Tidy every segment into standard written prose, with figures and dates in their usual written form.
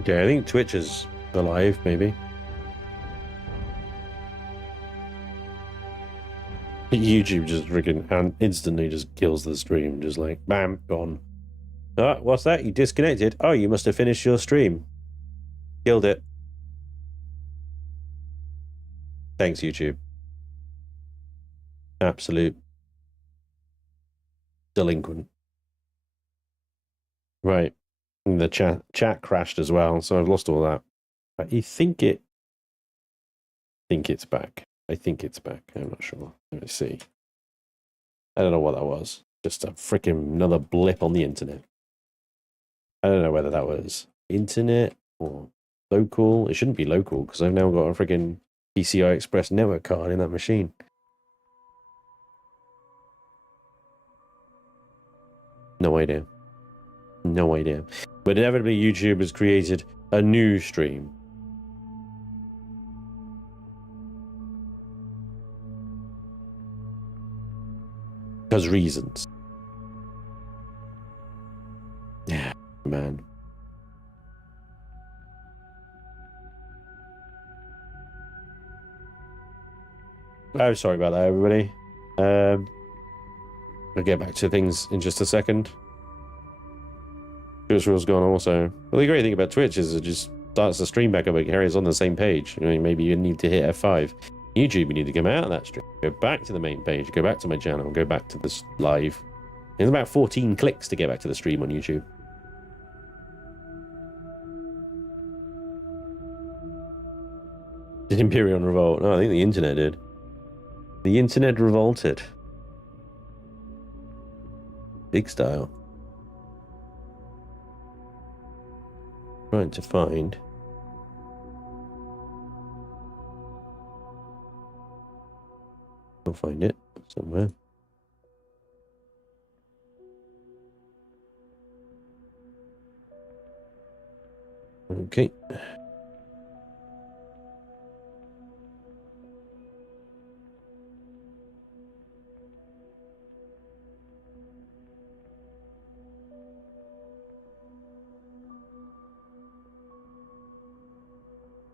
Okay, I think Twitch is alive, maybe. YouTube just freaking and instantly just kills the stream, just like bam, gone. Oh, what's that? You disconnected? Oh, you must have finished your stream. Killed it. Thanks, YouTube. Absolute delinquent. Right. And the chat crashed as well, so I've lost all that. I think it's back. I think it's back. I'm not sure. Let me see. I don't know what that was. Just a freaking another blip on the internet. I don't know whether that was internet or local. It shouldn't be local because I've now got a freaking PCI Express network card in that machine. No idea. No idea. But inevitably YouTube has created a new stream. Because reasons. Yeah, man. Oh, sorry about that, everybody. I'll get back to things in just a second. Twitch rules gone also. Well, the great thing about Twitch is it just starts the stream back up and carries on the same page. I mean, maybe you need to hit F5. YouTube, you need to come out of that stream. Go back to the main page. Go back to my channel. Go back to this live. It's about 14 clicks to get back to the stream on YouTube. Did Empyrion revolt? No, I think the internet did. The internet revolted. Big style. Trying to find. I'll find it somewhere. Okay.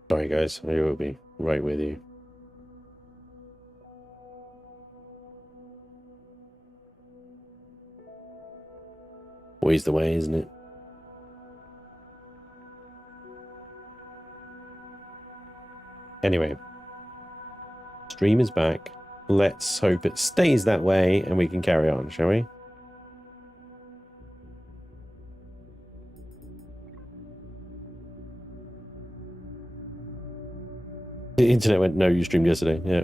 Sorry guys, I will be right with you. Always the way, isn't it? Anyway, stream is back. Let's hope it stays that way and we can carry on, shall we? The internet went, no, you streamed yesterday. Yeah.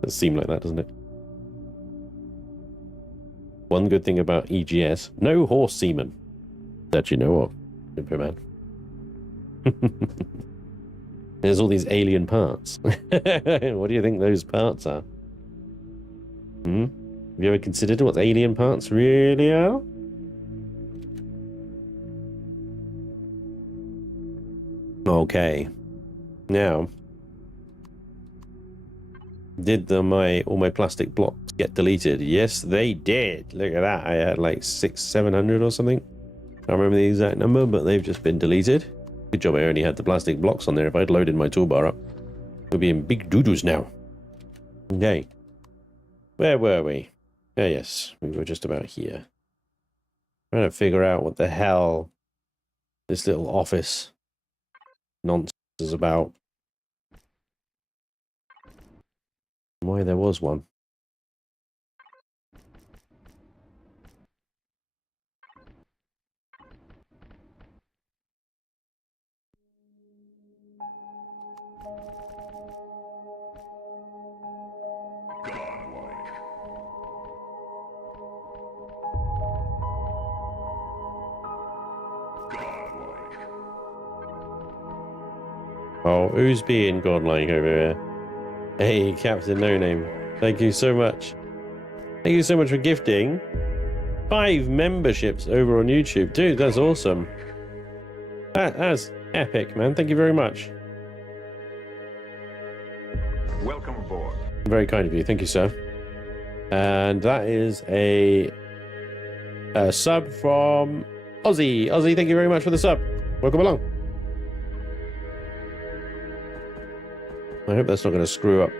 Does seem like that, doesn't it? One good thing about EGS, no horse semen that you know of, Info Man. There's all these alien parts. What do you think those parts are? Hmm? Have you ever considered what alien parts really are? Okay. Now, did all my plastic blocks get deleted? Yes, they did. Look at that. I had like 700 or something. I can't remember the exact number, but they've just been deleted. Good job I only had the plastic blocks on there. If I'd loaded my toolbar up, we'd be in big doo-doos now. Okay. Where were we? Oh, yes. We were just about here. Trying to figure out what the hell this little office nonsense is about. Why there was one. Oh, who's being godlike over here? Hey, Captain No Name. Thank you so much. Thank you so much for gifting 5 memberships over on YouTube. Dude, that's awesome. That's epic, man. Thank you very much. Welcome aboard. Very kind of you. Thank you, sir. And that is a sub from Ozzy, thank you very much for the sub. Welcome along. I hope that's not going to screw up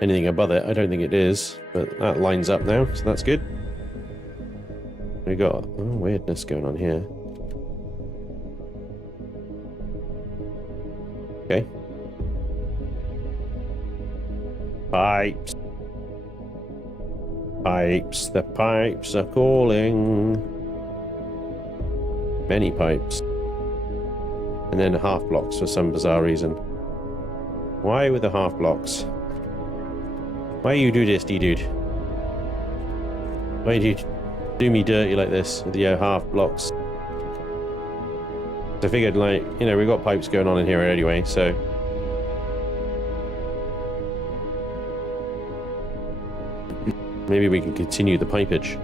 anything above it. I don't think it is, but that lines up now, so that's good. We got weirdness going on here. Okay. Pipes. Pipes. The pipes are calling. Many pipes. And then half blocks for some bizarre reason. Why with the half blocks? Why you do this, D-dude? Why do you do me dirty like this with your half blocks? I figured, like, you know, we've got pipes going on in here anyway, so... maybe we can continue the pipage.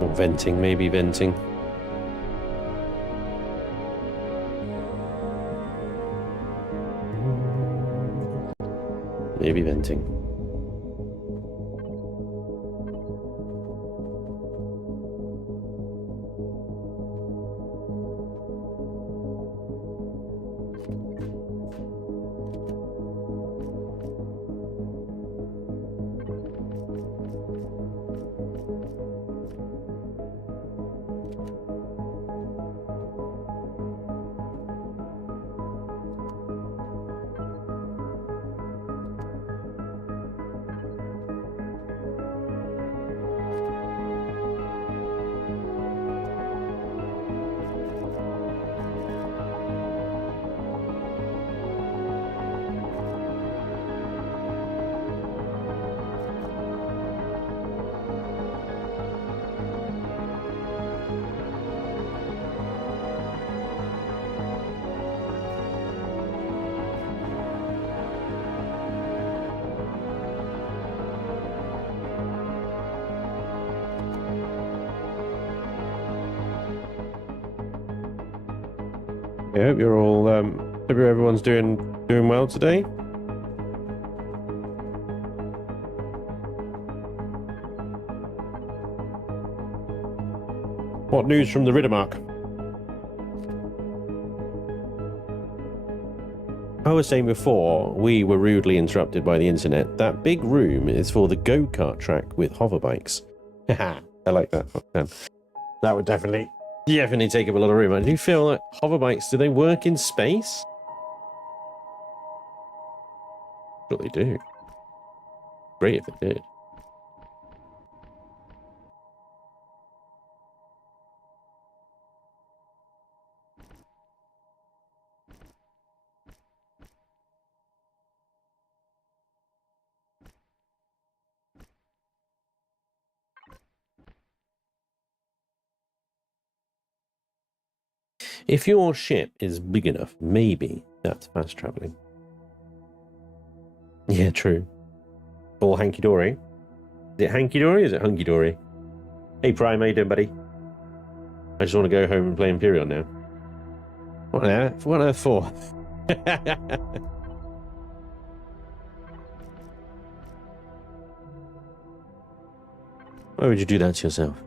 Or venting, maybe venting. Maybe venting. I hope you're all, hope everyone's doing well today. What news from the Riddermark? I was saying before, we were rudely interrupted by the internet. That big room is for the go-kart track with hover bikes. Haha, I like that. That would definitely take up a lot of room. I do feel like hover bikes, do they work in space? Sure they do. Great if it did. If your ship is big enough, maybe that's fast traveling. Yeah, true. All hanky-dory. Is it hanky-dory or is it hunky-dory? Hey, Prime, how you doing, buddy? I just want to go home and play Empyrion now. What on earth? What on earth for? Why would you do that to yourself?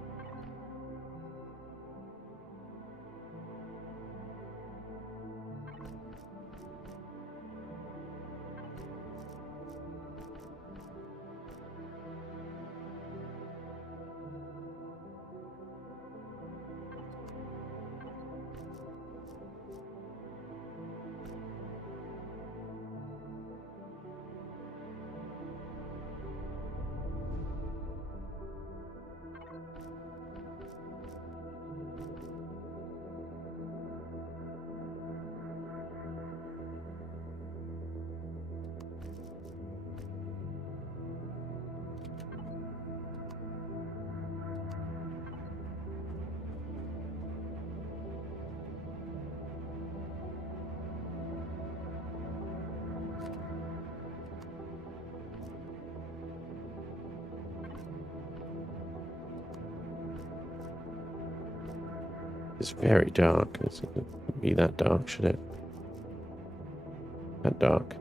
It's very dark. It shouldn't be that dark, should it? That dark.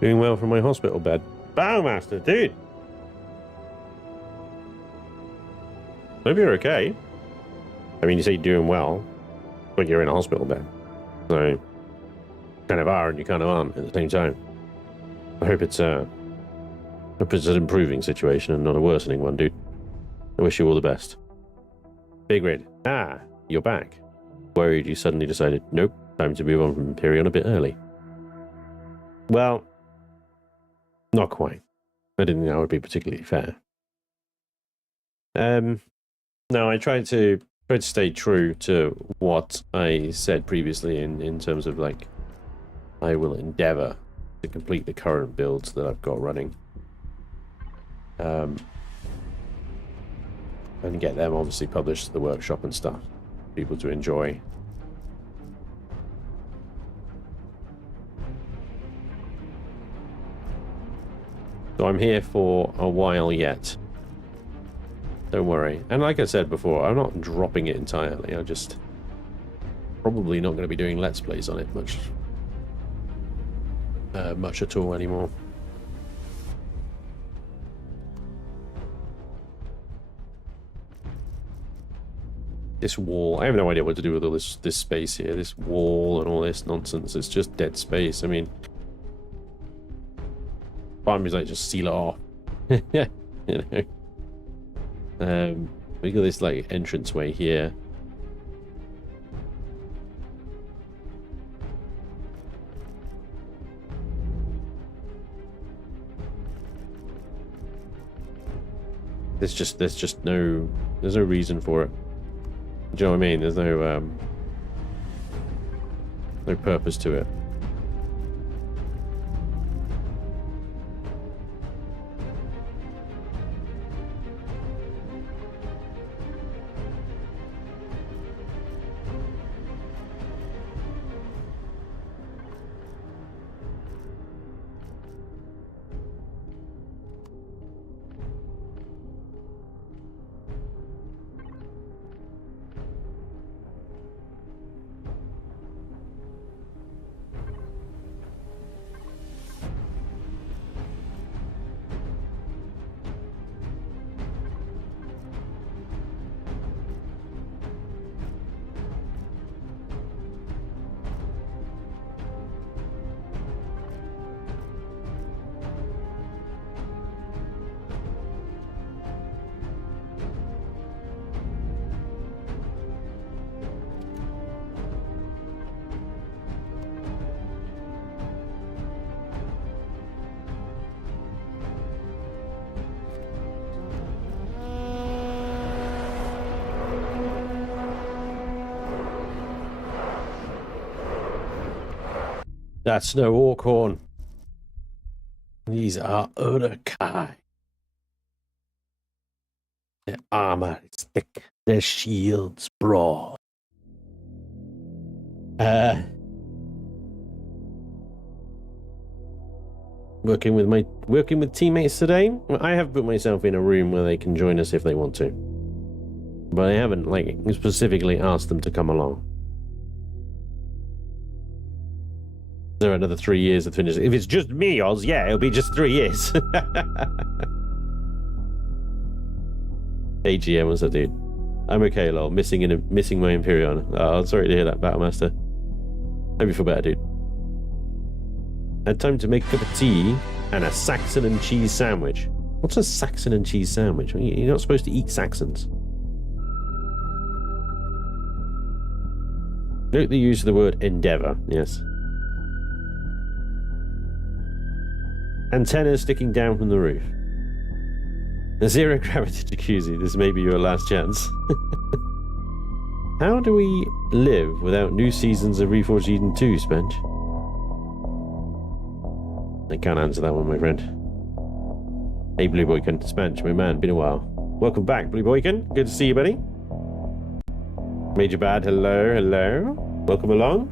Doing well from my hospital bed. Bowmaster, dude! Hope you're okay. I mean, you say you're doing well, but you're in a hospital bed. So, you kind of are and you kind of aren't at the same time. I hope it's an improving situation and not a worsening one, dude. I wish you all the best. Big Red. Ah, you're back. Worried you suddenly decided, nope, time to move on from Empyrion a bit early. Well, not quite. I didn't think that would be particularly fair. No, I tried to stay true to what I said previously in terms of, like, I will endeavor to complete the current builds that I've got running. And get them obviously published to the workshop and stuff. People to enjoy. So I'm here for a while yet. Don't worry. And like I said before, I'm not dropping it entirely. I'm just probably not going to be doing Let's Plays on it much at all anymore. This wall, I have no idea what to do with all this space here. This wall and all this nonsense. It's just dead space. I mean, part of me is like, just seal it off. You know. We got this like entranceway here. There's just no reason for it. Do you know what I mean? There's no purpose to it. That's no Orkhorn. These are Urukai. Their armor is thick, their shields broad. Working with teammates today. I have put myself in a room where they can join us if they want to, but I haven't like specifically asked them to come along. There are another 3 years to finish. If it's just me, Oz, yeah, it'll be just 3 years. AGM, what's that, dude? I'm okay, lol. Missing my Empyrion. Oh, sorry to hear that, Battlemaster. Hope you feel better, dude. Had time to make a cup of tea and a Saxon and cheese sandwich. What's a Saxon and cheese sandwich? You're not supposed to eat Saxons. Note the use of the word endeavor. Yes. Antennas sticking down from the roof. A zero gravity jacuzzi. This may be your last chance. How do we live without new seasons of Reforged Eden 2, Spanj? I can't answer that one, my friend. Hey, Blue Boykin. Spanj, my man. Been a while. Welcome back, Blue Boykin. Good to see you, buddy. Major Bad, hello, hello. Welcome along.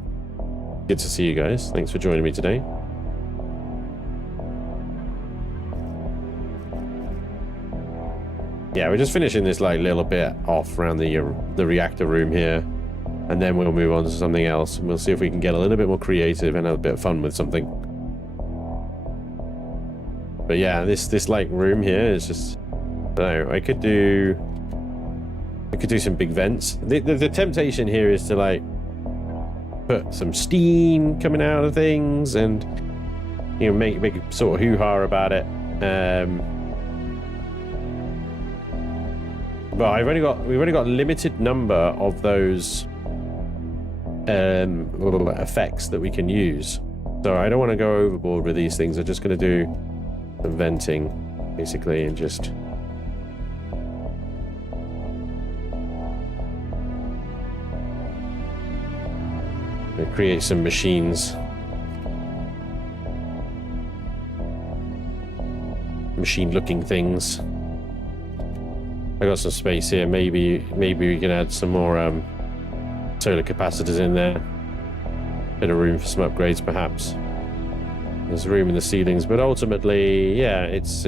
Good to see you guys. Thanks for joining me today. Yeah, we're just finishing this like little bit off around the reactor room here, and then we'll move on to something else, and we'll see if we can get a little bit more creative and have a bit of fun with something. But yeah, this like room here is just, I don't know, I could do some big vents. The temptation here is to like put some steam coming out of things, and you know, make a big sort of hoo-ha about it. But we've only got a limited number of those effects that we can use. So I don't want to go overboard with these things. I'm just going to do some venting, basically, and just create some machines. Machine-looking things. I got some space here. Maybe we can add some more solar capacitors in there. Bit of room for some upgrades, perhaps. There's room in the ceilings, but ultimately, yeah, it's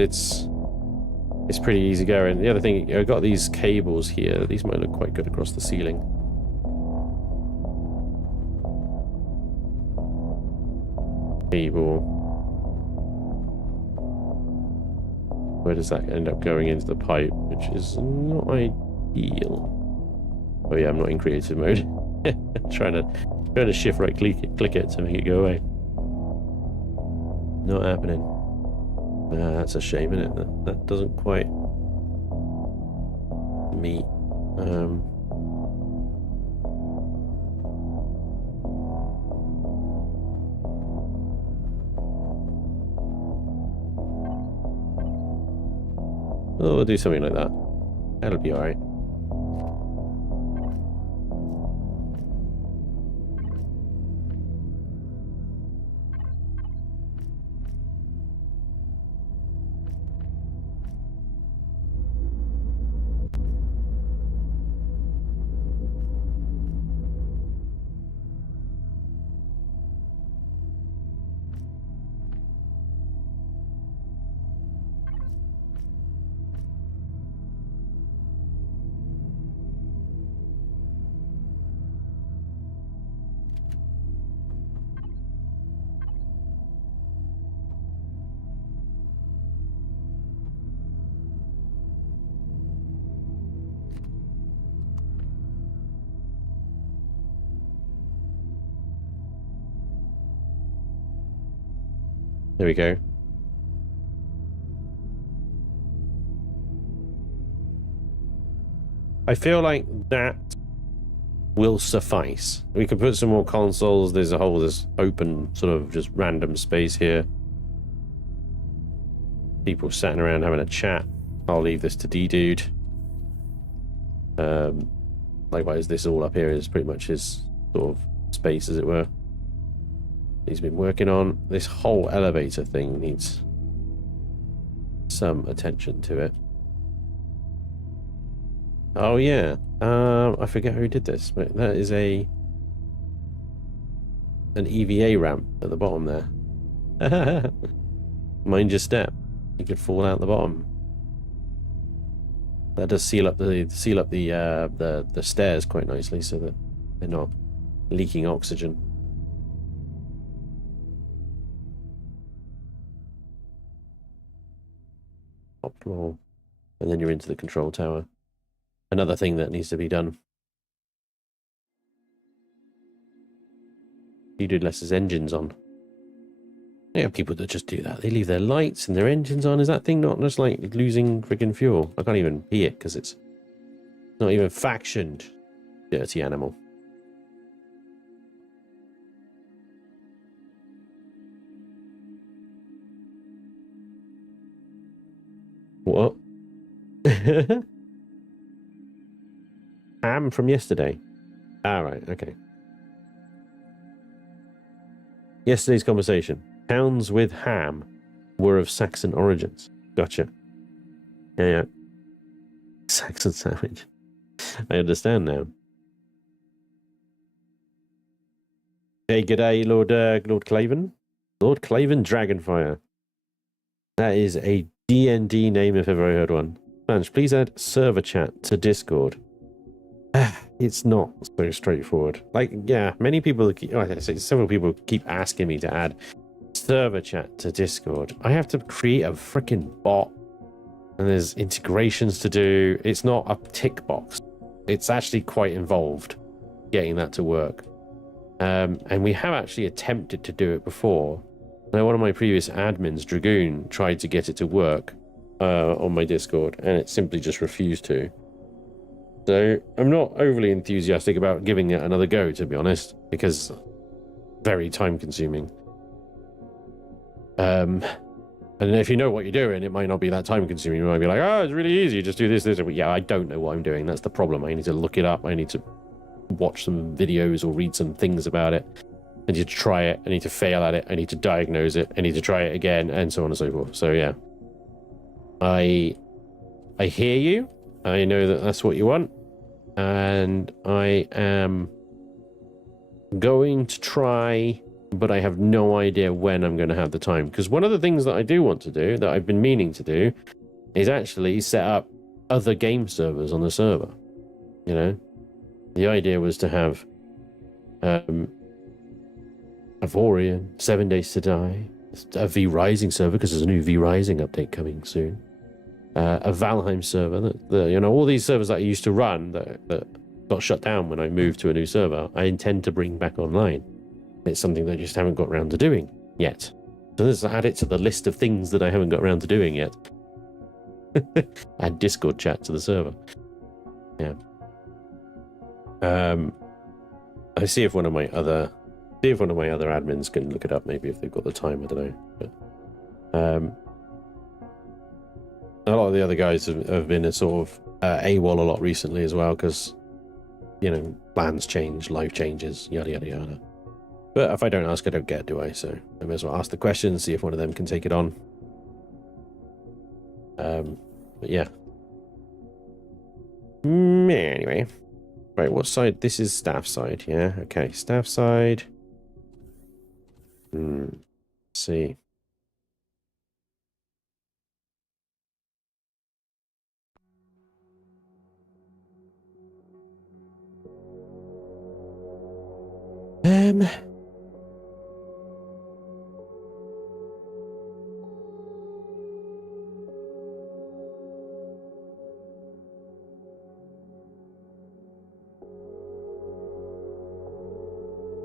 pretty easy going. The other thing, I've got these cables here. These might look quite good across the ceiling. Cable. Where does that end up going into the pipe, which is not ideal. Oh yeah, I'm not in creative mode. trying to shift right click it to make it go away. Not happening. That's a shame, isn't it? That doesn't quite meet. Oh, we'll do something like that. That'll be alright. There we go. I feel like that will suffice. We can put some more consoles. There's this open sort of just random space here. People sitting around having a chat. I'll leave this to D-Dude. Likewise, this all up here is pretty much his sort of space, as it were. He's been working on. This whole elevator thing needs some attention to it. Oh yeah, I forget who did this, but that is an EVA ramp at the bottom there. Mind your step. You could fall out the bottom. That does seal up the stairs quite nicely, so that they're not leaking oxygen. Top floor, and then you're into the control tower. Another thing that needs to be done. You do less engines on. There are people that just do that. They leave their lights and their engines on. Is that thing not just like losing freaking fuel? I can't even hear it because it's not even factioned. Dirty animal. What? Ham from yesterday. Ah, right, okay. Yesterday's conversation. Towns with ham were of Saxon origins. Gotcha. Yeah. Saxon sandwich. I understand now. Hey, g'day, Lord Claven. Lord Claven Dragonfire. That is a D&D name if ever I heard one. Spanj, please add server chat to Discord. It's not so straightforward. Like, yeah, many people, several people keep asking me to add server chat to Discord. I have to create a freaking bot, and there's integrations to do. It's not a tick box. It's actually quite involved getting that to work. And we have actually attempted to do it before. Now, one of my previous admins, Dragoon, tried to get it to work on my Discord, and it simply just refused to. So I'm not overly enthusiastic about giving it another go, to be honest, because very time consuming. And if you know what you're doing, it might not be that time consuming. You might be like, oh, it's really easy, just do this. But yeah, I don't know what I'm doing. That's the problem. I need to look it up. I need to watch some videos or read some things about it. I need to try it. I need to fail at it. I need to diagnose it. I need to try it again, and so on and so forth. So yeah, I hear you. I know that that's what you want, and I am going to try, but I have no idea when I'm going to have the time. Because one of the things that I do want to do, that I've been meaning to do, is actually set up other game servers on the server. You know, the idea was to have Avorion, 7 Days to Die, a V Rising server, because there's a new V Rising update coming soon. A Valheim server, all these servers that I used to run that got shut down when I moved to a new server, I intend to bring back online. It's something that I just haven't got around to doing yet. So let's add it to the list of things that I haven't got around to doing yet. Add Discord chat to the server. Yeah. I see if one of my other admins can look it up, maybe if they've got the time. I don't know. But, a lot of the other guys have been a sort of AWOL a lot recently as well, because, you know, plans change, life changes, yada, yada, yada. But if I don't ask, I don't get, do I? So I may as well ask the question and see if one of them can take it on. But yeah. Anyway. Right, what side? This is staff side, yeah? Okay, staff side. Let's see.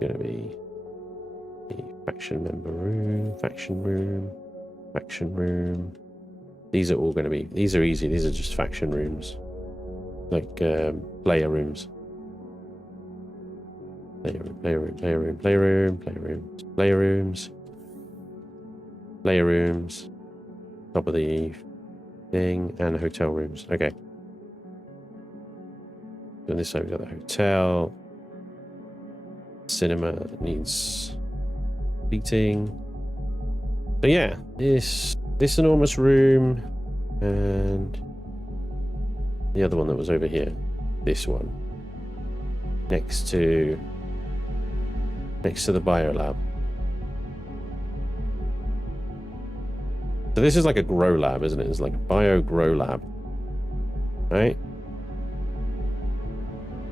Gonna be the faction member room, faction room, faction room. These are all gonna be, these are easy, these are just faction rooms. Like player rooms. Player room, player room, player room, player room, player rooms, player rooms. Player rooms. Top of the thing, and hotel rooms. Okay. On this side we've got the hotel. Cinema needs heating. So yeah, this enormous room, and the other one that was over here, this one, next to the biolab. So this is like a grow lab, isn't it? It's like a bio grow lab, right?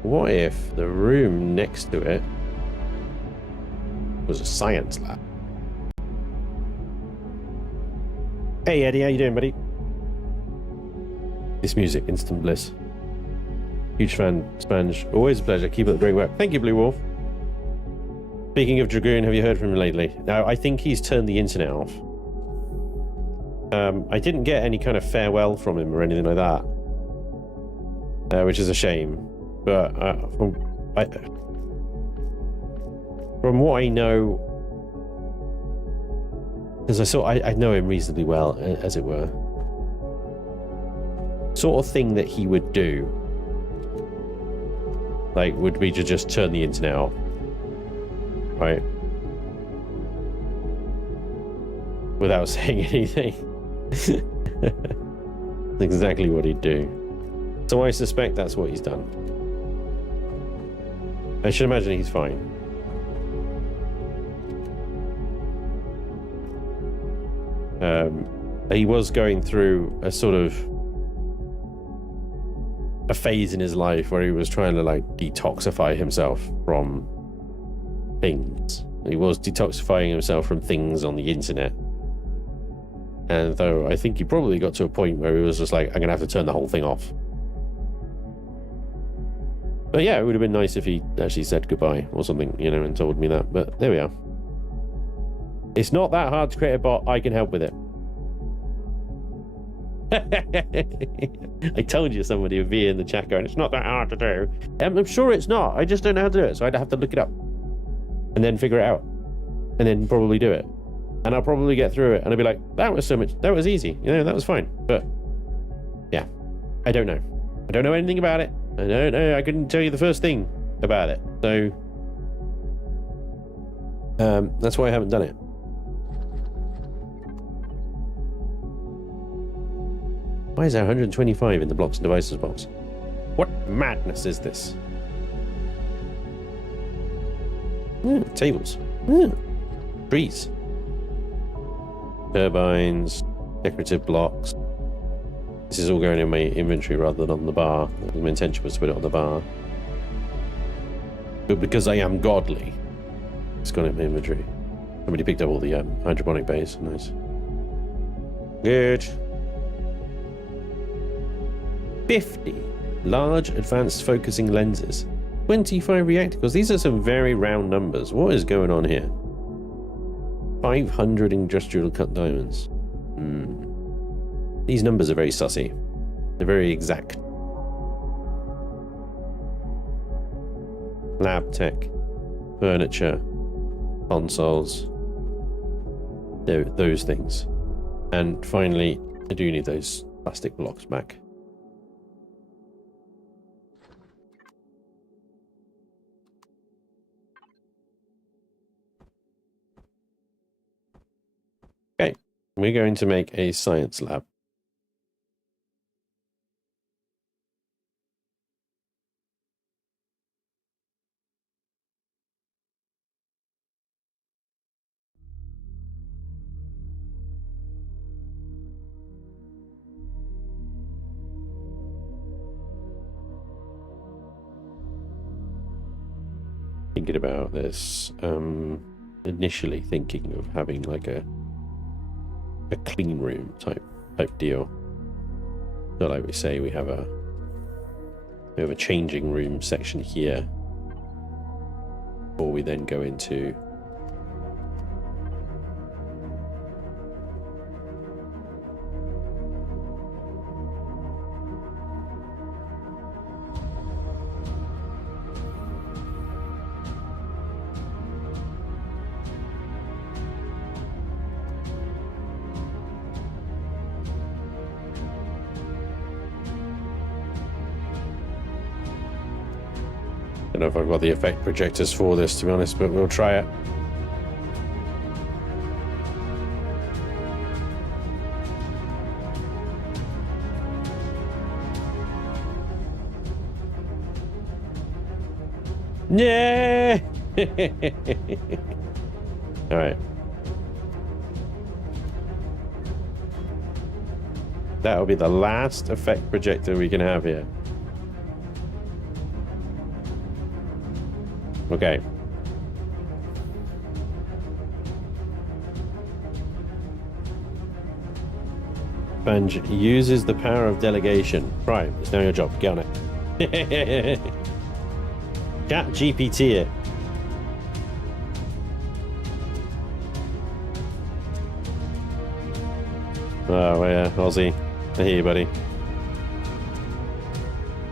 What if the room next to it was a science lab? Hey Eddie, how you doing, buddy? This music, instant bliss. Huge fan, Spanj. Always a pleasure. Keep up the great work. Thank you, Blue Wolf. Speaking of Dragoon, have you heard from him lately? No, I think he's turned the internet off. I didn't get any kind of farewell from him or anything like that, which is a shame. But from what I know, because I know him reasonably well, as it were. sort of thing that he would do, like, would be to just turn the internet off, right? Without saying anything. That's exactly what he'd do. So I suspect that's what he's done. I should imagine he's fine. He was going through a sort of a phase in his life where he was trying to like detoxify himself from things. He was detoxifying himself from things on the internet. And though I think he probably got to a point where he was just like, I'm gonna have to turn the whole thing off. But yeah, it would have been nice if he actually said goodbye or something, you know, and told me that. But there we are. It's not that hard to create a bot. I can help with it. I told you somebody would be in the chat going, it's not that hard to do. I'm sure it's not. I just don't know how to do it. So I'd have to look it up and then figure it out and then probably do it. And I'll probably get through it and I'll be like, that was easy. You know, that was fine. But yeah, I don't know. I don't know anything about it. I don't know. I couldn't tell you the first thing about it. So that's why I haven't done it. Why is there 125 in the blocks and devices box? What madness is this? Tables. Trees. Turbines. Decorative blocks. This is all going in my inventory rather than on the bar. My intention was to put it on the bar. But because I am godly, it's gone in my inventory. Somebody picked up all the hydroponic bays. Nice. Good. 50 large advanced focusing lenses, 25 reactors. These are some very round numbers. What is going on here? 500 industrial cut diamonds. These numbers are very sussy. They're very exact. Lab tech, furniture, consoles, those things. And finally, I do need those plastic blocks back. Okay, we're going to make a science lab. Thinking about this, initially thinking of having like a clean room type deal. So like we say, we have a changing room section here, before we then go into I don't know if I've got the effect projectors for this, to be honest, but we'll try it. Yeah. All right. That'll be the last effect projector we can have here. Okay. Spanj uses the power of delegation. Right, it's now your job. Get on it. Chat GPT it. Oh, yeah, Aussie. I hear you, buddy.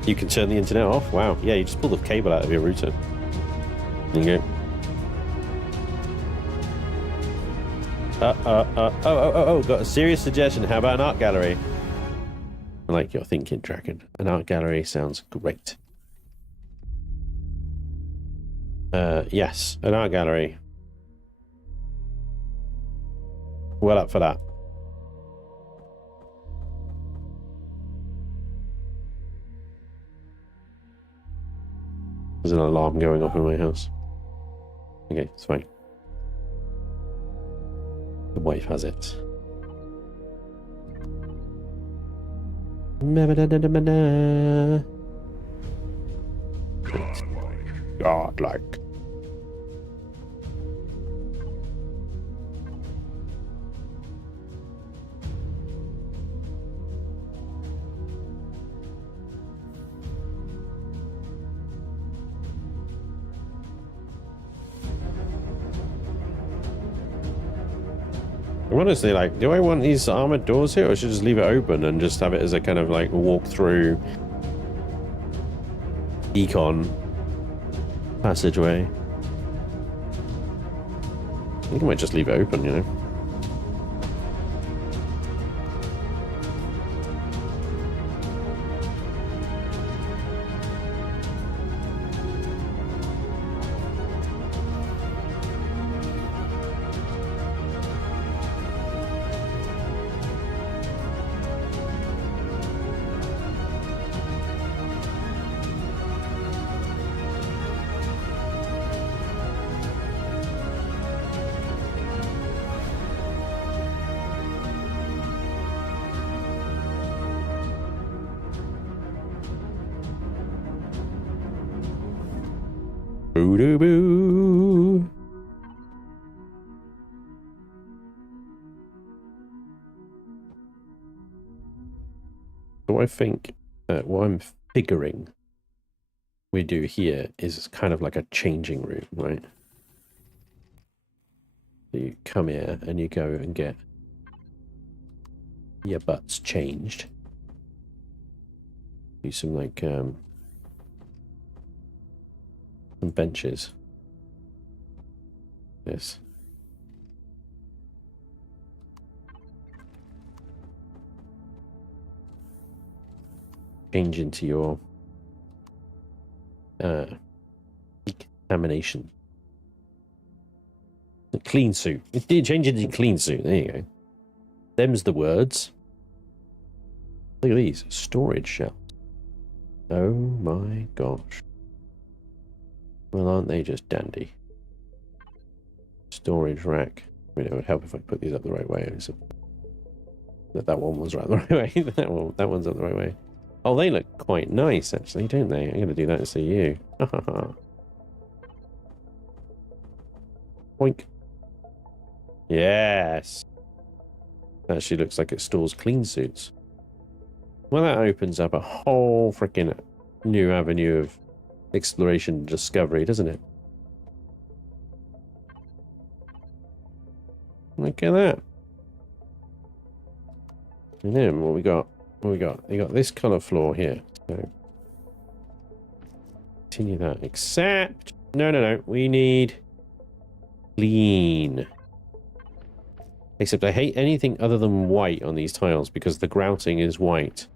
You can turn the internet off? Wow. Yeah, you just pull the cable out of your router. Okay. Oh, got a serious suggestion. How about an art gallery? I like your thinking, Dragon. An art gallery sounds great. Yes, an art gallery. Well up for that. There's an alarm going off in my house. Okay, it's fine. The wife has it. Godlike. I'm honestly like, do I want these armored doors here, or should I just leave it open and just have it as a kind of like walk through decon passageway? I think I might just leave it open, you know. Boo-doo-boo. So I think what I'm figuring we do here is kind of like a changing room, right? So you come here and you go and get your butts changed. Do some like some benches. Yes. Change into your decontamination. A clean suit. It did change into clean suit. There you go. Them's the words. Look at these storage shelves. Oh my gosh. Well, aren't they just dandy? Storage rack. I mean, it would help if I put these up the right way. That one was right the right way. that one's up the right way. Oh, they look quite nice, actually, don't they? I'm going to do that to see you. Boink. Yes. That actually looks like it stores clean suits. Well, that opens up a whole freaking new avenue of exploration and discovery, doesn't it? Look at that. And then what we got? What we got? You got this color floor here. So continue that. Except no. We need clean. Except I hate anything other than white on these tiles because the grouting is white.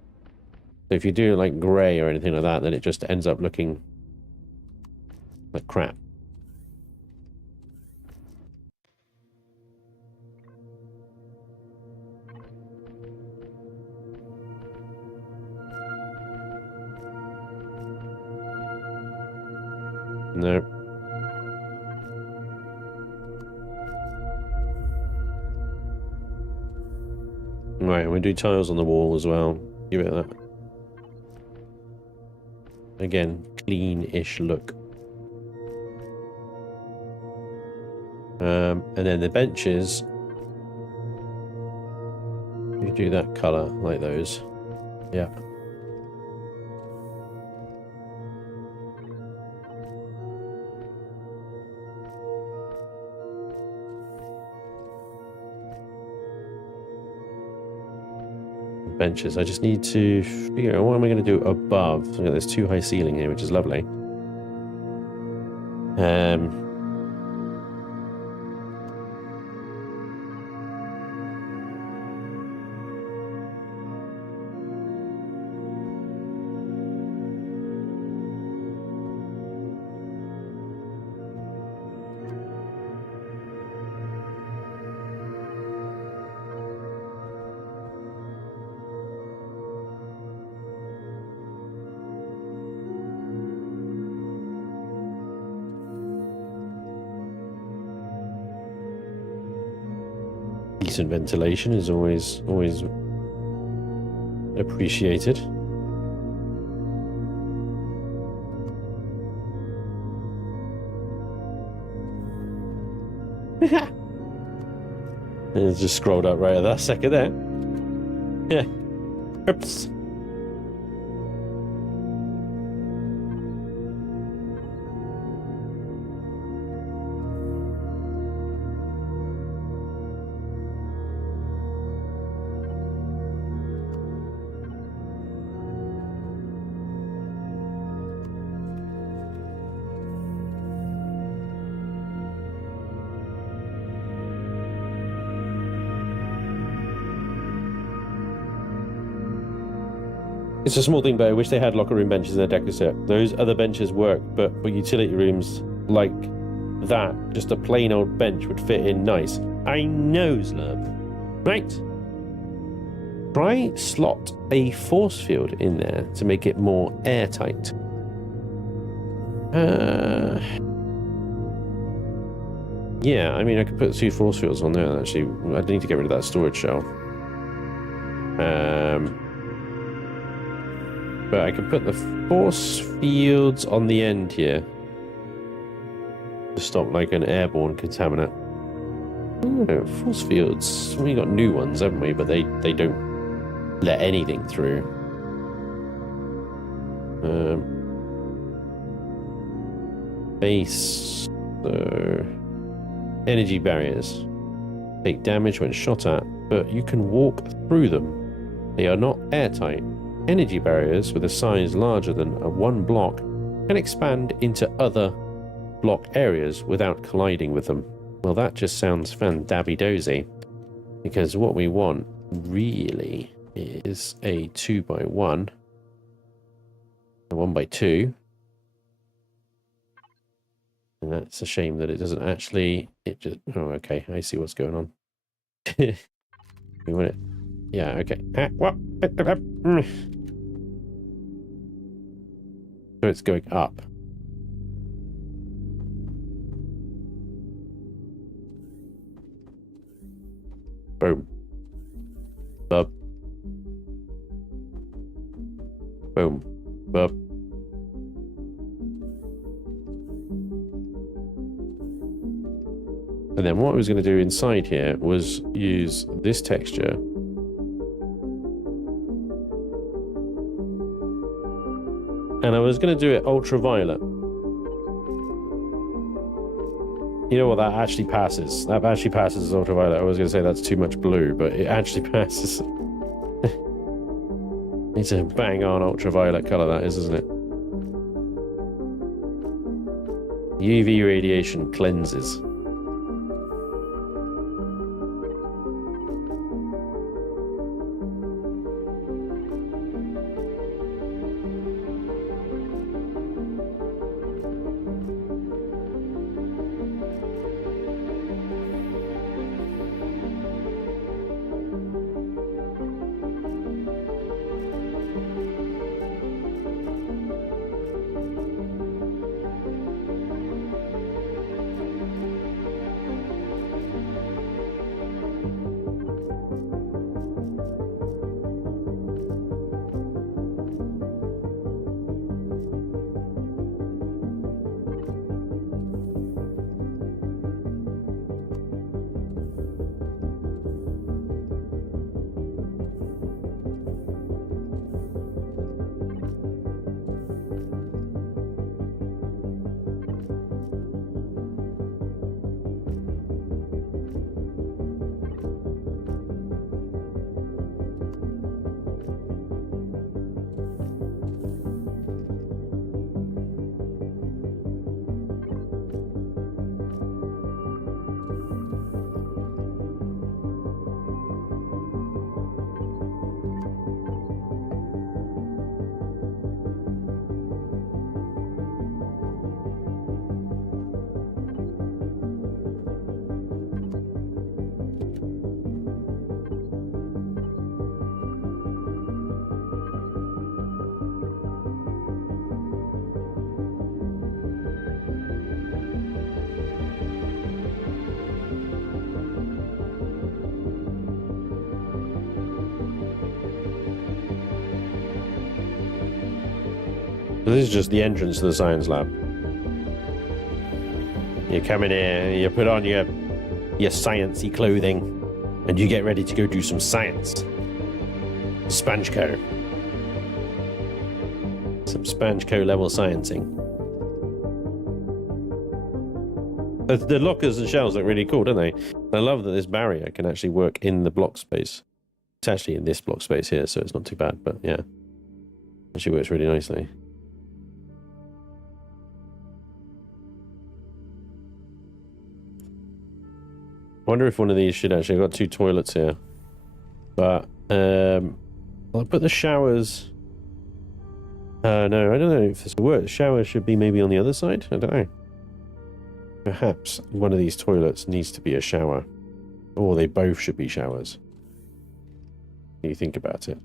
So if you do like grey or anything like that, then it just ends up looking like crap. No. Right, we'll do tiles on the wall as well. Give it that. Again, clean-ish look. And then the benches, you do that colour like those. Yeah. Benches. I just need to figure out what am I going to do above. So there's too high ceiling here, which is lovely. Decent ventilation is always appreciated. And it just scrolled up right at that second there. Yeah. Oops. It's a small thing, but I wish they had locker room benches in their deco set. Those other benches work, but for utility rooms like that, just a plain old bench would fit in nice. I know, Slurp. Right. Try slot a force field in there to make it more airtight. Yeah, I mean, I could put 2 force fields on there, actually. I need to get rid of that storage shell. But I can put the force fields on the end here to stop like an airborne contaminant. Oh, force fields. We got new ones, haven't we? But they don't let anything through. Base. So energy barriers take damage when shot at, but you can walk through them. They are not airtight. Energy barriers with a size larger than a 1 block can expand into other block areas without colliding with them. Well, that just sounds fan-dabby-dozy, because what we want really is a 2x1, a 1x2, and that's a shame that it doesn't actually, it just, oh, okay, I see what's going on. We want it, yeah, okay. What? So it's going up. Boom. Bub. Boom. Bub. And then what I was going to do inside here was use this texture. And I was going to do it ultraviolet. You know what? That actually passes. That actually passes as ultraviolet. I was going to say that's too much blue, but it actually passes. It's a bang-on ultraviolet color, that is, isn't it? UV radiation cleanses. This is just the entrance to the science lab. You come in here, you put on your sciencey clothing, and you get ready to go do some science. SpanjCo. Some SpanjCo level sciencing. The lockers and shells look really cool, don't they? I love that this barrier can actually work in the block space. It's actually in this block space here, so it's not too bad, but yeah. Actually works really nicely. I wonder if one of these should actually... I've got 2 toilets here. But, I'll put the showers... no, I don't know if this will work. The shower should be maybe on the other side? I don't know. Perhaps one of these toilets needs to be a shower. Or they both should be showers. When you think about it.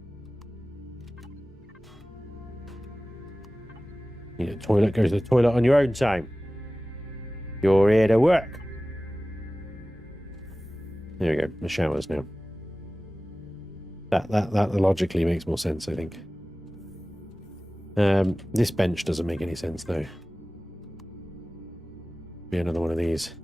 You know, toilet, go to the toilet on your own time. You're here to work. There we go, the showers now. That logically makes more sense, I think. This bench doesn't make any sense though. Be another one of these.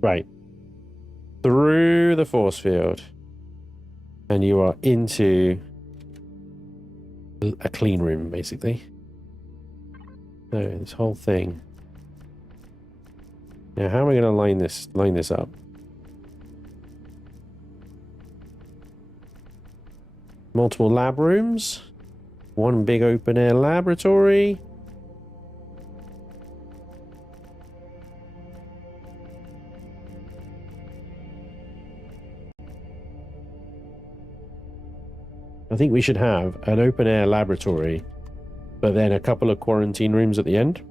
Right. Through the force field. And you are into a clean room, basically. So this whole thing. Now, how am I going to line this up? Multiple lab rooms. One big open air laboratory. I think we should have an open air laboratory, but then a couple of quarantine rooms at the end.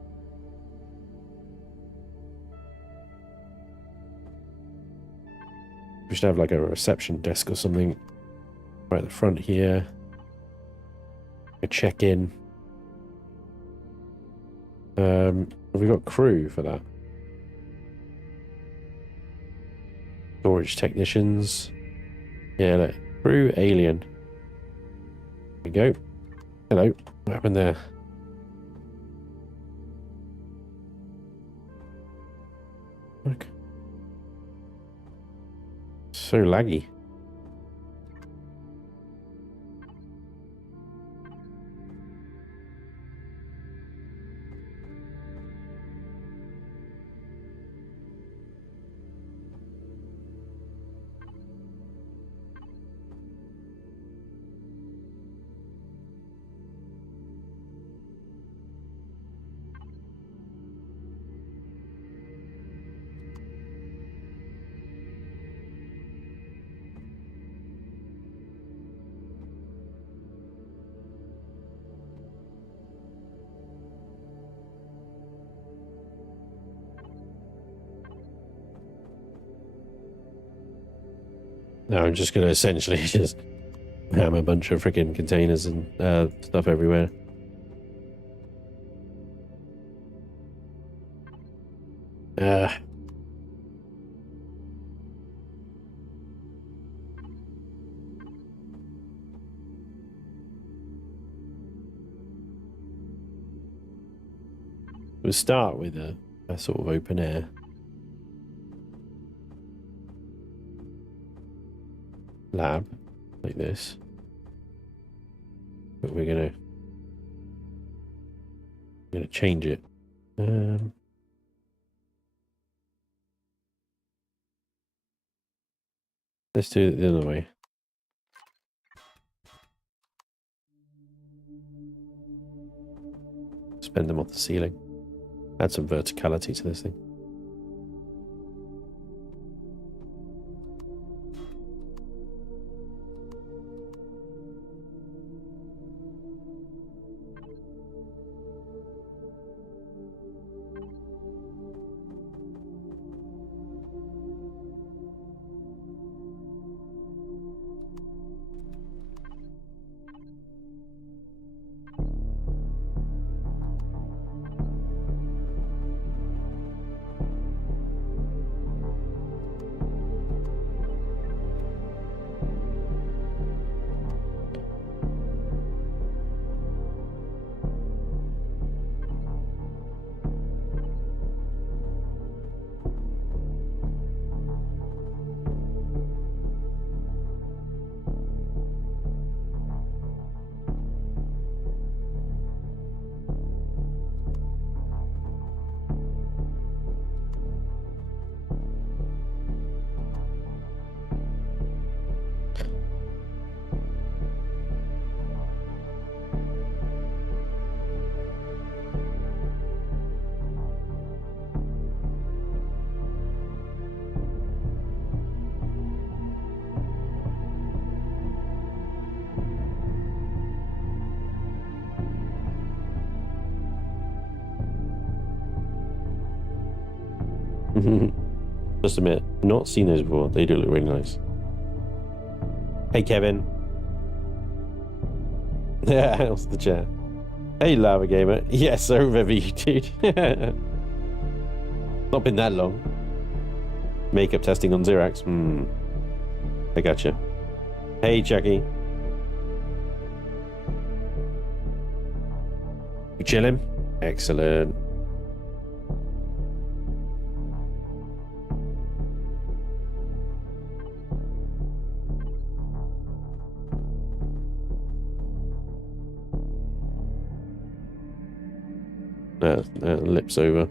We should have like a reception desk or something right at the front here. A check-in. Have we got crew for that? Storage technicians. Yeah, look. Crew alien. There we go. Hello. What happened there? Look. So laggy. No, I'm just going to essentially just ham a bunch of freaking containers and stuff everywhere. We'll start with a sort of open air. Lab like this, but we're gonna change it. Let's do it the other way. Spend them off the ceiling. Add some verticality to this thing. Just admit, not seen those before. They do look really nice. Hey, Kevin. Yeah, how's the chat? Hey, Lava Gamer. Yes, I remember you, dude. Not been that long. Makeup testing on Xerax. I gotcha. Hey, Chucky. You chilling? Excellent. Lips over.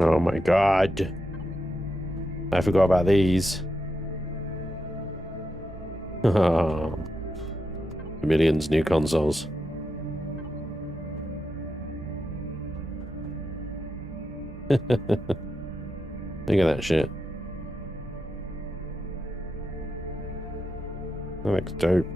Oh my god. I forgot about these. Millions new consoles. Look at that shit. That looks dope.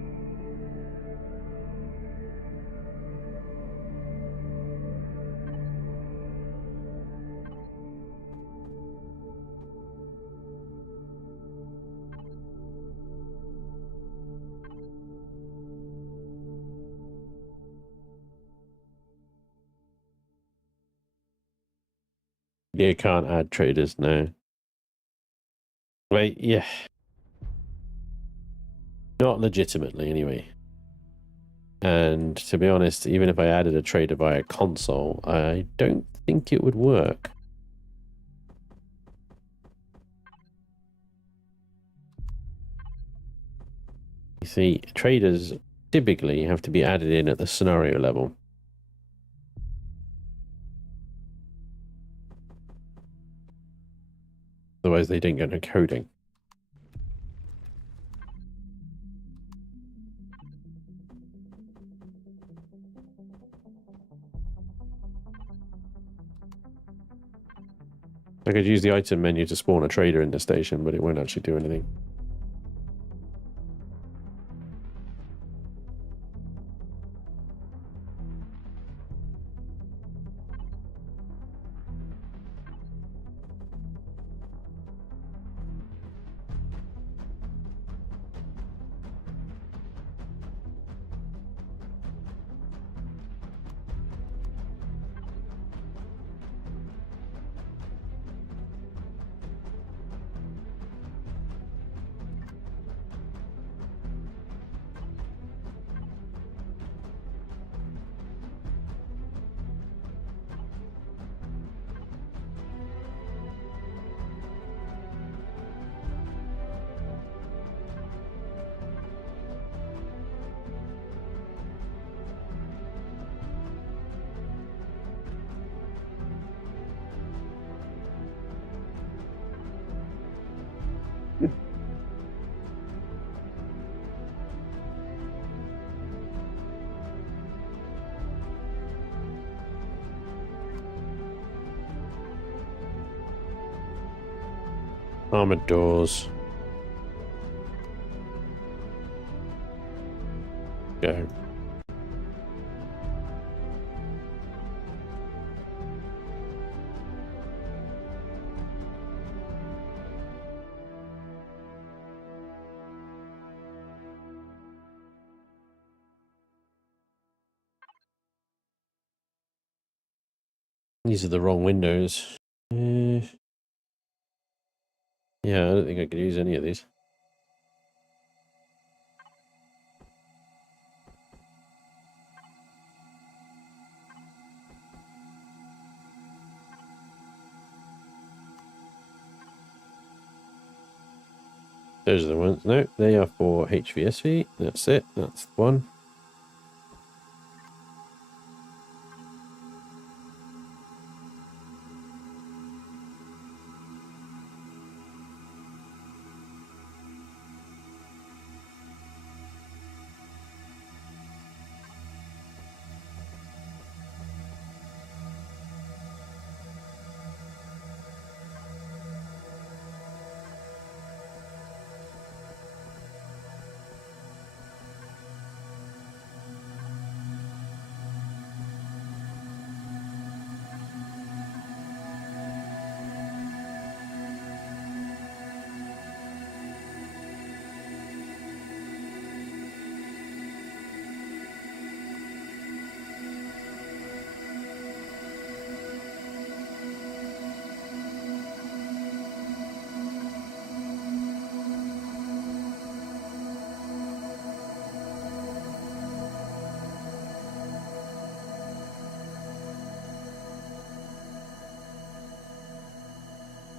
You can't add traders now. Wait, yeah. Not legitimately, anyway. And to be honest, even if I added a trader via console, I don't think it would work. You see, traders typically have to be added in at the scenario level. Otherwise, they don't get no coding. I could use the item menu to spawn a trader in the station, but it won't actually do anything. Armored doors. Go. These are the wrong windows. Yeah, I don't think I could use any of these. Those are the ones. No, they are for HVSV. That's it. That's the one.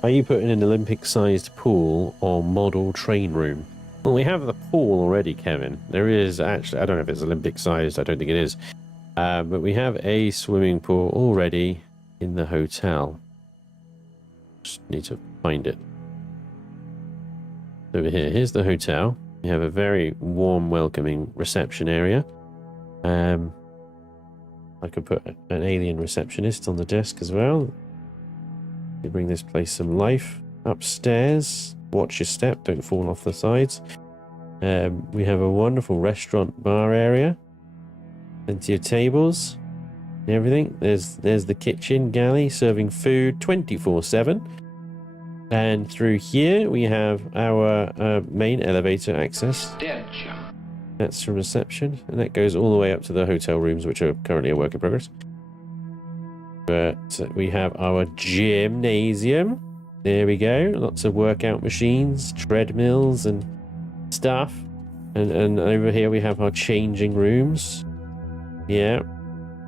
Are you putting an Olympic-sized pool or model train room? Well, we have the pool already, Kevin. There is actually, I don't know if it's Olympic-sized, I don't think it is. But we have a swimming pool already in the hotel. Just need to find it. Over here, here's the hotel. We have a very warm, welcoming reception area. I could put an alien receptionist on the desk as well. You bring this place some life. Upstairs, watch your step, don't fall off the sides. We have a wonderful restaurant bar area. Plenty of tables and everything. There's the kitchen galley serving food 24/7. And through here we have our main elevator access. That's from reception, and that goes all the way up to the hotel rooms, which are currently a work in progress. But we have our gymnasium. There we go. Lots of workout machines, treadmills and stuff. And over here we have our changing rooms. Yeah.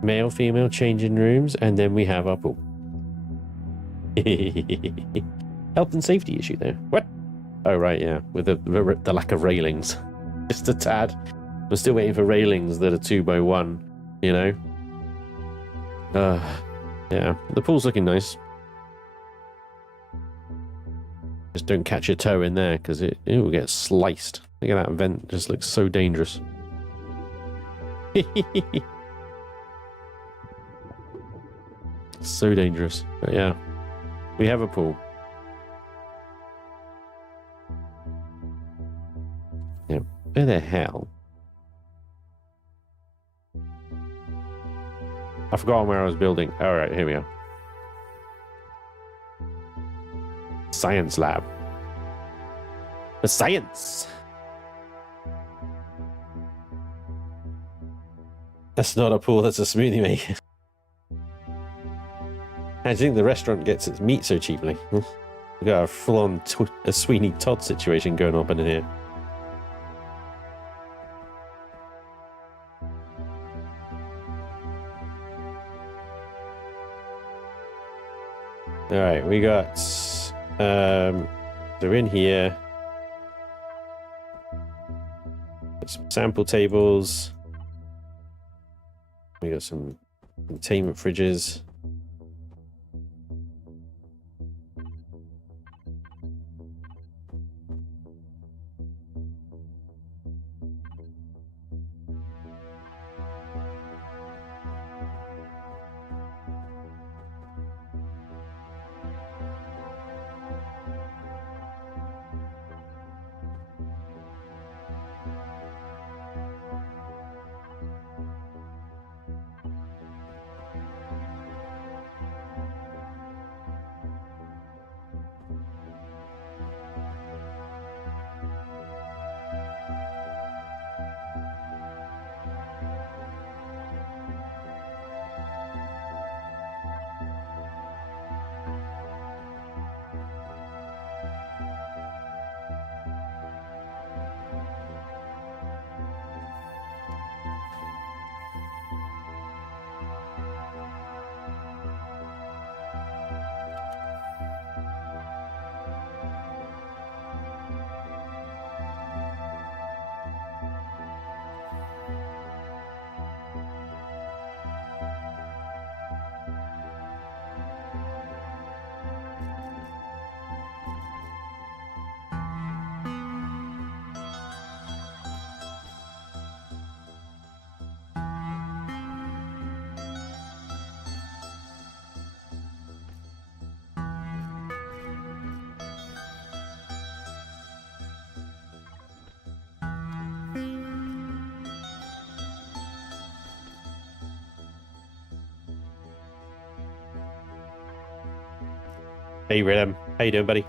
Male, female changing rooms. And then we have our pool. Health and safety issue there. What? Oh, right, yeah. With the lack of railings. Just a tad. We're still waiting for railings that are 2x1, you know? Yeah, the pool's looking nice. Just don't catch your toe in there because it will get sliced. Look at that vent, just looks so dangerous. So dangerous. But yeah, we have a pool. Yeah, where the hell? I forgot where I was building. All right, here we are. Science lab. The science. That's not a pool, that's a smoothie maker. I think the restaurant gets its meat so cheaply. We've got a full-on a Sweeney Todd situation going on in here. All right, we got they're in here. Got some sample tables. We got some containment fridges. Hey, Rhythm. How you doing, buddy?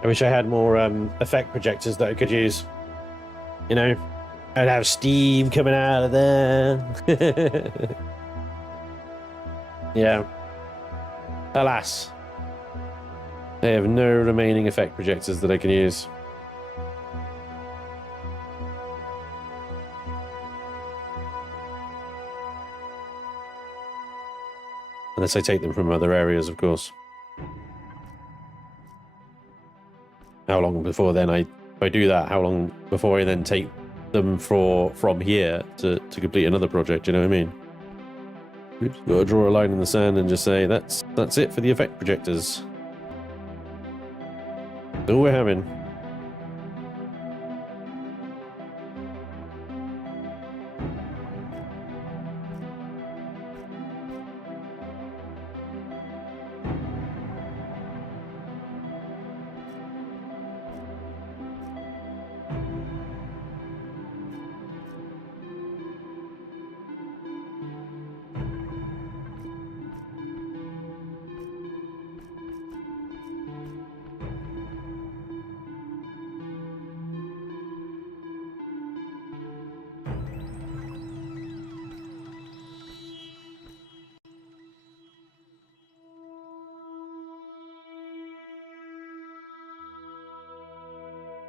I wish I had more effect projectors that I could use. You know, I'd have steam coming out of there. Yeah. Alas, I have no remaining effect projectors that I can use. Unless I take them from other areas, of course. How long before then if I do that, how long before I then take them from here to complete another project, you know what I mean? Oops, gotta draw a line in the sand and just say that's it for the effect projectors. That's all we're having.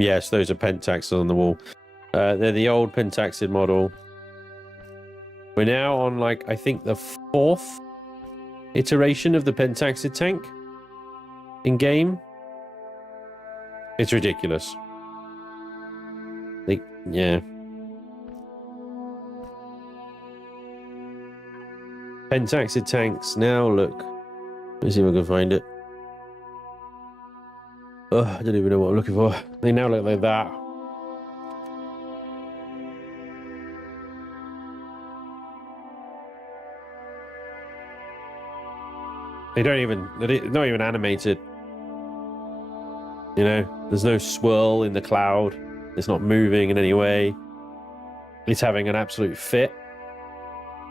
Yes, those are Pentaxid on the wall. They're the old Pentaxid model. We're now on, like, I think the 4th iteration of the Pentaxid tank in game. It's ridiculous. Like, yeah. Pentaxid tanks now look. Let me see if I can find it. Oh, I don't even know what I'm looking for. They now look like that. They're not even animated. You know, there's no swirl in the cloud. It's not moving in any way. It's having an absolute fit.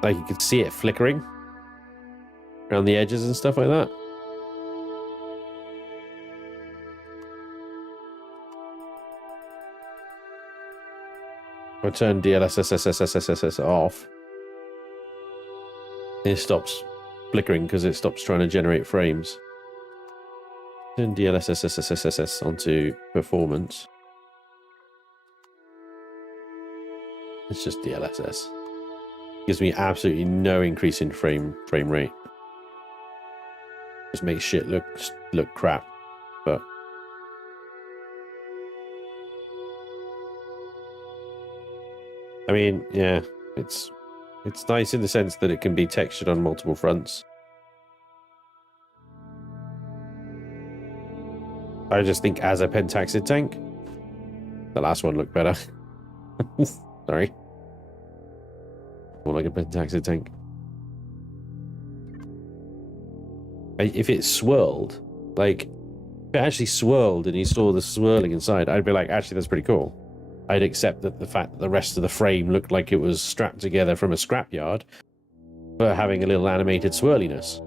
Like, you can see it flickering around the edges and stuff like that. I'll turn DLSS off. It stops flickering because it stops trying to generate frames. Turn DLSS onto performance. It's just DLSS. Gives me absolutely no increase in frame rate. Just makes shit look crap. But I mean, yeah, it's nice in the sense that it can be textured on multiple fronts. I just think as a Pentaxid tank, the last one looked better. Sorry. More like a Pentaxid tank. If it swirled, like, if it actually swirled and you saw the swirling inside, I'd be like, actually, that's pretty cool. I'd accept that the fact that the rest of the frame looked like it was strapped together from a scrapyard for having a little animated swirliness.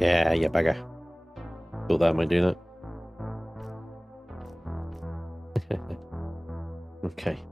Yeah, you bugger. Thought that might do that. Okay.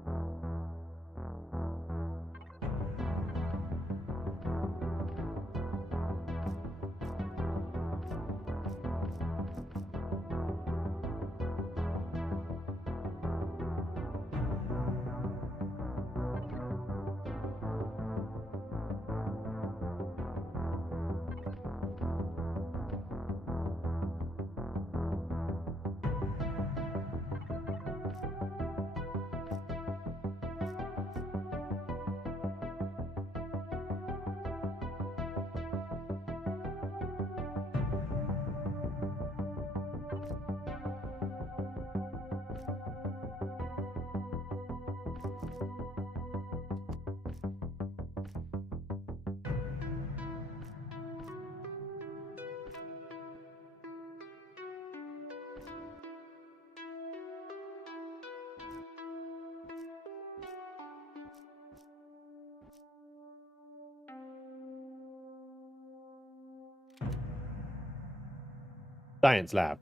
Science lab.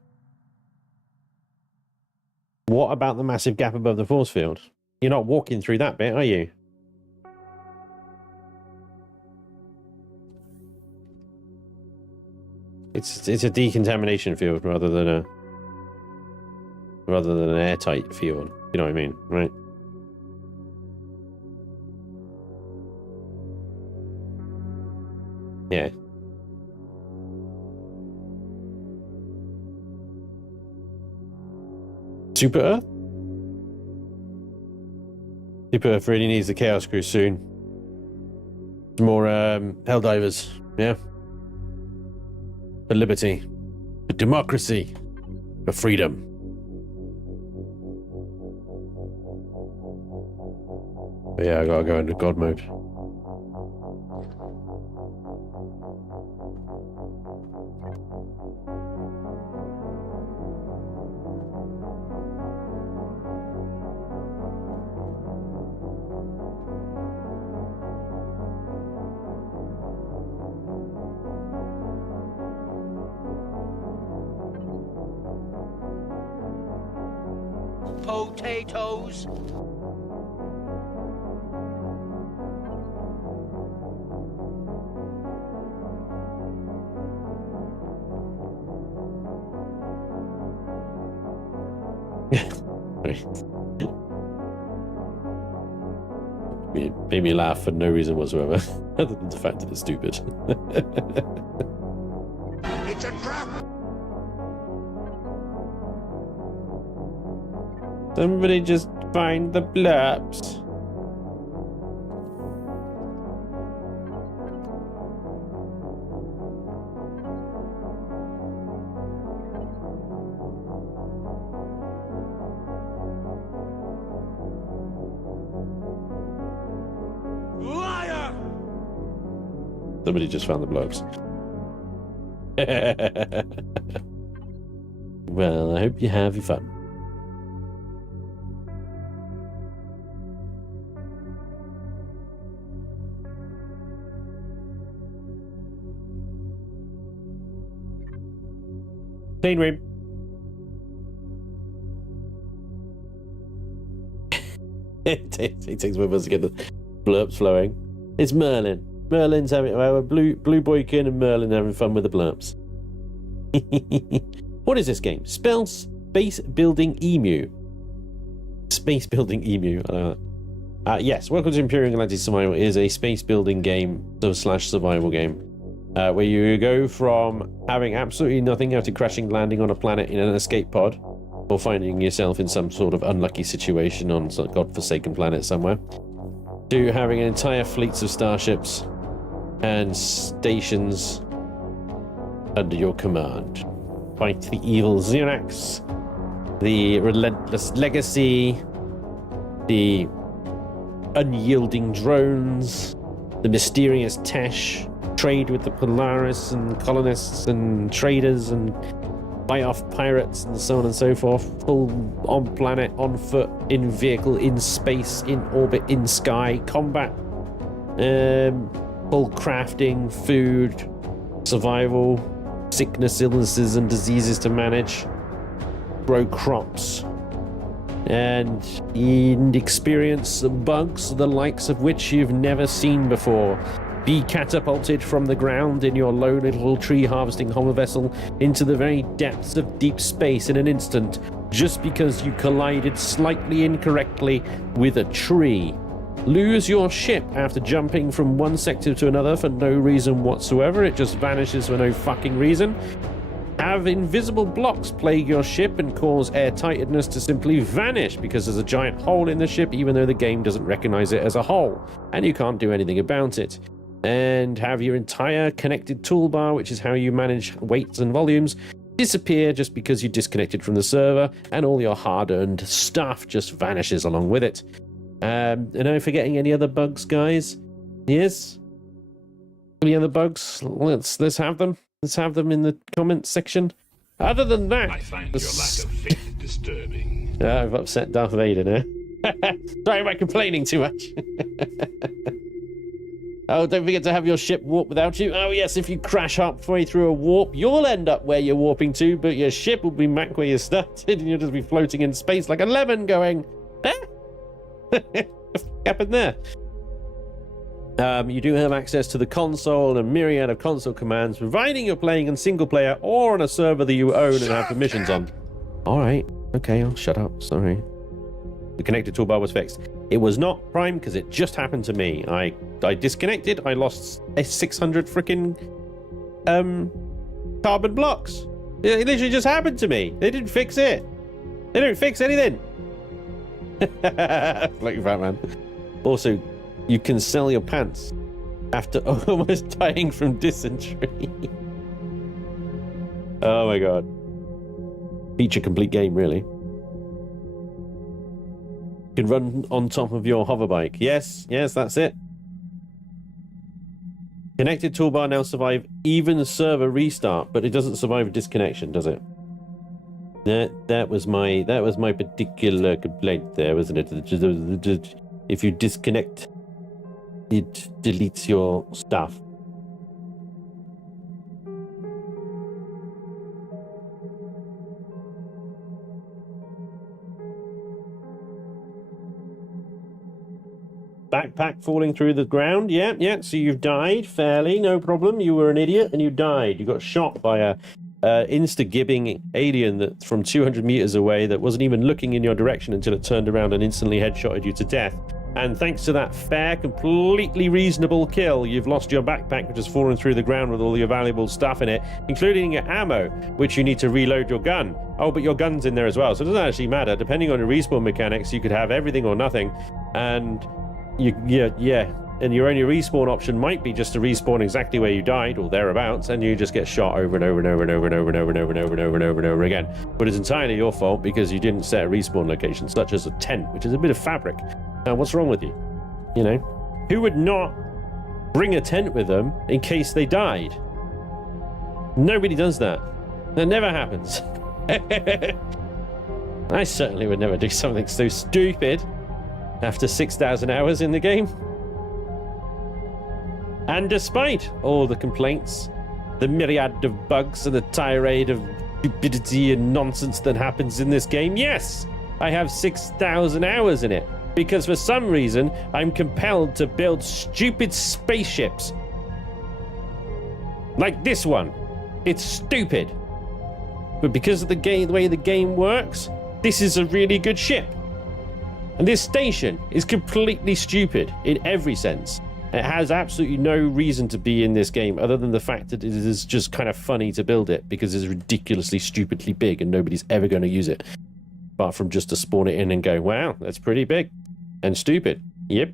What about the massive gap above the force field? You're not walking through that bit, are you? It's a decontamination field rather than an airtight field. You know what I mean, right? Yeah. Super Earth? Super Earth really needs the Chaos Crew soon. More Helldivers, yeah? For liberty. For democracy. For freedom. But yeah, I gotta go into God mode. potatoes? It made me laugh for no reason whatsoever, other than the fact that it's stupid. It's a trap! Somebody just find the blurbs. Liar! Somebody just found the blurbs. Well, I hope you have your fun. Clean room. It takes with us to get the blurps flowing. It's Merlin. Merlin's having Blue Boykin and Merlin having fun with the blurps. What is this game? Space Building Emu. Space Building Emu. I like that. Yes, welcome to Empyrion Galactic Survival. It is a space building game slash survival game. Where you go from having absolutely nothing after crashing landing on a planet in an escape pod, or finding yourself in some sort of unlucky situation on some godforsaken planet somewhere, to having entire fleets of starships and stations under your command. Fight the evil Xenax, the relentless legacy, the unyielding drones, the mysterious Tesh, trade with the Polaris and colonists and traders and buy off pirates and so on and so forth. Full on planet, on foot, in vehicle, in space, in orbit, in sky, combat, full crafting, food, survival, sickness, illnesses and diseases to manage, grow crops, and experience bugs the likes of which you've never seen before. Be catapulted from the ground in your low little tree harvesting hover vessel into the very depths of deep space in an instant, just because you collided slightly incorrectly with a tree. Lose your ship after jumping from one sector to another for no reason whatsoever. It just vanishes for no fucking reason. Have invisible blocks plague your ship and cause airtightness to simply vanish because there's a giant hole in the ship, even though the game doesn't recognize it as a hole, and you can't do anything about it. And have your entire connected toolbar, which is how you manage weights and volumes, disappear just because you disconnected from the server, and all your hard-earned stuff just vanishes along with it. Am I forgetting any other bugs, guys? Yes? Any other bugs? Let's have them. Let's have them in the comments section. Other than that, I find your lack of faith disturbing. I've upset Darth Vader now. Sorry about complaining too much. Oh, don't forget to have your ship warp without you. Oh yes, if you crash halfway through a warp, you'll end up where you're warping to, but your ship will be back where you started, and you'll just be floating in space like a lemon going, eh? What happened there? You do have access to the console and a myriad of console commands, providing you're playing in single player or on a server that you own and have permissions on. Alright, okay, I'll shut up, sorry. The connected toolbar was fixed. It was not Prime because it just happened to me. I disconnected, I lost 600 freaking carbon blocks. It literally just happened to me. They didn't fix it. They don't fix anything. Like that, man. Also, you can sell your pants after almost dying from dysentery. Oh my god. Feature complete game, really. You can run on top of your hover bike. Yes, that's it. Connected toolbar now survive even server restart, but it doesn't survive disconnection, does it? That was my particular complaint there, wasn't it? If you disconnect, it deletes your stuff. backpack falling through the ground. Yeah. So you've died fairly, no problem. You were an idiot and you died. You got shot by a insta-gibbing alien that from 200 meters away that wasn't even looking in your direction until it turned around and instantly headshotted you to death. And thanks to that fair, completely reasonable kill, you've lost your backpack, which has fallen through the ground with all your valuable stuff in it, including your ammo, which you need to reload your gun. Oh, but your gun's in there as well, so it doesn't actually matter. Depending on your respawn mechanics, you could have everything or nothing. And and your only respawn option might be just to respawn exactly where you died or thereabouts, and you just get shot over and over and over and over and over and over and over and over and over and over and over again. But it's entirely your fault because you didn't set a respawn location, such as a tent, which is a bit of fabric. Now, what's wrong with you? You know, who would not bring a tent with them in case they died? Nobody does that. That never happens. I certainly would never do something so stupid after 6,000 hours in the game. And despite all the complaints, the myriad of bugs and the tirade of stupidity and nonsense that happens in this game, yes, I have 6,000 hours in it. Because for some reason, I'm compelled to build stupid spaceships. Like this one. It's stupid. But because of the way the game works, this is a really good ship. And this station is completely stupid in every sense. It has absolutely no reason to be in this game other than the fact that it is just kind of funny to build it because it's ridiculously stupidly big and nobody's ever going to use it. Apart from just to spawn it in and go, wow, that's pretty big and stupid. Yep.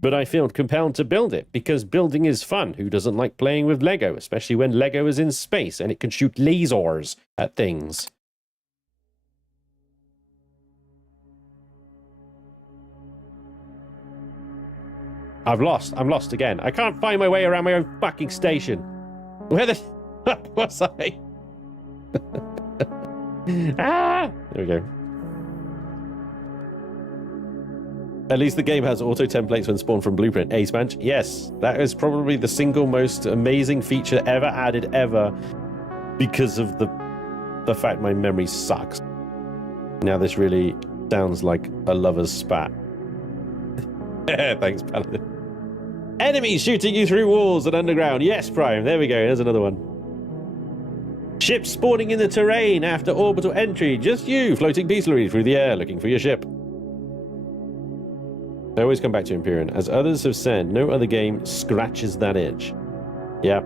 But I feel compelled to build it because building is fun. Who doesn't like playing with Lego, especially when Lego is in space and it can shoot lasers at things? I'm lost again. I can't find my way around my own fucking station. Where the fuck was I? Ah! There we go. At least the game has auto templates when spawned from blueprint. Spanj? Yes, that is probably the single most amazing feature ever added ever because of the fact my memory sucks. Now this really sounds like a lover's spat. Thanks, Paladin. Enemies shooting you through walls and underground. Yes, Prime. There we go. There's another one. Ships spawning in the terrain after orbital entry. Just you floating peacefully through the air looking for your ship. I always come back to Empyrion. As others have said, no other game scratches that itch. Yeah.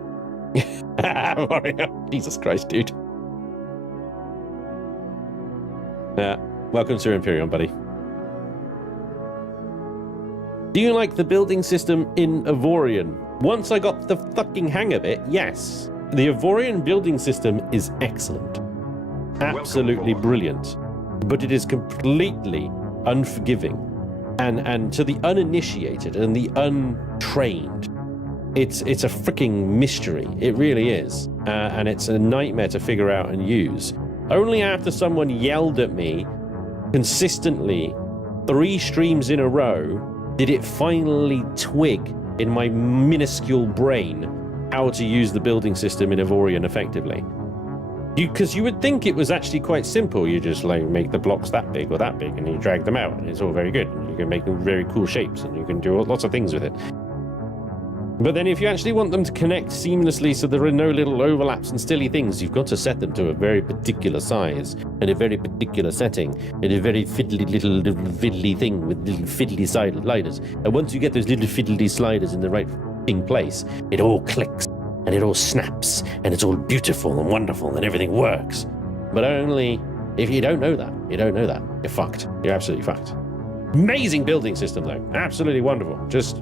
Jesus Christ, dude. Yeah. Welcome to Empyrion, buddy. Do you like the building system in Avorion? Once I got the fucking hang of it, yes. The Avorion building system is excellent. Absolutely brilliant. But it is completely unforgiving. And to the uninitiated and the untrained, it's a freaking mystery. It really is. And it's a nightmare to figure out and use. Only after someone yelled at me consistently 3 streams in a row did it finally twig in my minuscule brain how to use the building system in Avorion effectively. Because you would think it was actually quite simple. You just like make the blocks that big or that big and you drag them out and it's all very good. And you can make them very cool shapes and you can do lots of things with it. But then if you actually want them to connect seamlessly so there are no little overlaps and silly things, you've got to set them to a very particular size and a very particular setting and a very fiddly little fiddly thing with little fiddly sliders. And once you get those little fiddly sliders in the right place, it all clicks and it all snaps and it's all beautiful and wonderful and everything works. But only if you don't know that. You don't know that. You're fucked. You're absolutely fucked. Amazing building system though. Absolutely wonderful. Just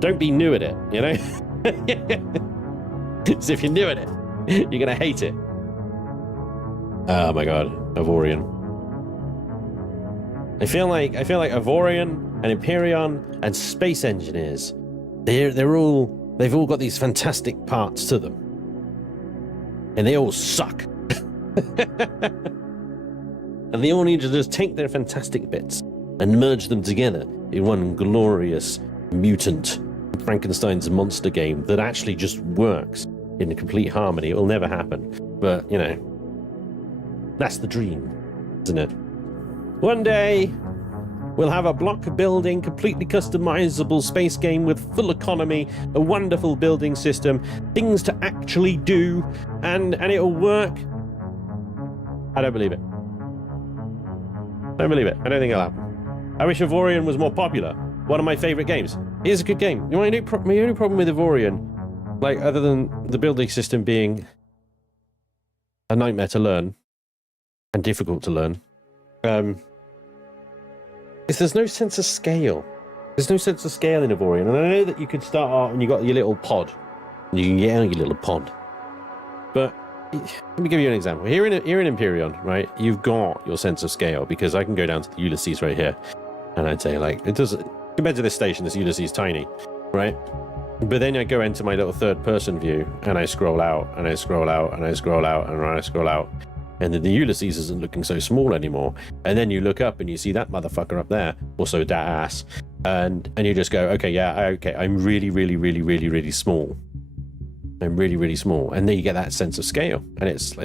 don't be new at it, you know? So if you're new at it, you're gonna hate it. Oh my god, Avorion. I feel like Avorion and Empyrion and Space Engineers, they've all got these fantastic parts to them. And they all suck. And they all need to just take their fantastic bits and merge them together in one glorious mutant Frankenstein's monster game that actually just works in complete harmony. It will never happen, but you know, that's the dream, isn't it? One day We'll have a block building, completely customizable space game with full economy, a wonderful building system, things to actually do, and it'll work. I don't believe it. I don't believe it. I don't think it'll happen. I wish Avorion was more popular. One of my favorite games. It is a good game. My only problem with Avorion, like other than the building system being a nightmare to learn and difficult to learn, is there's no sense of scale. There's no sense of scale in Avorion. And I know that you could start out and you got your little pod. And you can get on your little pod. But let me give you an example. Here in Empyrion, right, you've got your sense of scale because I can go down to the Ulysses right here. And I'd say, like, it does, compared to this station, this Ulysses is tiny, right? But then I go into my little third-person view, and I scroll out, and I scroll out, and I scroll out, and I scroll out. And then the Ulysses isn't looking so small anymore. And then you look up, and you see that motherfucker up there, also that ass. And you just go, okay, yeah, okay, I'm really, really, really, really, really small. I'm really, really small. And then you get that sense of scale, and it's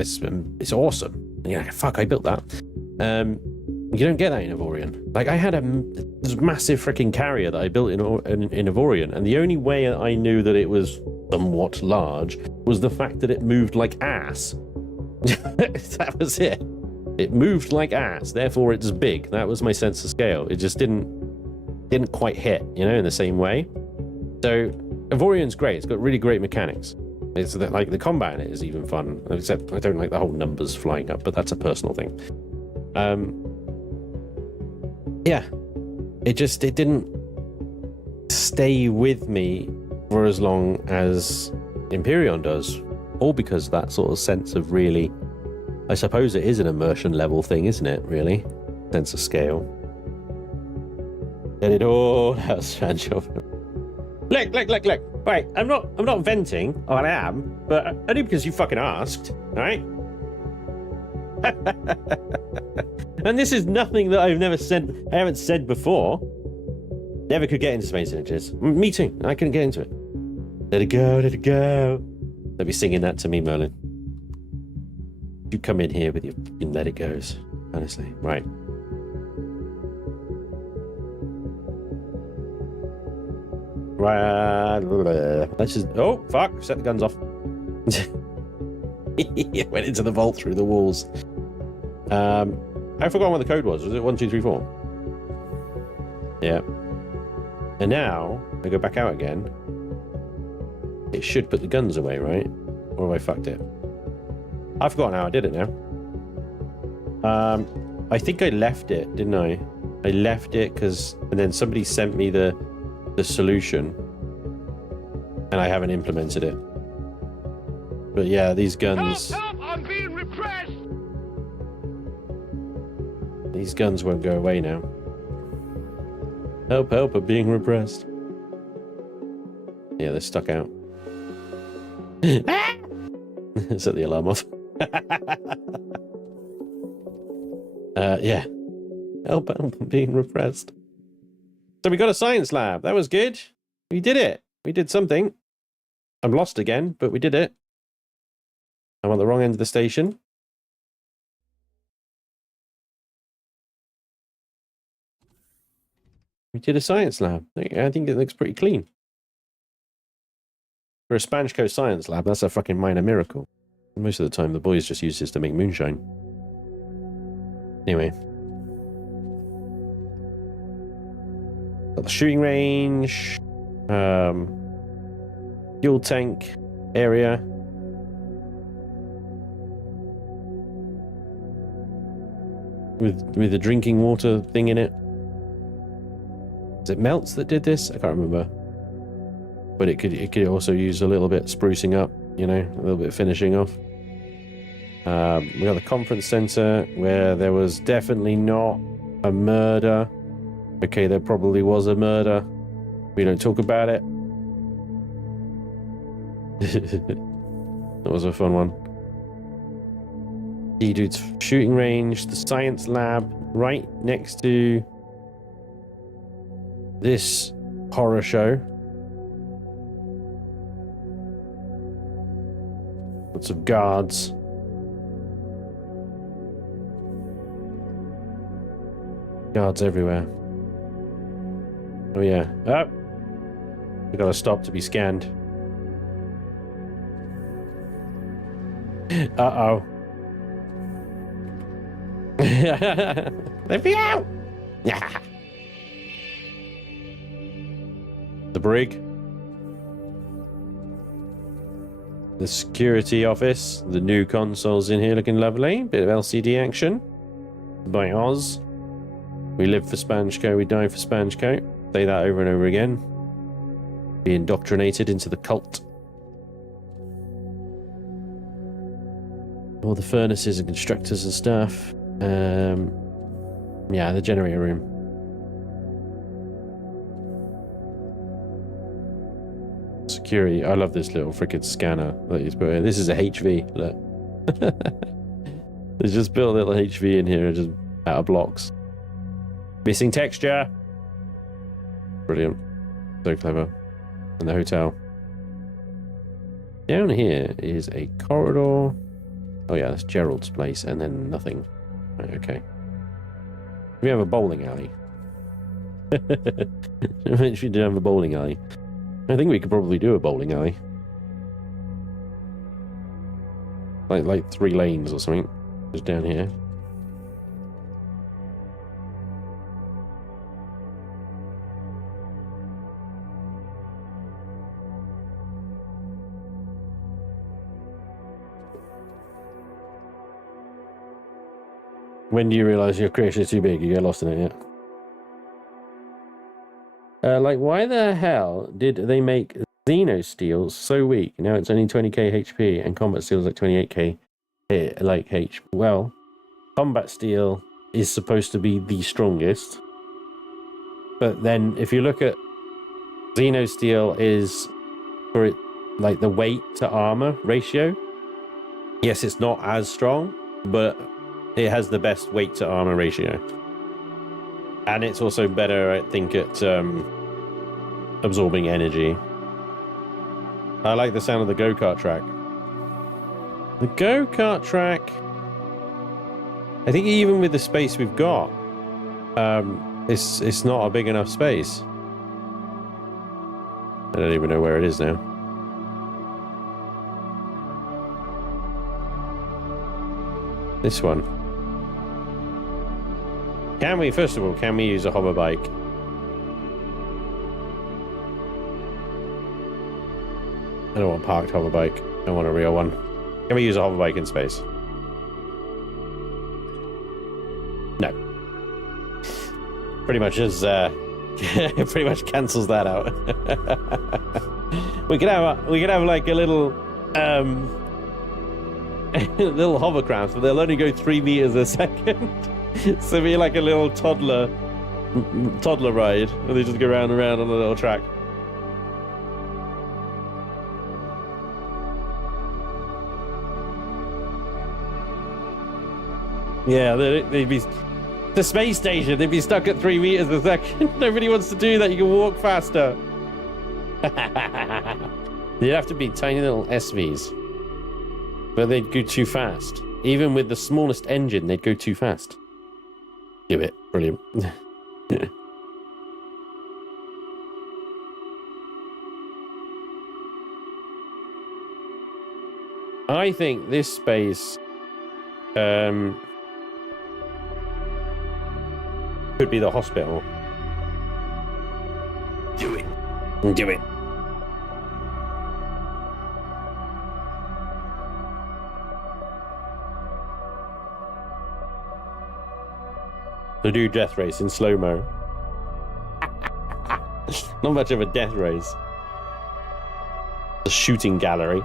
awesome. And you're like, fuck, I built that. You don't get that in Avorion. Like, I had this massive freaking carrier that I built in Avorion, and the only way I knew that it was somewhat large was the fact that it moved like ass. That was it. It moved like ass, therefore it's big. That was my sense of scale. It just didn't quite hit, you know, in the same way. So Avorion's great. It's got really great mechanics. It's like the combat in it is even fun, except I don't like the whole numbers flying up, but that's a personal thing. Yeah, it didn't stay with me for as long as Empyrion does, all because of that sort of sense of really, I suppose it is an immersion level thing, isn't it, really? Sense of scale. Get it all out, Spanj. Look. Right, I'm not venting. Oh, I am, but only because you fucking asked, right? And this is nothing that I haven't said before. Never could get into Space Images. Me too. I couldn't get into it. Let it go, let it go. They'll be singing that to me, Merlin. You come in here with your let it goes. Honestly. Right. Right. Let's just... Oh, fuck. Set the guns off. It went into the vault through the walls. I forgot what the code was. Was it 1, 2, 3, 4? Yeah. And now I go back out again. It should put the guns away, right? Or have I fucked it? I've forgotten how I did it now. I think I left it, didn't I? I left it because, and then somebody sent me the solution, and I haven't implemented it. But yeah, these guns. Help! I'm being repressed! These guns won't go away now. Help, I'm being repressed. Yeah, they're stuck out. Set the alarm off. Yeah. Help, I'm being repressed. So we got a science lab. That was good. We did it. We did something. I'm lost again, but we did it. I'm on the wrong end of the station. We did a science lab. I think it looks pretty clean. For a SpanjCo science lab, that's a fucking minor miracle. Most of the time, the boys just use this to make moonshine. Anyway. Got the shooting range. Fuel tank area. With the drinking water thing in it. Is it Melts that did this? I can't remember. But it could also use a little bit sprucing up, you know, a little bit of finishing off. We got the conference center where there was definitely not a murder. Okay, there probably was a murder. We don't talk about it. That was a fun one. D-Dude's shooting range, the science lab, right next to this horror show. Lots of guards. Guards everywhere. Oh yeah. Oh, we gotta stop to be scanned. Uh-oh. Let me out! Yeah. The brig. The security office. The new consoles in here looking lovely. Bit of LCD action. By Oz. We live for SpanjCo, we die for SpanjCo. Say that over and over again. Be indoctrinated into the cult. All the furnaces and constructors and stuff. Yeah, the generator room. Security. I love this little freaking scanner that he's put in. This is a HV. Look. They just built a little HV in here, just out of blocks. Missing texture. Brilliant. So clever. And the hotel. Down here is a corridor. Oh yeah, that's Gerald's place, and then nothing. Right, okay. We have a bowling alley. Eventually do have a bowling alley. I think we could probably do a bowling alley. Like 3 lanes or something. Just down here. When do you realize your creation is too big? You get lost in it, yeah? Like, why the hell did they make Xeno Steel so weak? Now it's only 20k HP and Combat Steel is like 28k like H. Well, Combat Steel is supposed to be the strongest. But then if you look at Xeno Steel is for it, like the weight to armor ratio. Yes, it's not as strong, but it has the best weight to armor ratio. And it's also better, I think, at absorbing energy. I like the sound of the go-kart track. The go-kart track, I think even with the space we've got, it's not a big enough space. I don't even know where it is now. This one. Can we, first of all, can we use a hover bike? I don't want a parked hover bike. I want a real one. Can we use a hover bike in space? No. Pretty much is, pretty much cancels that out. we could have like a little, little hovercraft, but they'll only go 3 meters a second. So it'll be like a little toddler ride, where they just go round and round on a little track. Yeah, they'd be the space station. They'd be stuck at 3 meters a second. Nobody wants to do that. You can walk faster. They'd have to be tiny little SVs, but they'd go too fast. Even with the smallest engine, they'd go too fast. Do it. Brilliant. I think this space could be the hospital. Do it. Do it. To do death race in slow-mo. Not much of a death race. A shooting gallery.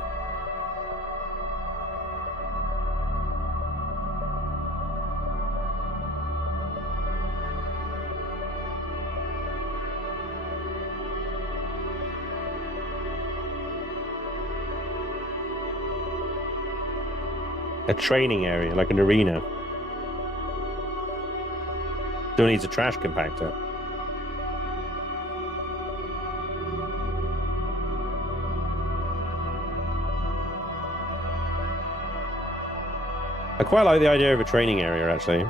A training area, like an arena. Still needs a trash compactor. I quite like the idea of a training area, actually.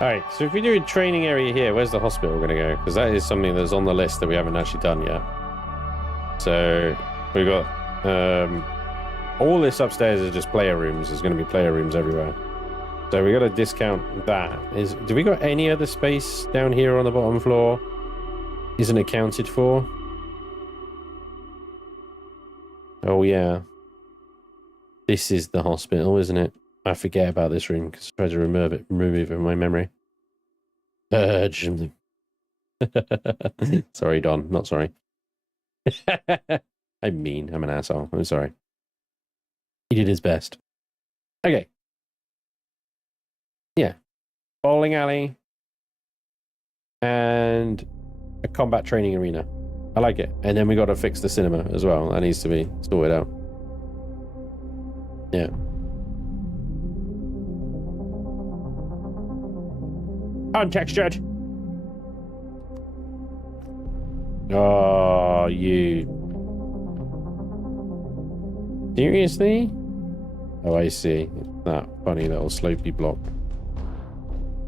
Alright, so if we do a training area here, where's the hospital going to go? Because that is something that's on the list that we haven't actually done yet. So, we've got... all this upstairs is just player rooms. There's going to be player rooms everywhere. So we got to discount that. Do we got any other space down here on the bottom floor? Isn't accounted for? Oh, yeah. This is the hospital, isn't it? I forget about this room because I tried to remove it from my memory. Urgently. Sorry, Don. Not sorry. I'm mean. I'm an asshole. I'm sorry. He did his best. Okay. Yeah. Bowling alley. And a combat training arena. I like it. And then we got to fix the cinema as well. That needs to be sorted out. Yeah. Untextured. Oh, you. Seriously? Oh, I see. That funny little slopey block.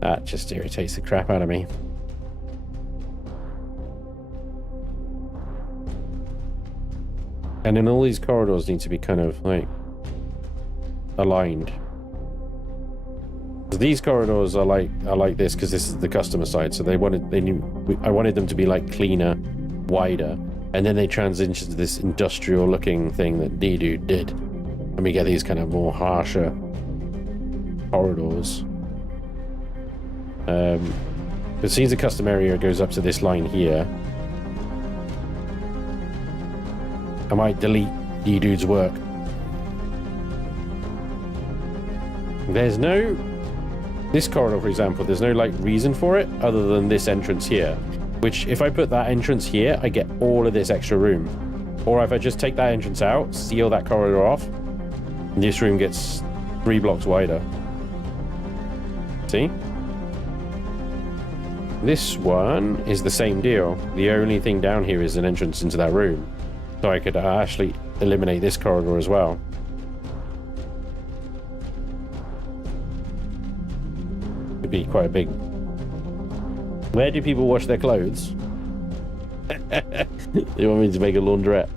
That just irritates the crap out of me. And then all these corridors need to be kind of like aligned. These corridors are like this because this is the customer side. So I wanted them to be like cleaner, wider, and then they transition to this industrial looking thing that D-Dude did. And we get these kind of more harsher corridors. It seems the custom area goes up to this line here. I might delete D-Dude's work. There's no... This corridor, for example, there's no like reason for it other than this entrance here. Which, if I put that entrance here, I get all of this extra room. Or if I just take that entrance out, seal that corridor off, this room gets 3 blocks wider. See? This one is the same deal. The only thing down here is an entrance into that room. So I could actually eliminate this corridor as well. It'd be quite a big... Where do people wash their clothes? They want me to make a laundrette.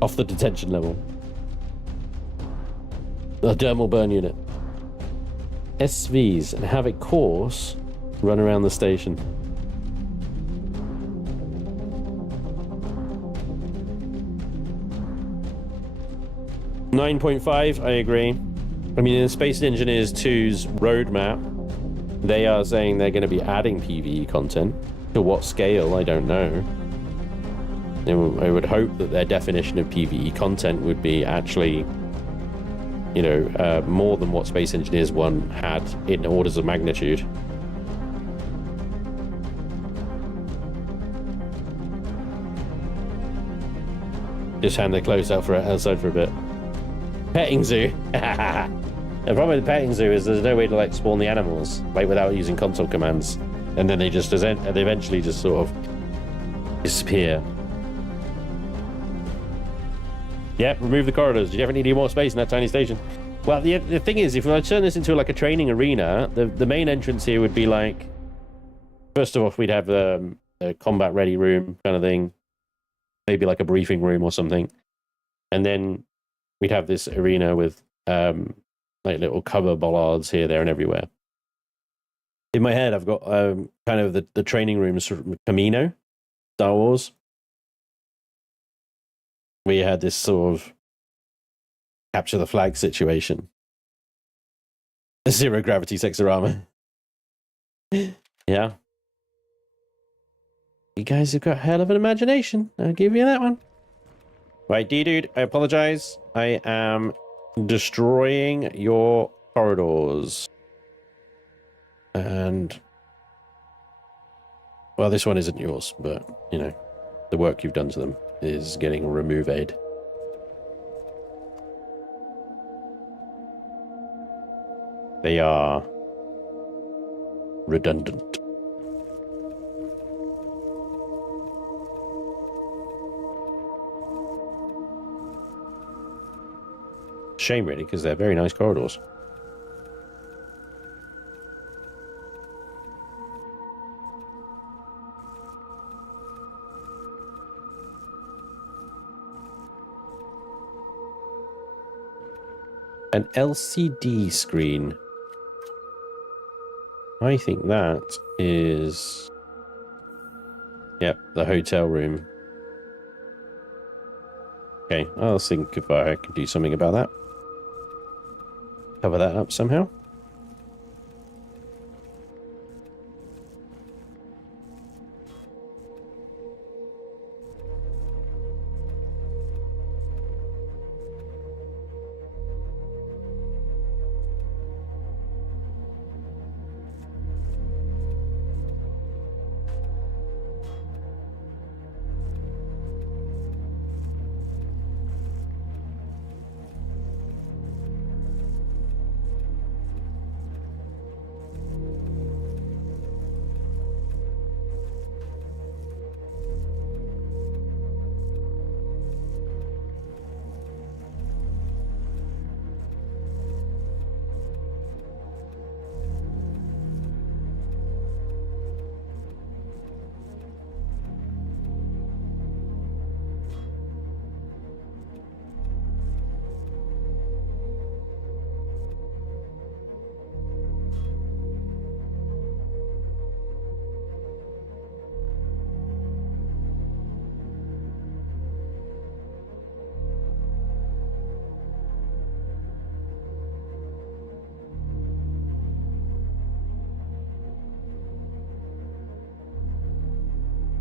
Off the detention level. The thermal burn unit. SVs and have a course run around the station. .5, I agree. I mean, in Space Engineers 2's roadmap, they are saying they're going to be adding PvE content. To what scale, I don't know. I would hope that their definition of PvE content would be actually, you know, more than what Space Engineers 1 had in orders of magnitude. Just hand their clothes outside for a bit. Petting zoo. The problem with the petting zoo is there's no way to like spawn the animals like without using console commands, and then they eventually just sort of disappear. Yeah, remove the corridors. You definitely need more space in that tiny station. Well, the thing is, if I turn this into like a training arena, the main entrance here would be like, first of all, we'd have a combat ready room kind of thing, maybe like a briefing room or something, and then we'd have this arena with like little cover bollards here, there, and everywhere. In my head, I've got kind of the training rooms from Camino, Star Wars. We had this sort of capture the flag situation. Zero gravity Sexorama. Yeah. You guys have got a hell of an imagination. I'll give you that one. Right, D-Dude, I apologize. I am destroying your corridors. And... well, this one isn't yours, but, you know, the work you've done to them is getting a remove aid. They are redundant. Shame, really, because they're very nice corridors. An LCD screen. I think that is... Yep, the hotel room. Okay, I'll think if I can do something about that. Cover that up somehow.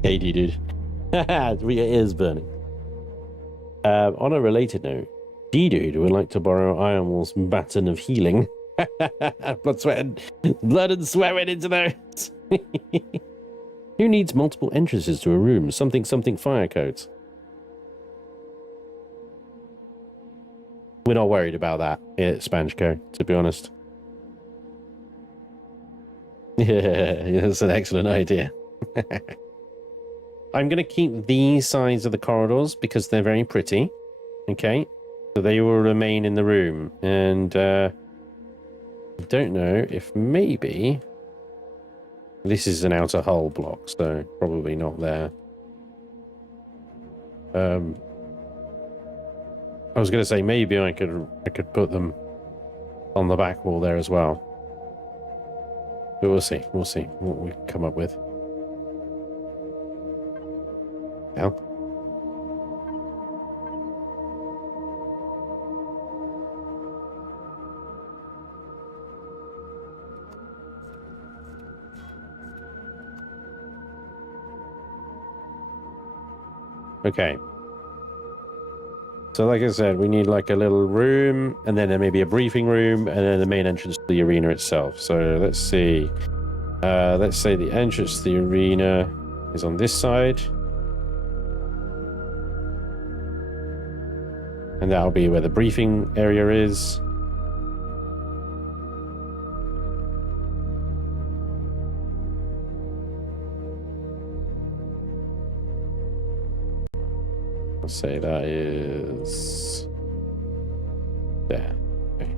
KD, dude. Your ears burning. On a related note, D-Dude would like to borrow Ironwall's baton of healing. Blood and sweat went into those. Who needs multiple entrances to a room? Something fire codes. We're not worried about that at SpanjCo, to be honest. Yeah, that's an excellent idea. I'm going to keep these sides of the corridors because they're very pretty. Okay, so they will remain in the room. And I don't know if maybe this is an outer hull block, so probably not there. I was going to say maybe I could put them on the back wall there as well. But we'll see. We'll see what we come up with. Now. Okay. So like I said, we need like a little room, and then there may be a briefing room, and then the main entrance to the arena itself. So let's see. Let's say the entrance to the arena is on this side. And that'll be where the briefing area is. Let's say that is there. Okay.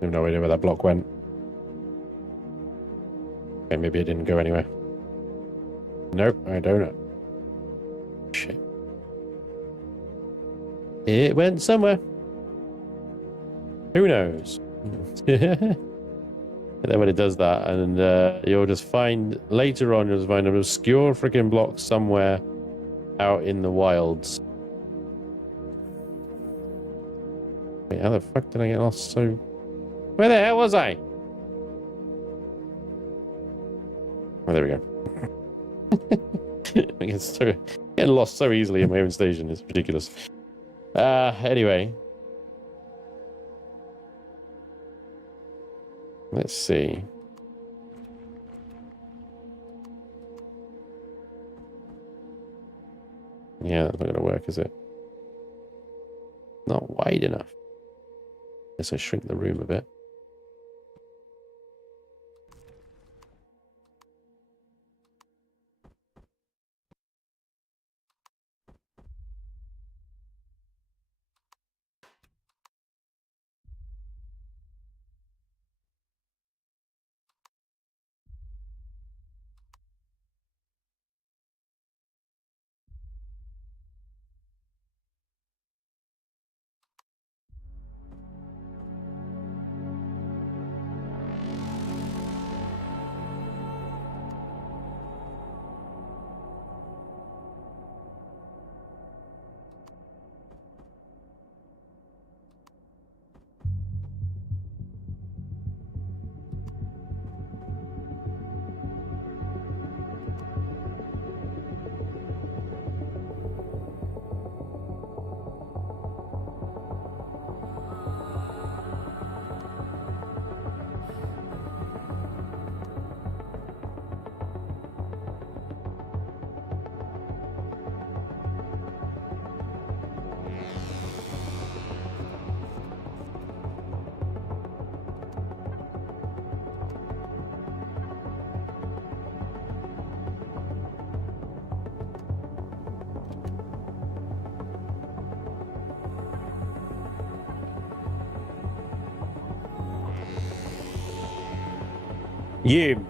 I have no idea where that block went. Okay, maybe it didn't go anywhere. Nope, I don't know. Shit. It went somewhere. Who knows? And then when it does that, and you'll just find, later on, you'll just find an obscure freaking block somewhere out in the wilds. Wait, how the fuck did I get lost so... Where the hell was I? Oh, there we go. I get so getting lost so easily in my own station. It's ridiculous. Anyway. Let's see. Yeah, that's not going to work, is it? Not wide enough. Guess I shrink the room a bit. You.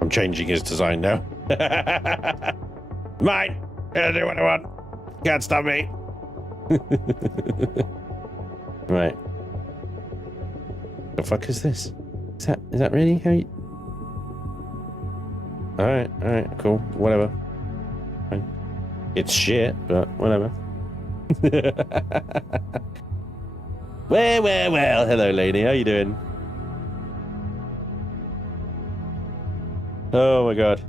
I'm changing his design now. Mine. I'll do what I want. Can't stop me. Right. The fuck is this? Is that really how you... Alright, cool. Whatever. Fine. It's shit, but whatever. Well. Hello, lady. How you doing? Oh my god.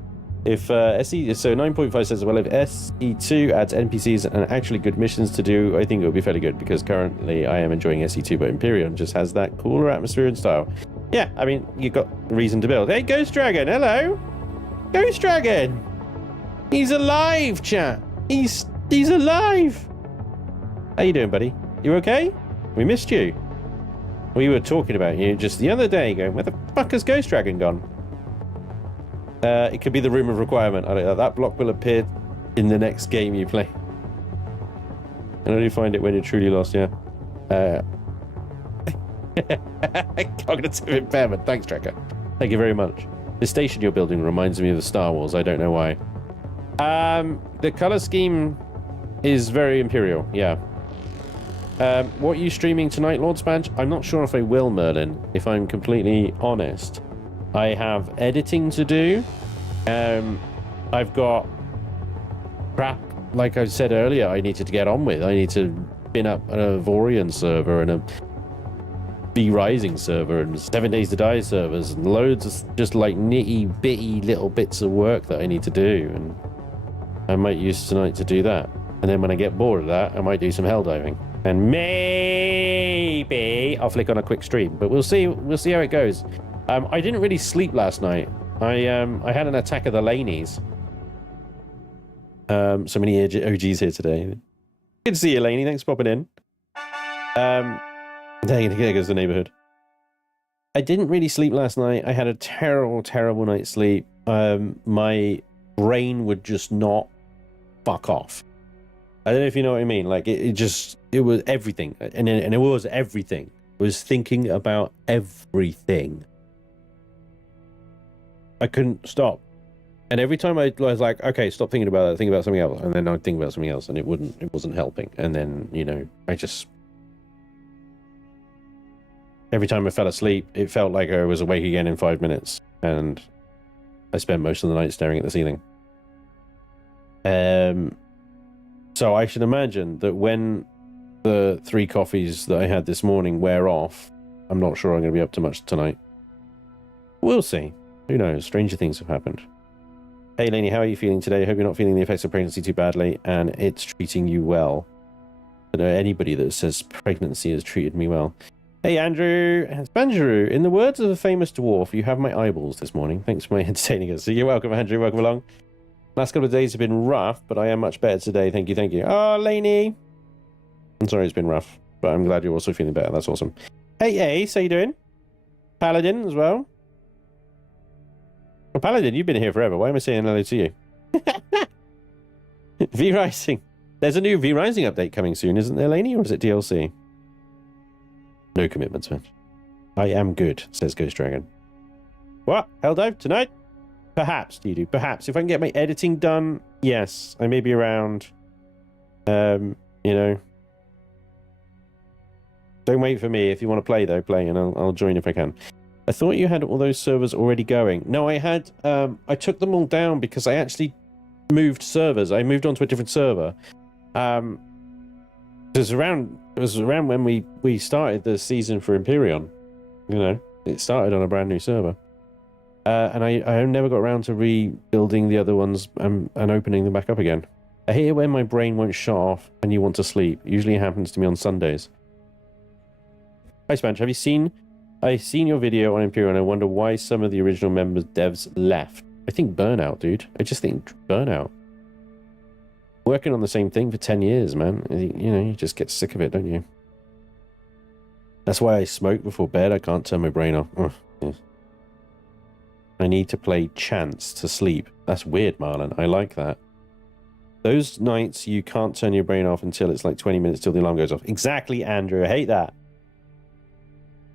If SE, so 9.5 says, well, if SE2 adds NPCs and actually good missions to do, I think it would be fairly good, because currently I am enjoying SE2, but Empyrion just has that cooler atmosphere and style. Yeah, I mean, you've got reason to build. Hey, Ghost Dragon, hello! Ghost Dragon! He's alive, chat! He's alive! How you doing, buddy? You okay? We missed you. We were talking about you just the other day, going, where the fuck has Ghost Dragon gone? It could be the room of requirement. I don't know. That block will appear in the next game you play. And only find it when you're truly lost, yeah. Cognitive impairment. Thanks, Tracker. Thank you very much. The station you're building reminds me of the Star Wars. I don't know why. The color scheme is very Imperial, yeah. What are you streaming tonight, Lord Spanj? I'm not sure if I will, Merlin, if I'm completely honest. I have editing to do. I've got crap, like I said earlier, I needed to get on with. I need to spin up an Avorion server and a Ryzen server and 7 Days to Die servers and loads of just like nitty-bitty little bits of work that I need to do. And I might use tonight to do that. And then when I get bored of that, I might do some hell diving. And maybe I'll flick on a quick stream. But we'll see. We'll see how it goes. I didn't really sleep last night. I had an attack of the Lanies. So many OGs here today. Good to see you, Laney. Thanks for popping in. There goes the neighborhood. I didn't really sleep last night. I had a terrible, terrible night's sleep. My brain would just not fuck off. I don't know if you know what I mean. Like it was everything, and it was everything. I was thinking about everything. I couldn't stop, and every time I was like, okay, stop thinking about that, think about something else, and then I'd think about something else, and it wasn't helping. And then, you know, every time I fell asleep, it felt like I was awake again in 5 minutes, and I spent most of the night staring at the ceiling. So I should imagine that when the 3 coffees that I had this morning wear off, I'm not sure I'm going to be up to much tonight. We'll see. Who knows? Stranger things have happened. Hey, Lainey, how are you feeling today? Hope you're not feeling the effects of pregnancy too badly and it's treating you well. I don't know anybody that says pregnancy has treated me well. Hey, Andrew. Spanjaroo, in the words of the famous dwarf, you have my eyeballs this morning. Thanks for entertaining us. So you're welcome, Andrew. Welcome along. Last couple of days have been rough, but I am much better today. Thank you, thank you. Oh, Lainey. I'm sorry it's been rough, but I'm glad you're also feeling better. That's awesome. Hey, Ace, how you doing? Paladin as well. Well, Paladin, you've been here forever. Why am I saying hello to you? V-Rising. There's a new V-Rising update coming soon, isn't there, Lainey? Or is it DLC? No commitments, man. I am good, says Ghost Dragon. What? Helldive tonight? Perhaps, Didu. Perhaps. If I can get my editing done, yes. I may be around. You know. Don't wait for me. If you want to play, though, play, and I'll join if I can. I thought you had all those servers already going. No, I had. I took them all down because I actually moved servers. I moved on to a different server. It was around when we started the season for Empyrion. You know, it started on a brand new server. And I never got around to rebuilding the other ones and opening them back up again. I hate it when my brain won't shut off and you want to sleep. It usually happens to me on Sundays. Hi, Spanj. Have you seen I seen your video on Empyrion and I wonder why some of the original members devs left. I think burnout, dude. I just think burnout. Working on the same thing for 10 years, man. You know, you just get sick of it, don't you? That's why I smoke before bed. I can't turn my brain off. Yeah. I need to play chance to sleep. That's weird, Marlon. I like that. Those nights you can't turn your brain off until it's like 20 minutes till the alarm goes off. Exactly, Andrew. I hate that.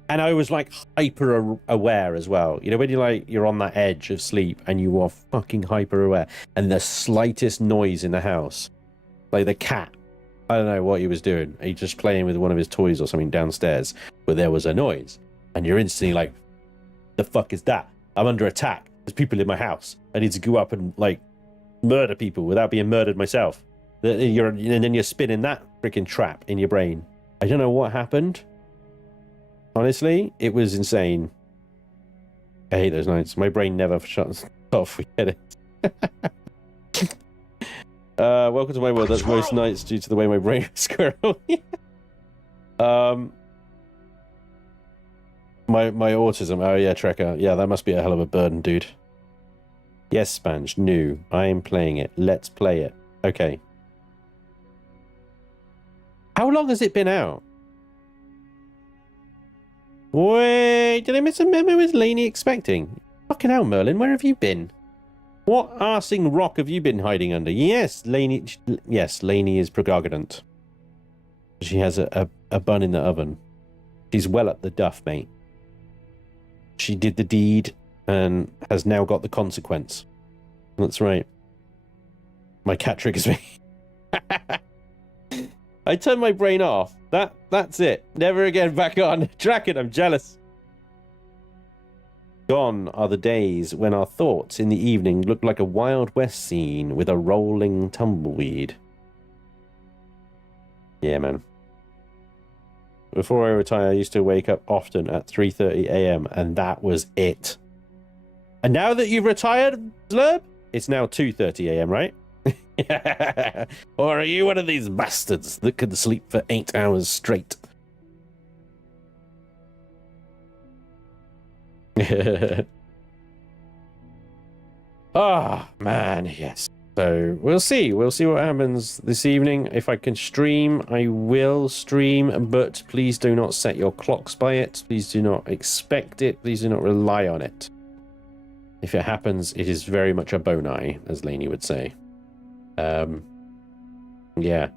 And I was like hyper aware as well. You know, when you're on that edge of sleep and you are fucking hyper aware, and the slightest noise in the house, like the cat, I don't know what he was doing. He just playing with one of his toys or something downstairs, but there was a noise, and you're instantly like, "The fuck is that? I'm under attack. There's people in my house. I need to go up and like murder people without being murdered myself." And then you're spinning that freaking trap in your brain. I don't know what happened. Honestly, it was insane. I hate those nights. My brain never shuts off. Forget it. Welcome to my world. That's most nights due to the way my brain is squirrel. My autism. Oh yeah, Trekker. Yeah, that must be a hell of a burden, dude. Yes, Spanj. New. I am playing it. Let's play it. Okay. How long has it been out? Wait, did I miss a memo? Is Laney expecting? Fucking hell, Merlin, where have you been? What arsing rock have you been hiding under? Yes, Laney. Yes, Laney is pregargant. She has a bun in the oven. She's well up the duff, mate. She did the deed and has now got the consequence. That's right. My cat triggers me. I turned my brain off. That's it. Never again back on. Draken, I'm jealous. Gone are the days when our thoughts in the evening looked like a Wild West scene with a rolling tumbleweed. Yeah, man. Before I retire, I used to wake up often at 3:30 a.m. and that was it. And now that you've retired, Slurp, it's now 2:30 a.m., right? Or are you one of these bastards that can sleep for 8 hours straight? Ah, man, yes. So we'll see. We'll see what happens this evening. If I can stream, I will stream, but please do not set your clocks by it. Please do not expect it. Please do not rely on it. If it happens, it is very much a boni, as Laney would say. Yeah.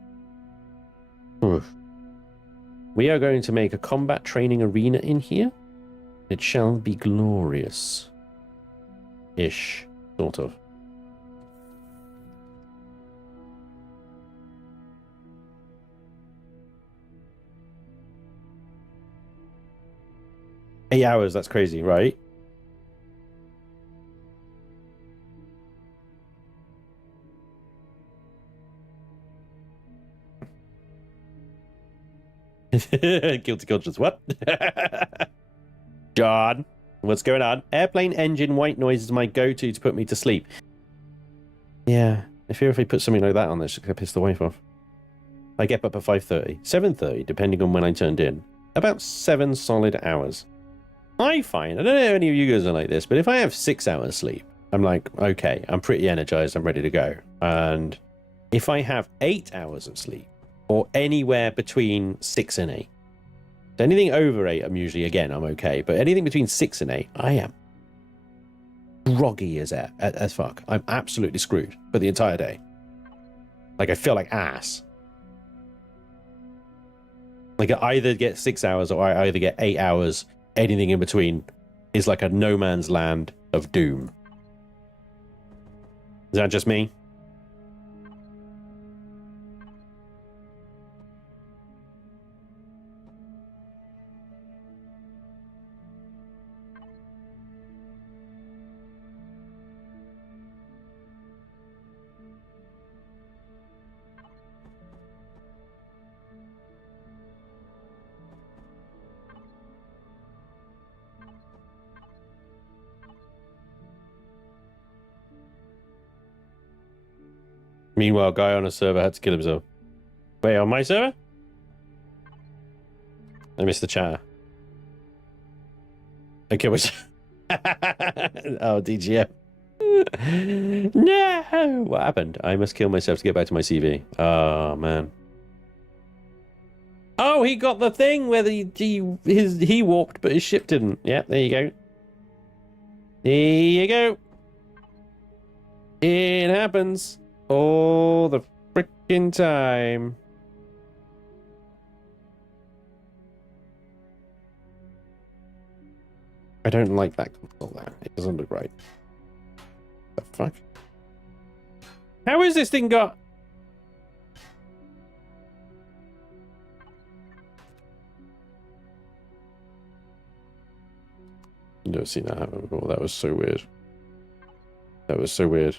Oof. We are going to make a combat training arena in here. It shall be glorious. Ish. Sort of. Eight hours, that's crazy, right? Guilty conscience, what? John, what's going on? Airplane engine white noise is my go-to to put me to sleep. Yeah, I fear if I put something like that on there, it's going to piss the wife off. I get up at 5:30, 7:30, depending on when I turned in. About 7 solid hours. I find, I don't know if any of you guys are like this, but if I have 6 hours sleep, I'm like, okay, I'm pretty energized, I'm ready to go. And if I have 8 hours of sleep, or anywhere between 6 and 8. So anything over 8, I'm usually, again, I'm okay. But anything between 6 and 8, I am groggy as fuck. I'm absolutely screwed for the entire day. Like, I feel like ass. Like, I either get 6 hours or I either get 8 hours. Anything in between is like a no man's land of doom. Is that just me? Meanwhile, guy on a server had to kill himself. Wait, on my server? I missed the chat. I killed myself. Oh, DGM. No! What happened? I must kill myself to get back to my CV. Oh, man. Oh, he got the thing where he warped, but his ship didn't. Yeah, there you go. There you go. It happens all the freaking time. I don't like that console there. It doesn't look right. The fuck? How is this thing got... I've never seen that happen before. That was so weird. That was so weird.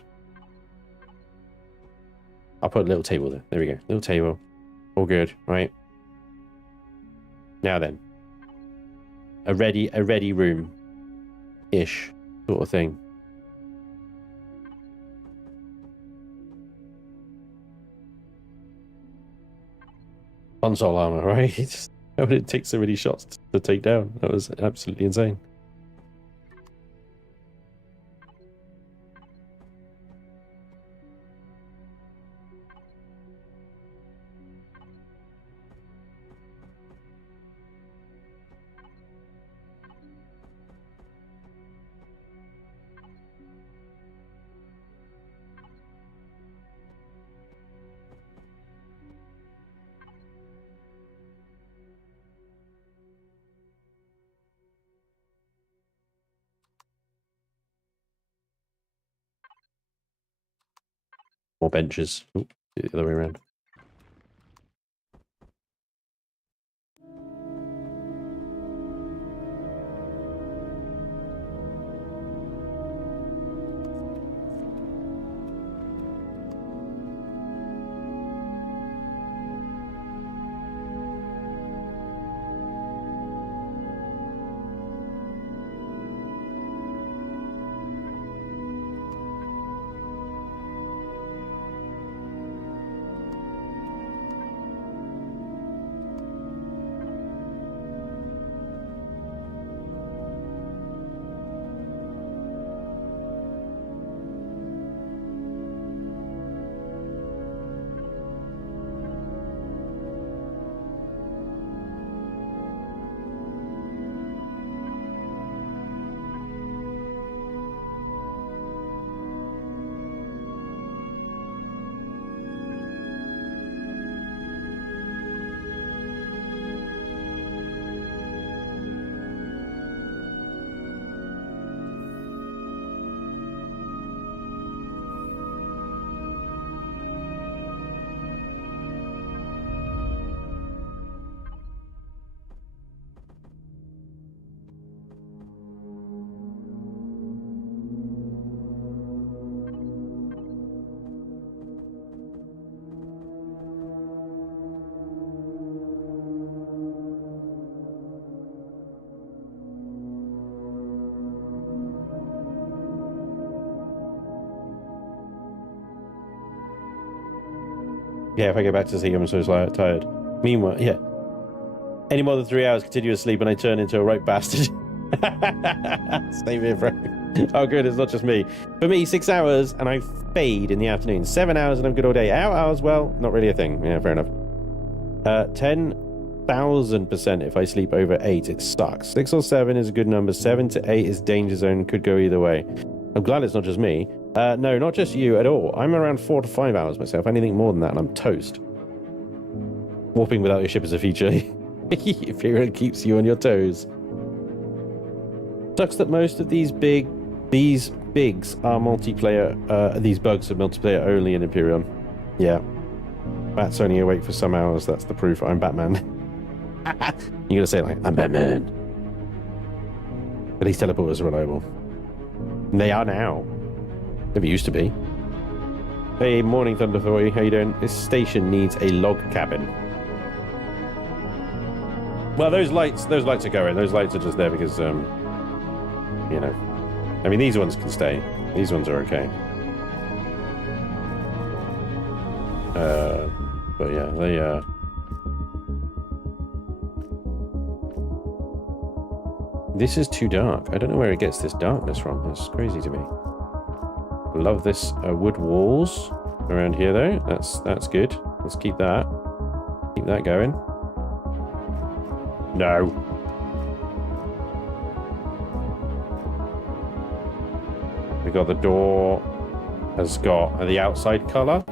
I'll put a little table there. There we go. Little table. All good, right? Now then. A ready room-ish sort of thing. Console armor, right? How did it take so many shots to take down? That was absolutely insane. More benches. Ooh, the other way around. Yeah, if I go back to sleep, I'm so tired. Meanwhile, yeah. Any more than 3 hours continuous sleep and I turn into a right bastard. Same here, bro. Oh, good, it's not just me. For me, 6 hours and I fade in the afternoon. 7 hours and I'm good all day. 8 hours, well, not really a thing. Yeah, fair enough. 10,000% if I sleep over 8, it sucks. 6 or 7 is a good number. 7 to 8 is danger zone, could go either way. I'm glad it's not just me. No, not just you at all. I'm around 4 to 5 hours myself. Anything more than that, and I'm toast. Warping without your ship is a feature. Empyrion keeps you on your toes. Sucks that most of these bigs are multiplayer. These bugs are multiplayer only in Empyrion. Yeah. Bat's only awake for some hours. That's the proof I'm Batman. You're gonna say it like, I'm Batman. But these teleporters are reliable. And they are now. Never used to be. Hey, morning Thunderboy, how you doing? This station needs a log cabin. Well, those lights are going. Those lights are just there because, you know. I mean, these ones can stay. These ones are okay. But yeah, they This is too dark. I don't know where it gets this darkness from. It's crazy to me. Love this wood walls around here though. That's good. Let's keep that. Keep that going. No. We got the door has got the outside color,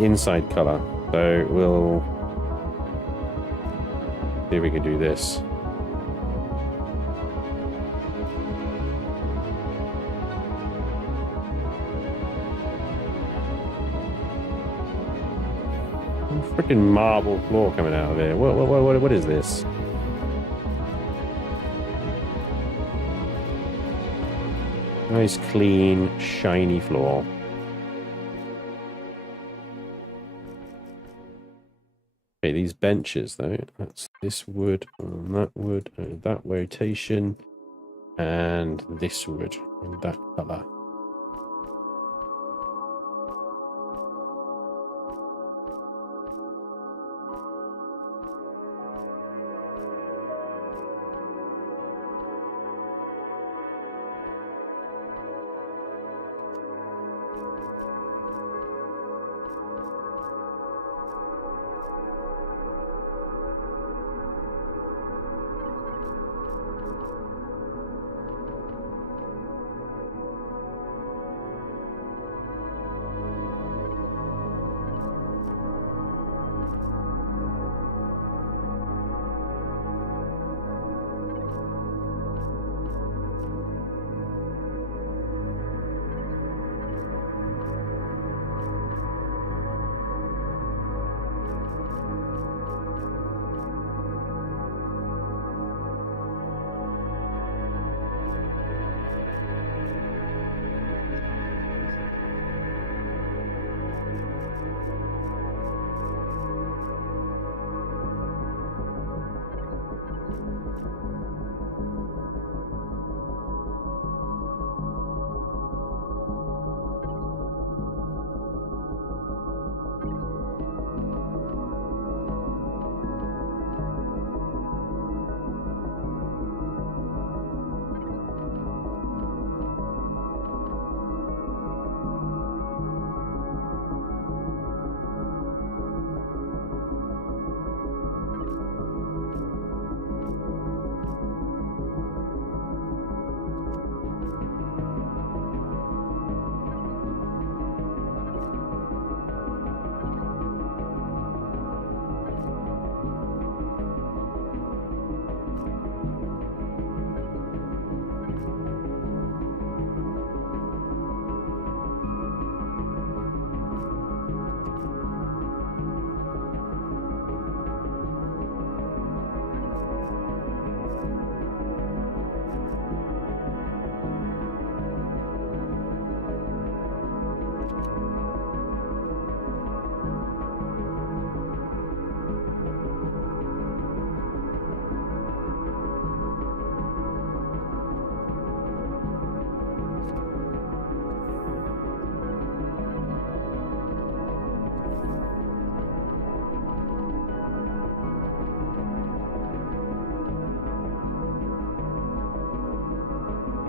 inside color. So we'll see if we can do this. Freaking marble floor coming out of here. What is this? Nice, clean, shiny floor. Okay, these benches though. That's this wood and that wood and that rotation, and this wood and that color.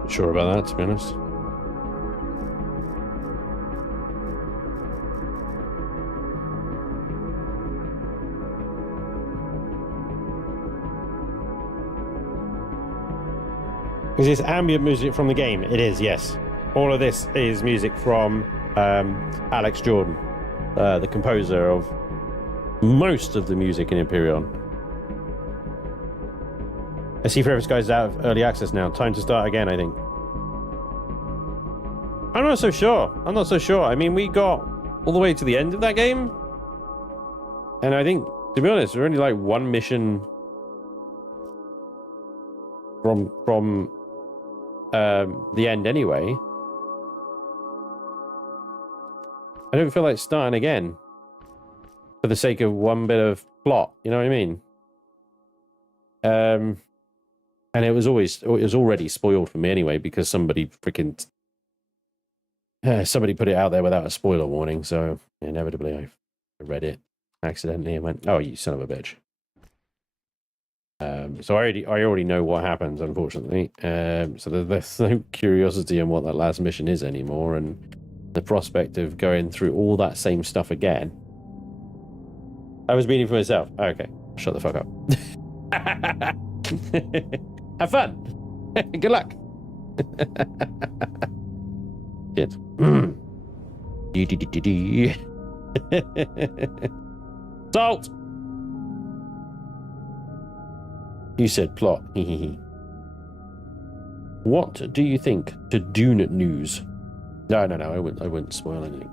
Sure about that, to be honest. Is this ambient music from the game? It is, yes. All of this is music from Alex Jordan, the composer of most of the music in Empyrion. I see Forever Skies is out of early access now. Time to start again, I think. I'm not so sure. I mean, we got all the way to the end of that game. And I think, to be honest, we're only like one mission from the end anyway. I don't feel like starting again for the sake of one bit of plot. You know what I mean? And it was already spoiled for me anyway because somebody put it out there without a spoiler warning. So inevitably, I read it accidentally and went, "Oh, you son of a bitch." So I already know what happens, unfortunately. So there's no curiosity on what that last mission is anymore, and the prospect of going through all that same stuff again. I was meaning for myself. Okay, shut the fuck up. Have fun. Good luck. Shit. Salt. You said plot. What do you think to Dune news? No, I wouldn't spoil anything.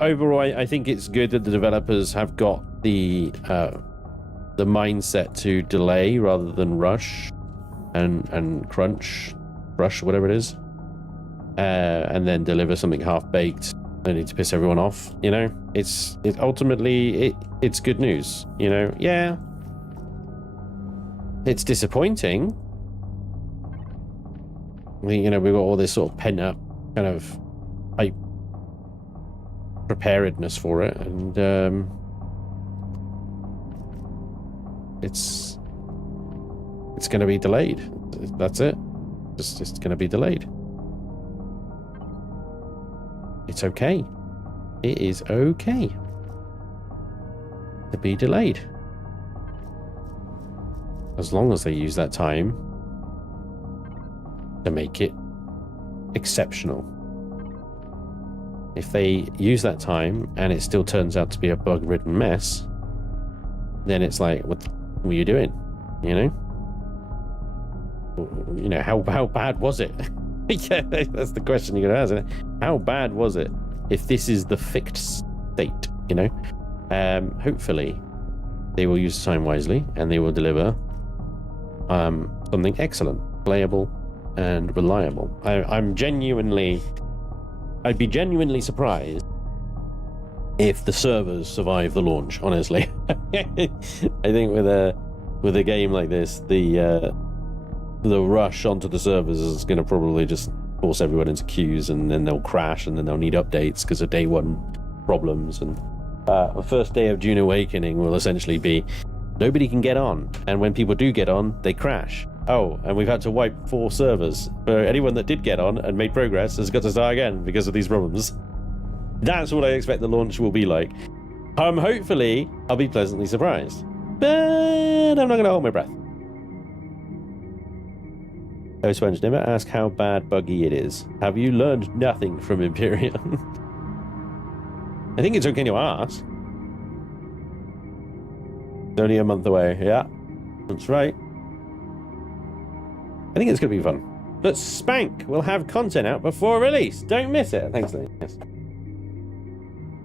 Overall, I think it's good that the developers have got the mindset to delay rather than rush and rush, whatever it is, and then deliver something half-baked only to piss everyone off. You know, it's ultimately good news. You know, yeah, it's disappointing. You know, we've got all this sort of pent-up kind of hype preparedness for it, and it's going to be delayed. That's it. It's going to be delayed. It's okay. It is okay to be delayed, as long as they use that time to make it exceptional. If they use that time and it still turns out to be a bug-ridden mess, then it's like, what were you doing? You know, how bad was it? Yeah, that's the question you're gonna ask, isn't it? How bad was it? If this is the fixed state, you know, hopefully they will use the time wisely and they will deliver something excellent, playable, and reliable. I'd be genuinely surprised if the servers survive the launch, honestly. I think with a game like this, the rush onto the servers is going to probably just force everyone into queues, and then they'll crash, and then they'll need updates because of day one problems. And the first day of Dune Awakening will essentially be nobody can get on, and when people do get on, they crash. Oh, and we've had to wipe 4 servers. For anyone that did get on and made progress has got to start again because of these problems. That's what I expect the launch will be like. Hopefully, I'll be pleasantly surprised. But I'm not going to hold my breath. Oh, Spanj, never ask how bad buggy it is. Have you learned nothing from Empyrion? I think it's okay to ask. It's only a month away. Yeah, that's right. I think it's going to be fun. But Spank will have content out before release. Don't miss it. Thanks, Lee. Yes.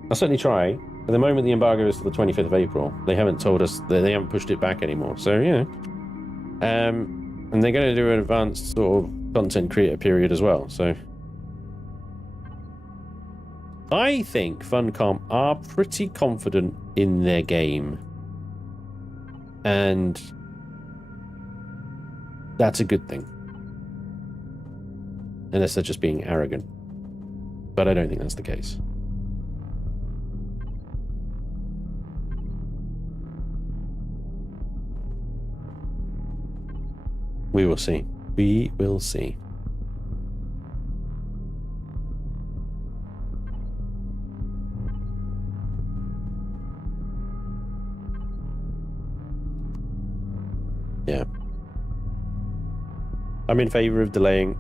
I'll certainly try. At the moment, the embargo is to the 25th of April. They haven't told us that they haven't pushed it back anymore. So, yeah. And they're going to do an advanced sort of content creator period as well. So, I think Funcom are pretty confident in their game. And that's a good thing. Unless they're just being arrogant. But I don't think that's the case. We will see. We will see. Yeah. I'm in favor of delaying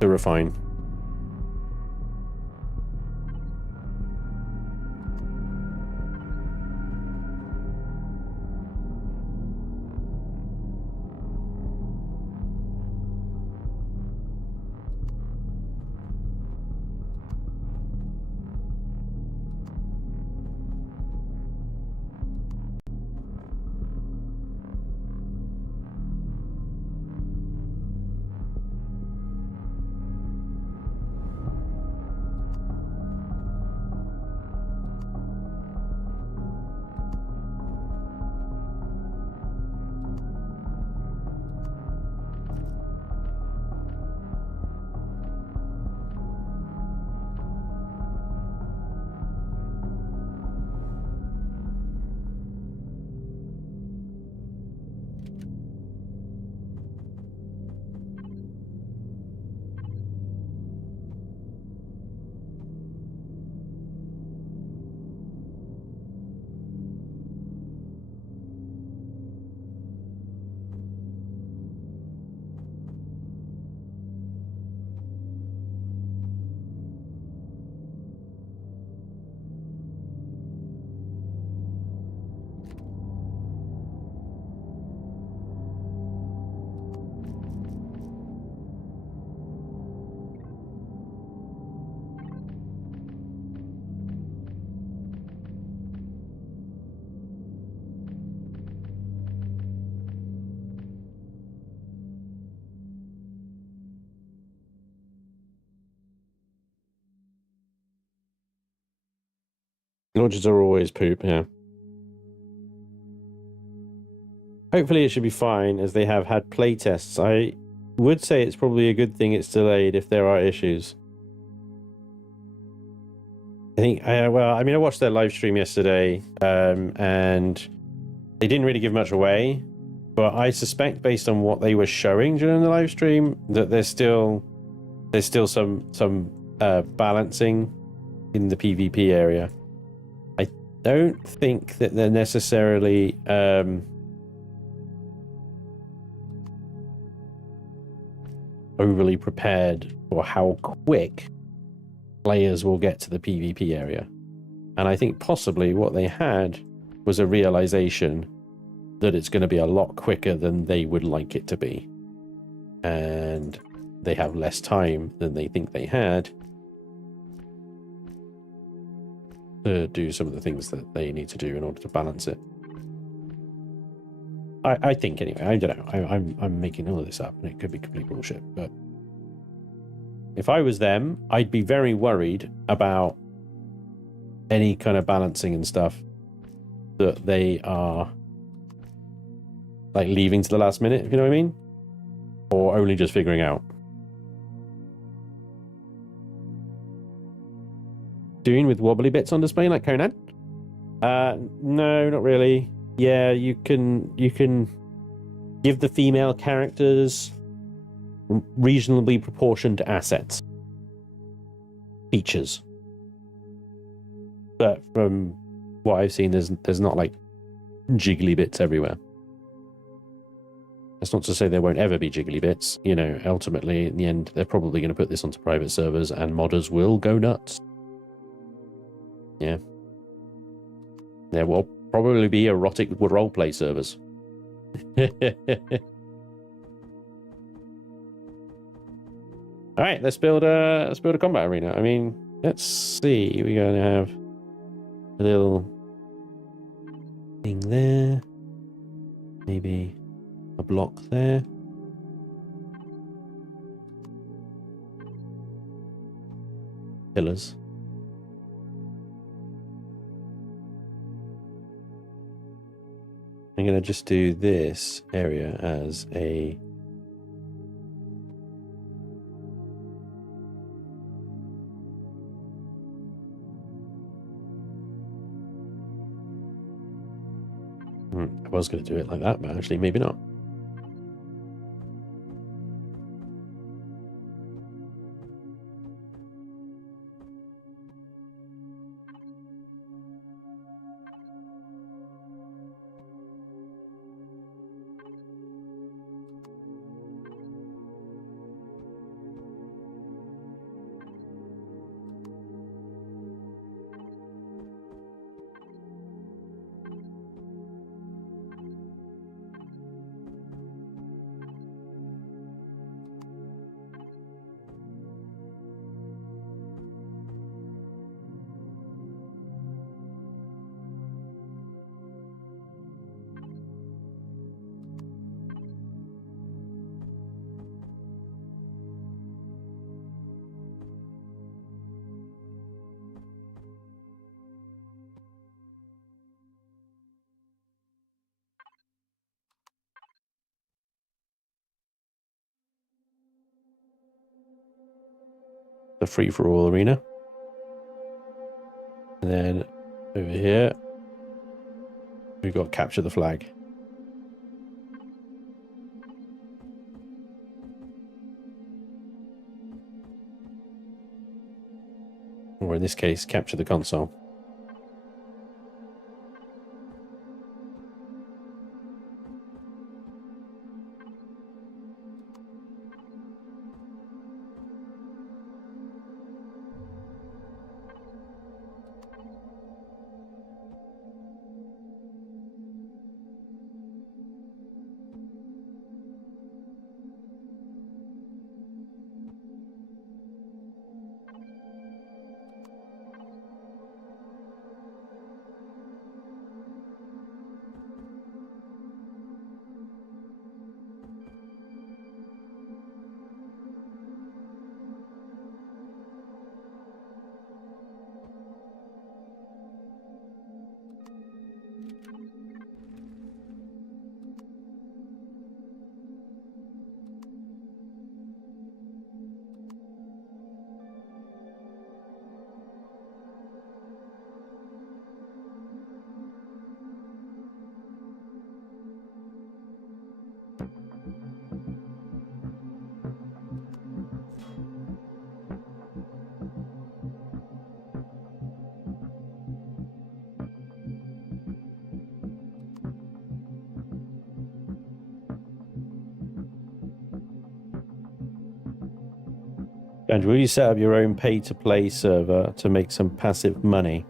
to refine. Launches are always poop, yeah. Hopefully it should be fine, as they have had playtests. I would say it's probably a good thing it's delayed if there are issues. I think, well, I mean, I watched their live stream yesterday, and they didn't really give much away, but I suspect based on what they were showing during the live stream that there's still some balancing in the PvP area. I don't think that they're necessarily overly prepared for how quick players will get to the PvP area. And I think possibly what they had was a realization that it's going to be a lot quicker than they would like it to be. And they have less time than they think they had to do some of the things that they need to do in order to balance it. I think anyway. I don't know. I'm making all of this up, and it could be complete bullshit. But if I was them, I'd be very worried about any kind of balancing and stuff that they are like leaving to the last minute, if you know what I mean, or only just figuring out. Doing with wobbly bits on display like Conan? No, not really. Yeah, you can give the female characters reasonably proportioned assets, features. But from what I've seen, there's not like jiggly bits everywhere. That's not to say there won't ever be jiggly bits. You know, ultimately, in the end, they're probably going to put this onto private servers, and modders will go nuts. Yeah. There will probably be erotic roleplay servers. All right, let's build a combat arena. I mean, let's see. We're going to have a little thing there, maybe a block there. Pillars. I'm going to just do this area as a I was going to do it like that, but actually maybe not. The free-for-all arena. And then over here, we've got capture the flag. Or in this case, capture the console. And will you set up your own pay-to-play server to make some passive money?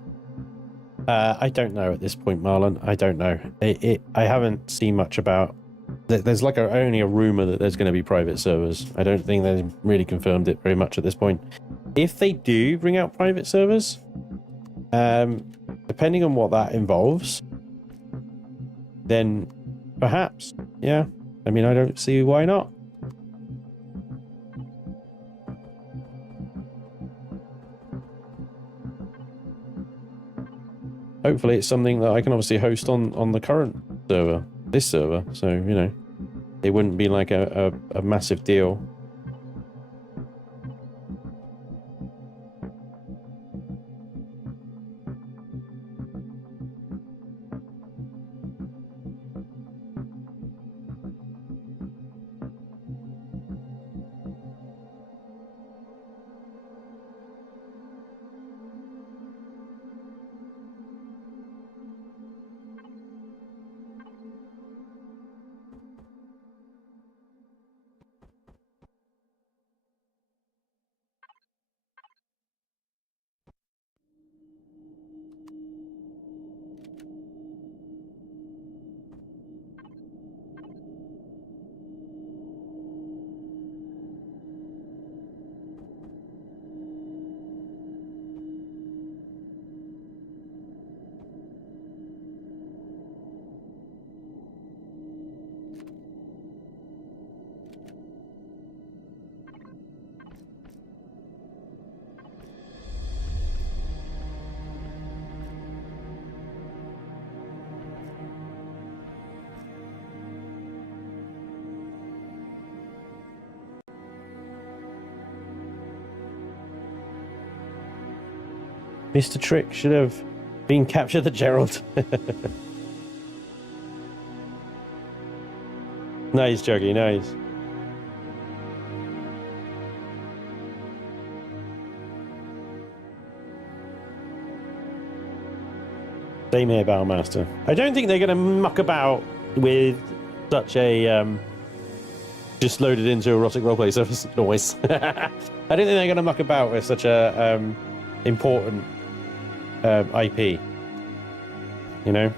I don't know at this point, Marlon. I don't know. I haven't seen much about... There's like only a rumor that there's going to be private servers. I don't think they've really confirmed it very much at this point. If they do bring out private servers, depending on what that involves, then perhaps, yeah. I mean, I don't see why not. Hopefully it's something that I can obviously host on the current server, this server, so, you know, it wouldn't be like a massive deal. Mr. Trick should have been captured the Gerald. Nice, Juggy, nice. Same here, Battlemaster. I don't think they're going to muck about with such a just loaded into erotic roleplay service noise. I don't think they're going to muck about with such a important IP, you know?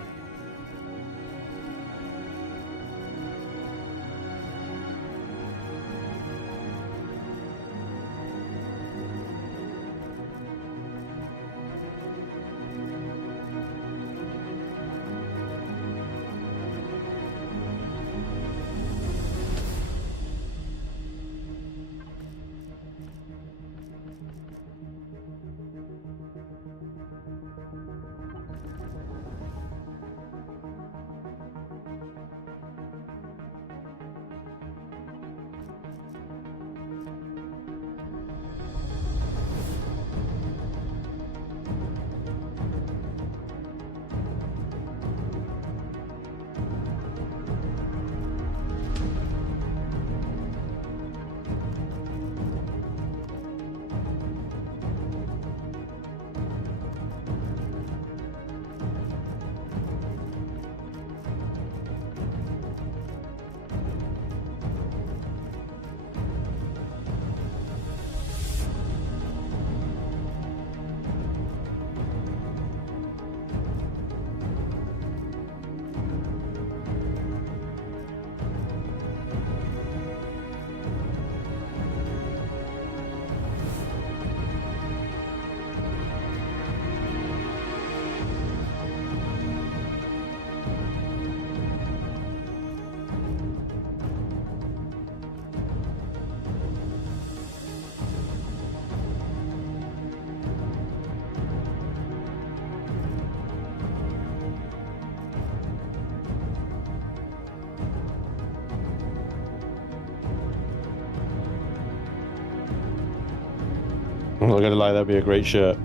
I'm not gonna lie, that'd be a great shirt.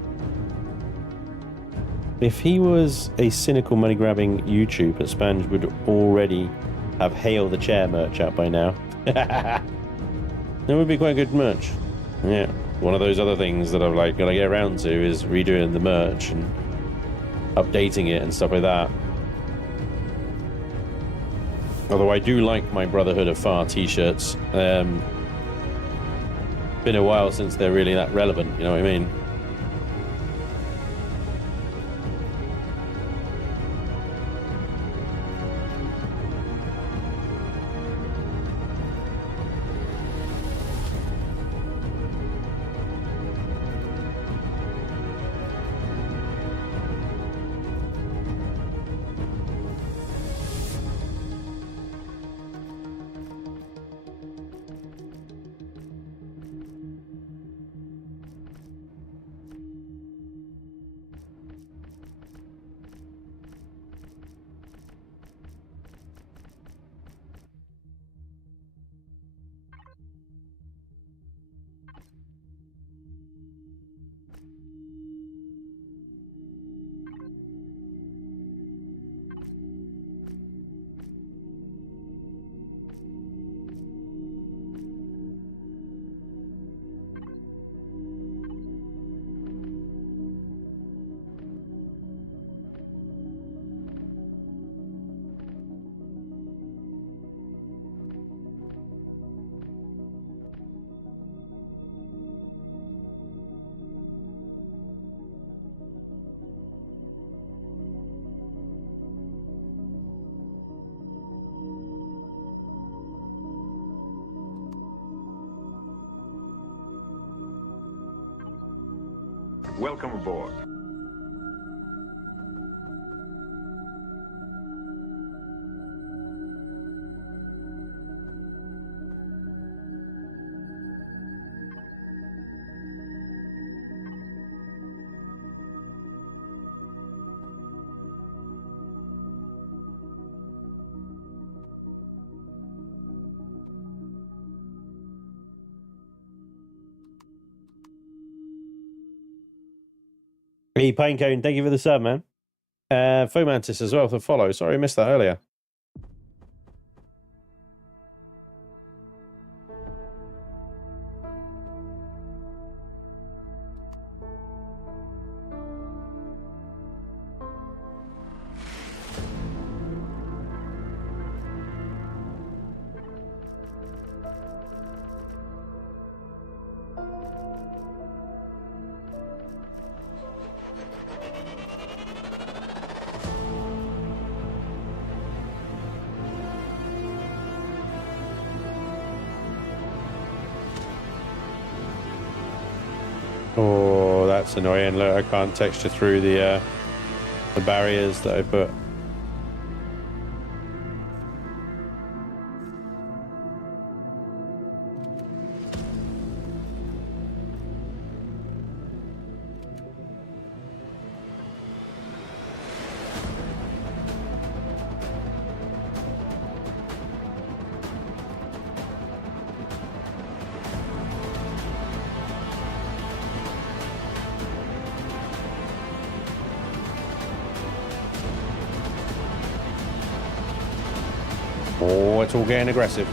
If he was a cynical money-grabbing YouTuber, Spanj would already have Hail the Chair merch out by now. That would be quite good merch. Yeah, one of those other things that I've like gotta get around to is redoing the merch and updating it and stuff like that. Although I do like my Brotherhood of Far t-shirts. been a while since they're really that relevant, you know what I mean? Welcome aboard. Hey, Pinecone, thank you for the sub, man. Fomantis as well for follow. Sorry, I missed that earlier. Oh, that's annoying. Look, I can't texture through the barriers that I put. Oh, it's all getting aggressive.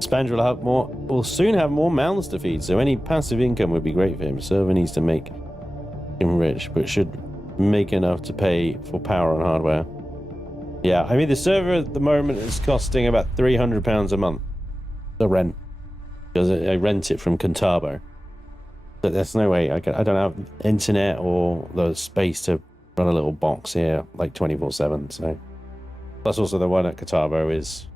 Spanj will soon have more mouths to feed, so any passive income would be great for him. Server needs to make him rich, but should make enough to pay for power and hardware. Yeah, I mean, the server at the moment is costing about £300 a month, the rent, because I rent it from Contabo. But there's no way, I don't have internet or the space to run a little box here, like 24/7, so. Plus also the one at Contabo is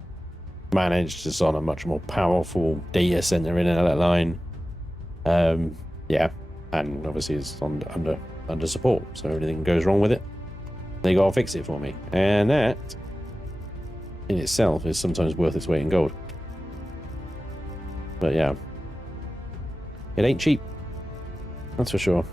managed, it's on a much more powerful data center in that line. Yeah, and obviously it's under support, so anything goes wrong with it, they gotta fix it for me, and that in itself is sometimes worth its weight in gold. But yeah, it ain't cheap, that's for sure.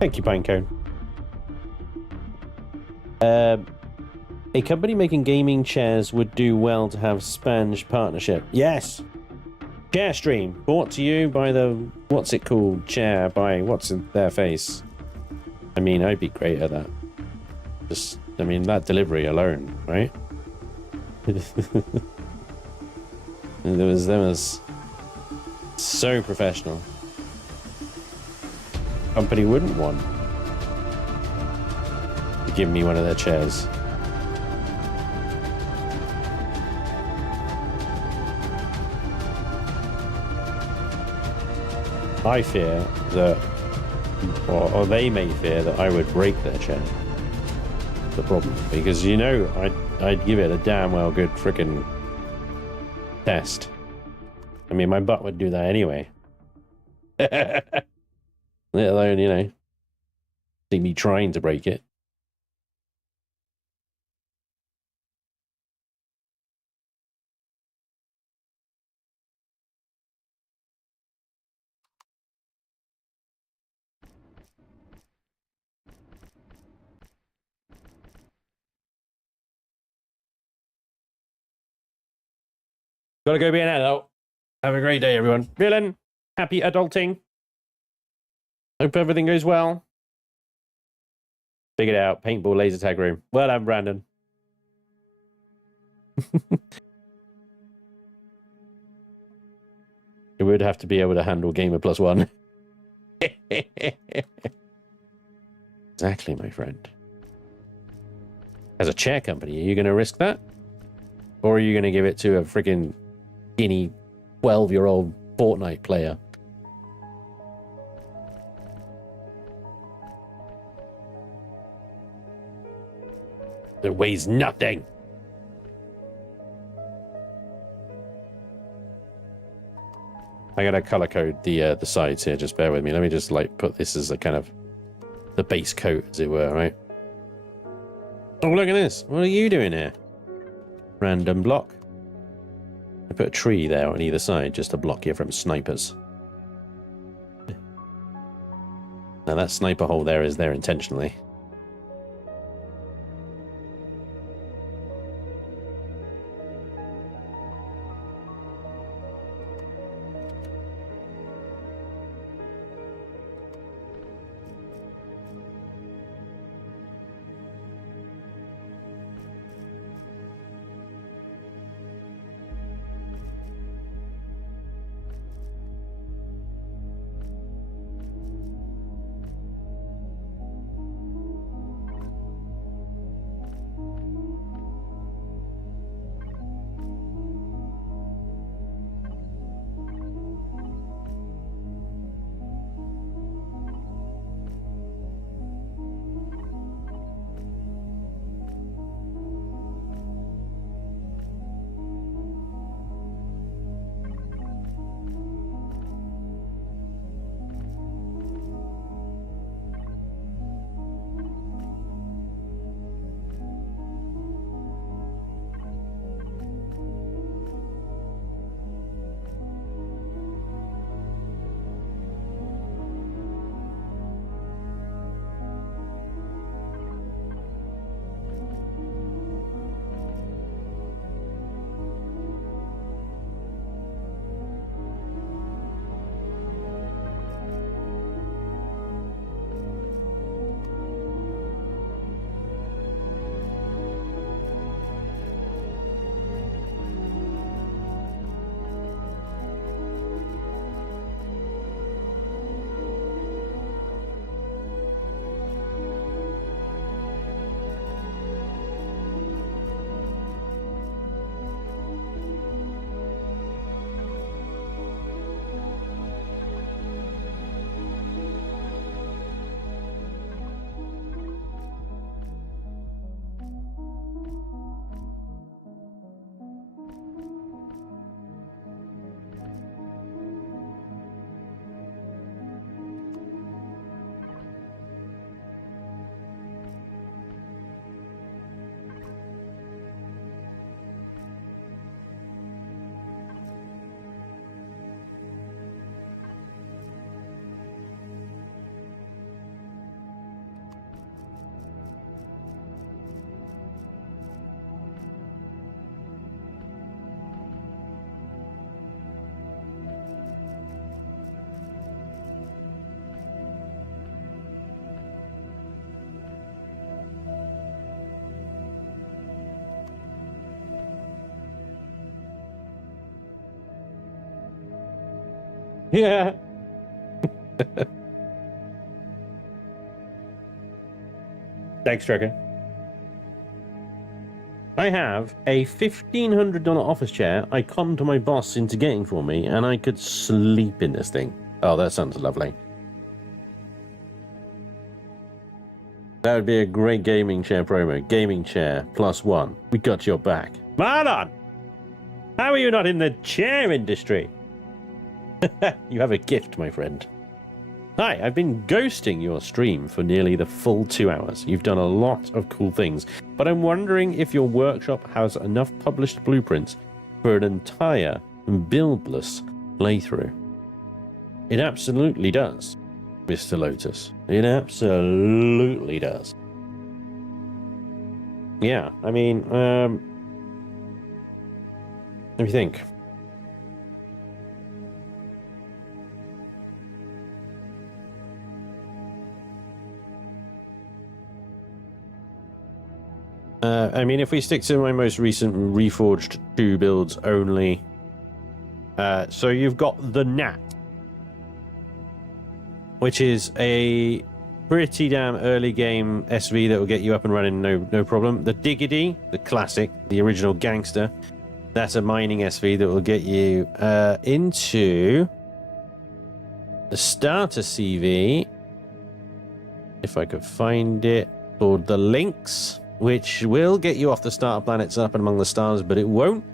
Thank you, Pinecone. A company making gaming chairs would do well to have Spanj partnership. Yes! Chair stream, brought to you by the, what's it called, chair by what's in their face. I mean, I'd be great at that. Just, I mean, that delivery alone, right? There was so professional. Company wouldn't want to give me one of their chairs. I fear that, or they may fear that I would break their chair. The problem, because you know I'd give it a damn well good frickin' test. I mean, my butt would do that anyway. Let alone, you know, see me trying to break it. Gotta go be an adult. Have a great day, everyone. Villain, happy adulting. Hope everything goes well. Figured it out. Paintball laser tag room. Well done, Brandon. It would have to be able to handle Gamer Plus One. Exactly, my friend. As a chair company, are you going to risk that? Or are you going to give it to a freaking skinny 12-year-old Fortnite player? That weighs nothing. I gotta color code the sides here. Just bear with me. Let me just like put this as a kind of the base coat, as it were, right? Oh, look at this. What are you doing here? Random block. I put a tree there on either side just to block you from snipers. Now that sniper hole there is there intentionally. Yeah. Thanks, Trucker. I have a $1,500 office chair I conned my boss into getting for me, and I could sleep in this thing. Oh, that sounds lovely. That would be a great gaming chair promo. Gaming chair +1. We got your back. Marlon! How are you not in the chair industry? You have a gift, my friend. Hi, I've been ghosting your stream for nearly the full 2 hours. You've done a lot of cool things, but I'm wondering if your workshop has enough published blueprints for an entire buildless playthrough. It absolutely does, Mr. Lotus. It absolutely does. Yeah, I mean, let me think. I mean, if we stick to my most recent Reforged 2 builds only, so you've got the Gnat, which is a pretty damn early game SV that will get you up and running no problem. The Diggity, the classic, the original gangster, that's a mining SV that will get you into the starter CV, if I could find it, called the Lynx, which will get you off the starter planets up and among the stars, but it won't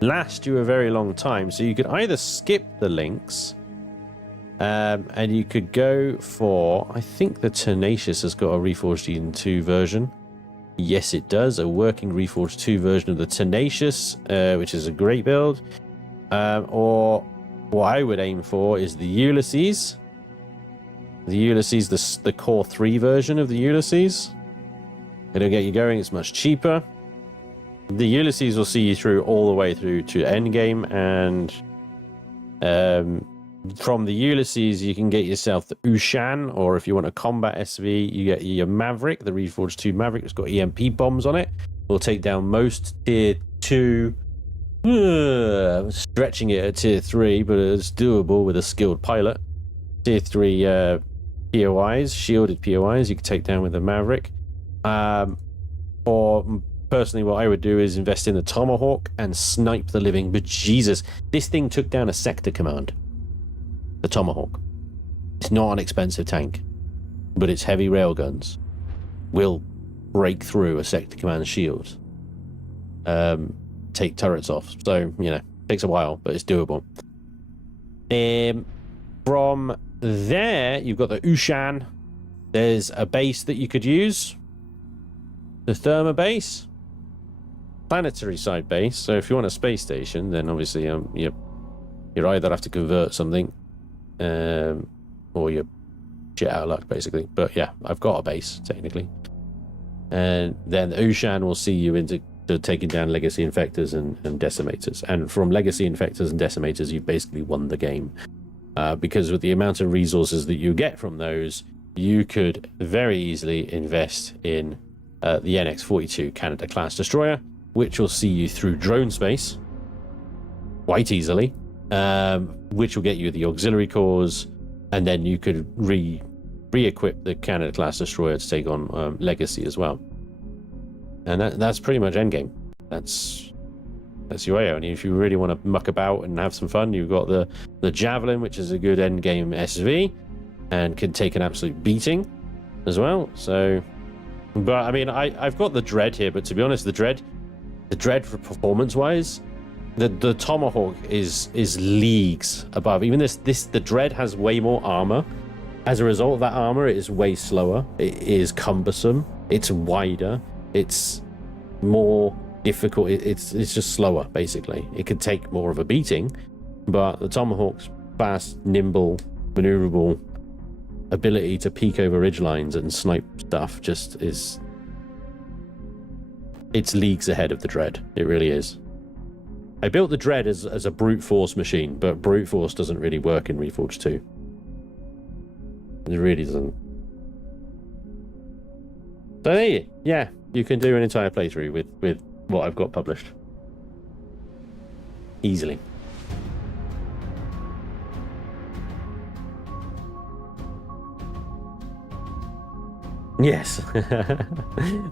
last you a very long time. So you could either skip the Lynx, and you could go for, I think the Tenacious has got a Reforged Eden 2 version. Yes, it does. A working Reforged 2 version of the Tenacious, which is a great build. Or what I would aim for is the Ulysses. The Ulysses, the Core 3 version of the Ulysses. It'll get you going. It's much cheaper. The Ulysses will see you through all the way through to endgame, and from the Ulysses you can get yourself the Ushan, or if you want a combat SV, you get your Maverick, the Reforged 2 Maverick. It's got EMP bombs on it. Will take down most tier 2. Stretching it at tier 3, but it's doable with a skilled pilot. Tier 3 POIs, shielded POIs, you can take down with the Maverick. Or personally, what I would do is invest in the Tomahawk and snipe the living. But Jesus, this thing took down a sector command. The Tomahawk. It's not an expensive tank, but its heavy railguns will break through a sector command shield. Take turrets off. So, you know, takes a while, but it's doable. From there, you've got the Ushan. There's a base that you could use. The Therma base, planetary side base. So if you want a space station, then obviously you either have to convert something, or you're shit out of luck, basically. But yeah, I've got a base technically, and then the Ushan will see you into taking down legacy infectors and decimators. And from legacy infectors and decimators, you've basically won the game, because with the amount of resources that you get from those, you could very easily invest in the NX-42 Canada class destroyer, which will see you through drone space quite easily, which will get you the auxiliary cores, and then you could re-equip the Canada class destroyer to take on legacy as well. And that's pretty much endgame. That's your way out. And if you really want to muck about and have some fun, you've got the Javelin, which is a good endgame SV and can take an absolute beating as well. So, but I mean, I've got the Dread here, but to be honest, the Dread for performance-wise, the Tomahawk is leagues above. Even the Dread has way more armor. As a result of that armor, it is way slower. It is cumbersome. It's wider. It's more difficult. It's just slower, basically. It could take more of a beating, but the Tomahawk's fast, nimble, maneuverable ability to peek over ridgelines and snipe stuff just is... It's leagues ahead of the Dread. It really is. I built the Dread as a brute force machine, but brute force doesn't really work in Reforged 2. It really doesn't. So there you can do an entire playthrough with what I've got published. Easily. Yes.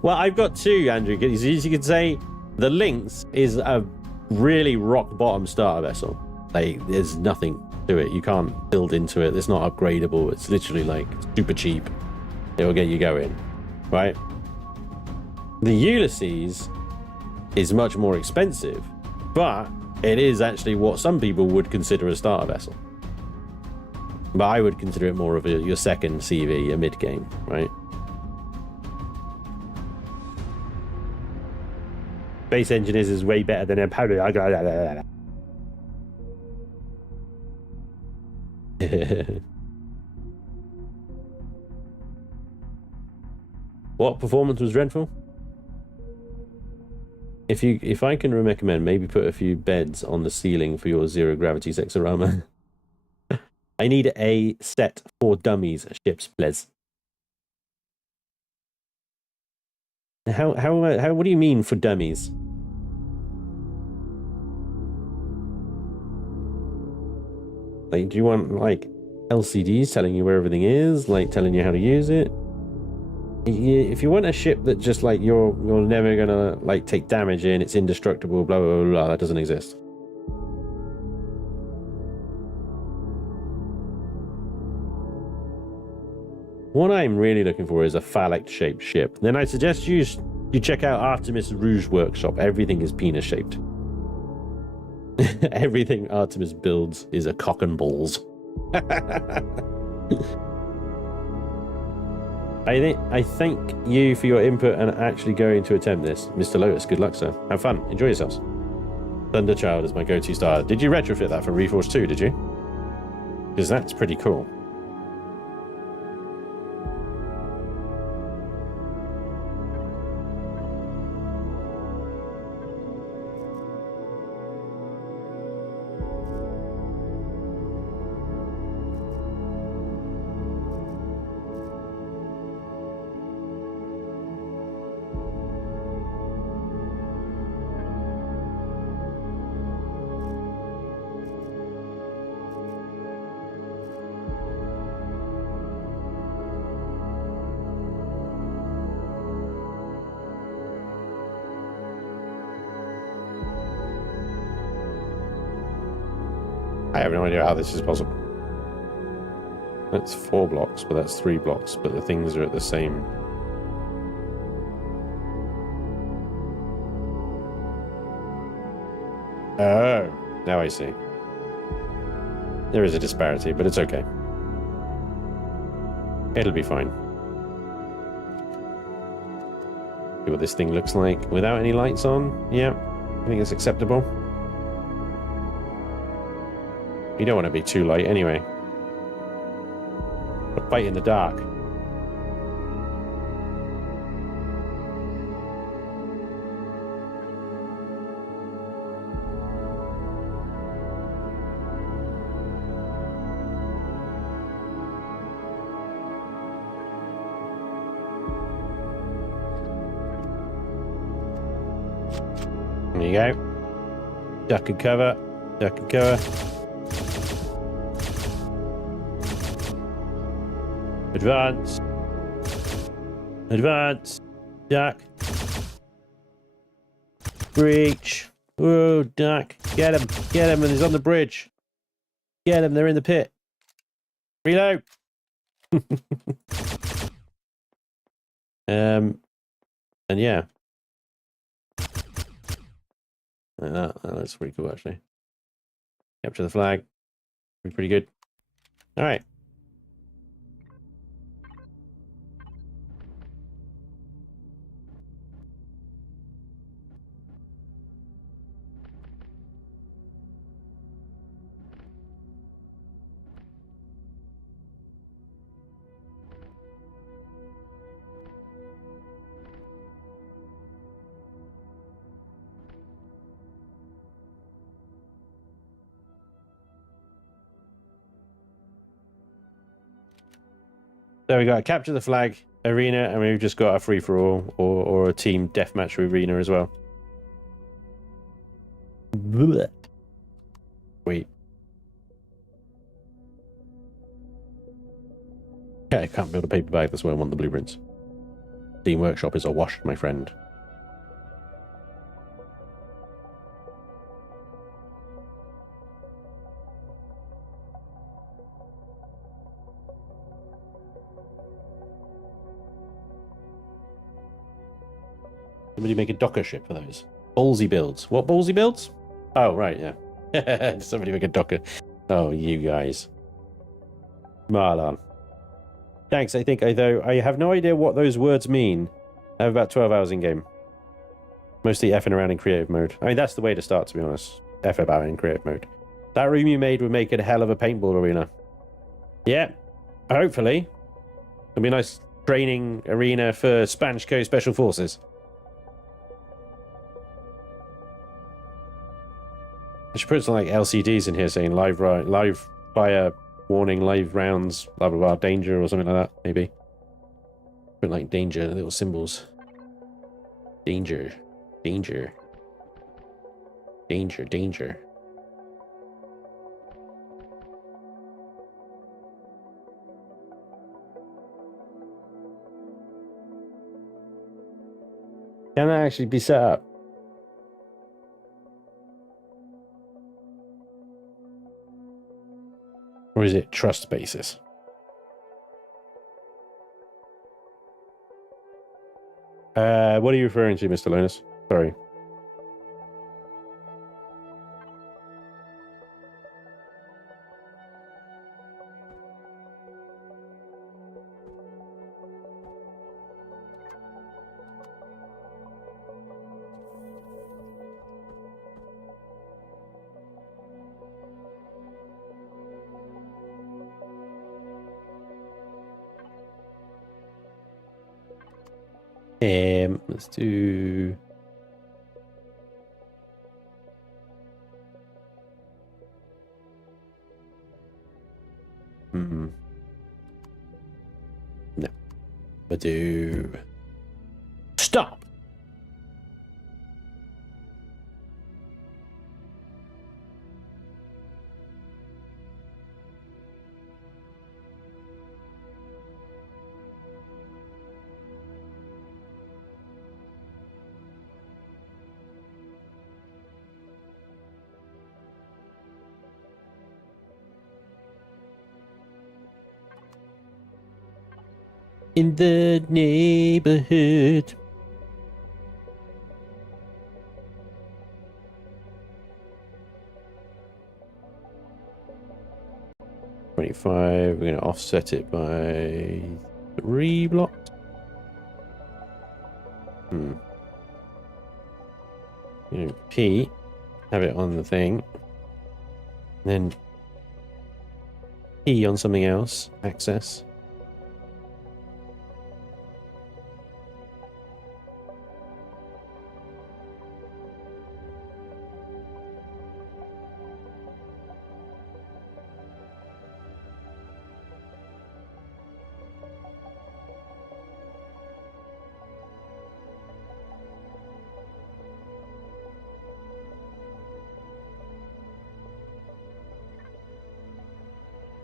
Well, I've got two, Andrew. As you can say, the Lynx is a really rock bottom starter vessel. Like, there's nothing to it. You can't build into it. It's not upgradable. It's literally like super cheap. It will get you going, right? The Ulysses is much more expensive, but it is actually what some people would consider a starter vessel. But I would consider it more of your second CV, a mid game, right? Space Engineers is way better than Empyrion. What performance was dreadful? If I can recommend, maybe put a few beds on the ceiling for your zero gravity sexorama. I need a set for dummies ships, please. How what do you mean for dummies? Like, do you want like LCDs telling you where everything is, like telling you how to use it? If you want a ship that just like you're never gonna like take damage in, it's indestructible, blah blah blah, blah, that doesn't exist. What I'm really looking for is a phallic-shaped ship. Then I suggest you check out Artemis Rouge Workshop. Everything is penis-shaped. Everything Artemis builds is a cock and balls. I thank you for your input and actually going to attempt this. Mr. Lotus, good luck, sir. Have fun. Enjoy yourselves. Thunderchild is my go-to starter. Did you retrofit that for Reforged 2, did you? Because that's pretty cool. I have no idea how this is possible. That's 4 blocks, but that's 3 blocks, but the things are at the same. Oh, now I see. There is a disparity, but it's okay. It'll be fine. See what this thing looks like without any lights on. Yeah, I think it's acceptable. You don't want to be too light anyway. A fight in the dark. There you go. Duck and cover. Duck and cover. Advance. Advance. Duck. Breach. Whoa, duck. Get him. Get him. And he's on the bridge. Get him. They're in the pit. Reload. And yeah. That looks pretty cool, actually. Capture the flag. Pretty good. All right. So we got a capture the flag arena, and we've just got a free for all or a team deathmatch arena as well. Wait. Yeah, I can't build a paper bag. That's why I want the blueprints. Steam Workshop is awash, my friend. Somebody make a Docker ship for those. Ballsy builds. What ballsy builds? Oh, right, yeah. Somebody make a Docker. Oh, you guys. Marlon. Thanks, I think, though I have no idea what those words mean. I have about 12 hours in game. Mostly effing around in creative mode. I mean, that's the way to start, to be honest. F about in creative mode. That room you made would make it a hell of a paintball arena. Yeah, hopefully. It'll be a nice training arena for SpanjCo Special Forces. I should put some like LCDs in here saying live fire warning, live rounds, blah blah blah, danger or something like that, maybe. Put like danger, little symbols. Danger, danger, danger, danger. Can that actually be set up? Or is it trust basis? What are you referring to, Mr. Linus? Sorry. Let's do... No. But do... Stop! In the neighborhood. $25. We're going to offset it by 3 blocks. You know, P. Have it on the thing. Then P on something else. Access.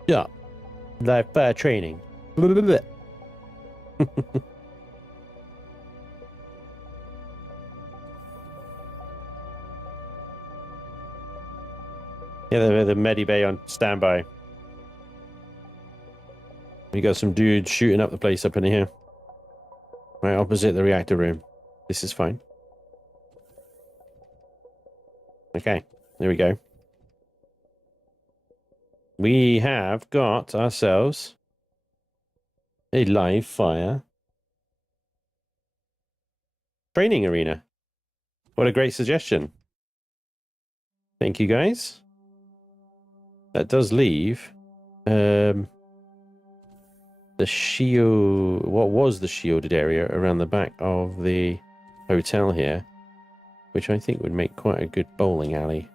Yeah, live fire training. Yeah, the Medibay on standby. We got some dudes shooting up the place up in here. Right opposite the reactor room. This is fine. Okay, there we go. We have got ourselves a live fire training arena. What a great suggestion. Thank you, guys. That does leave the shield, what was the shielded area around the back of the hotel here, which I think would make quite a good bowling alley.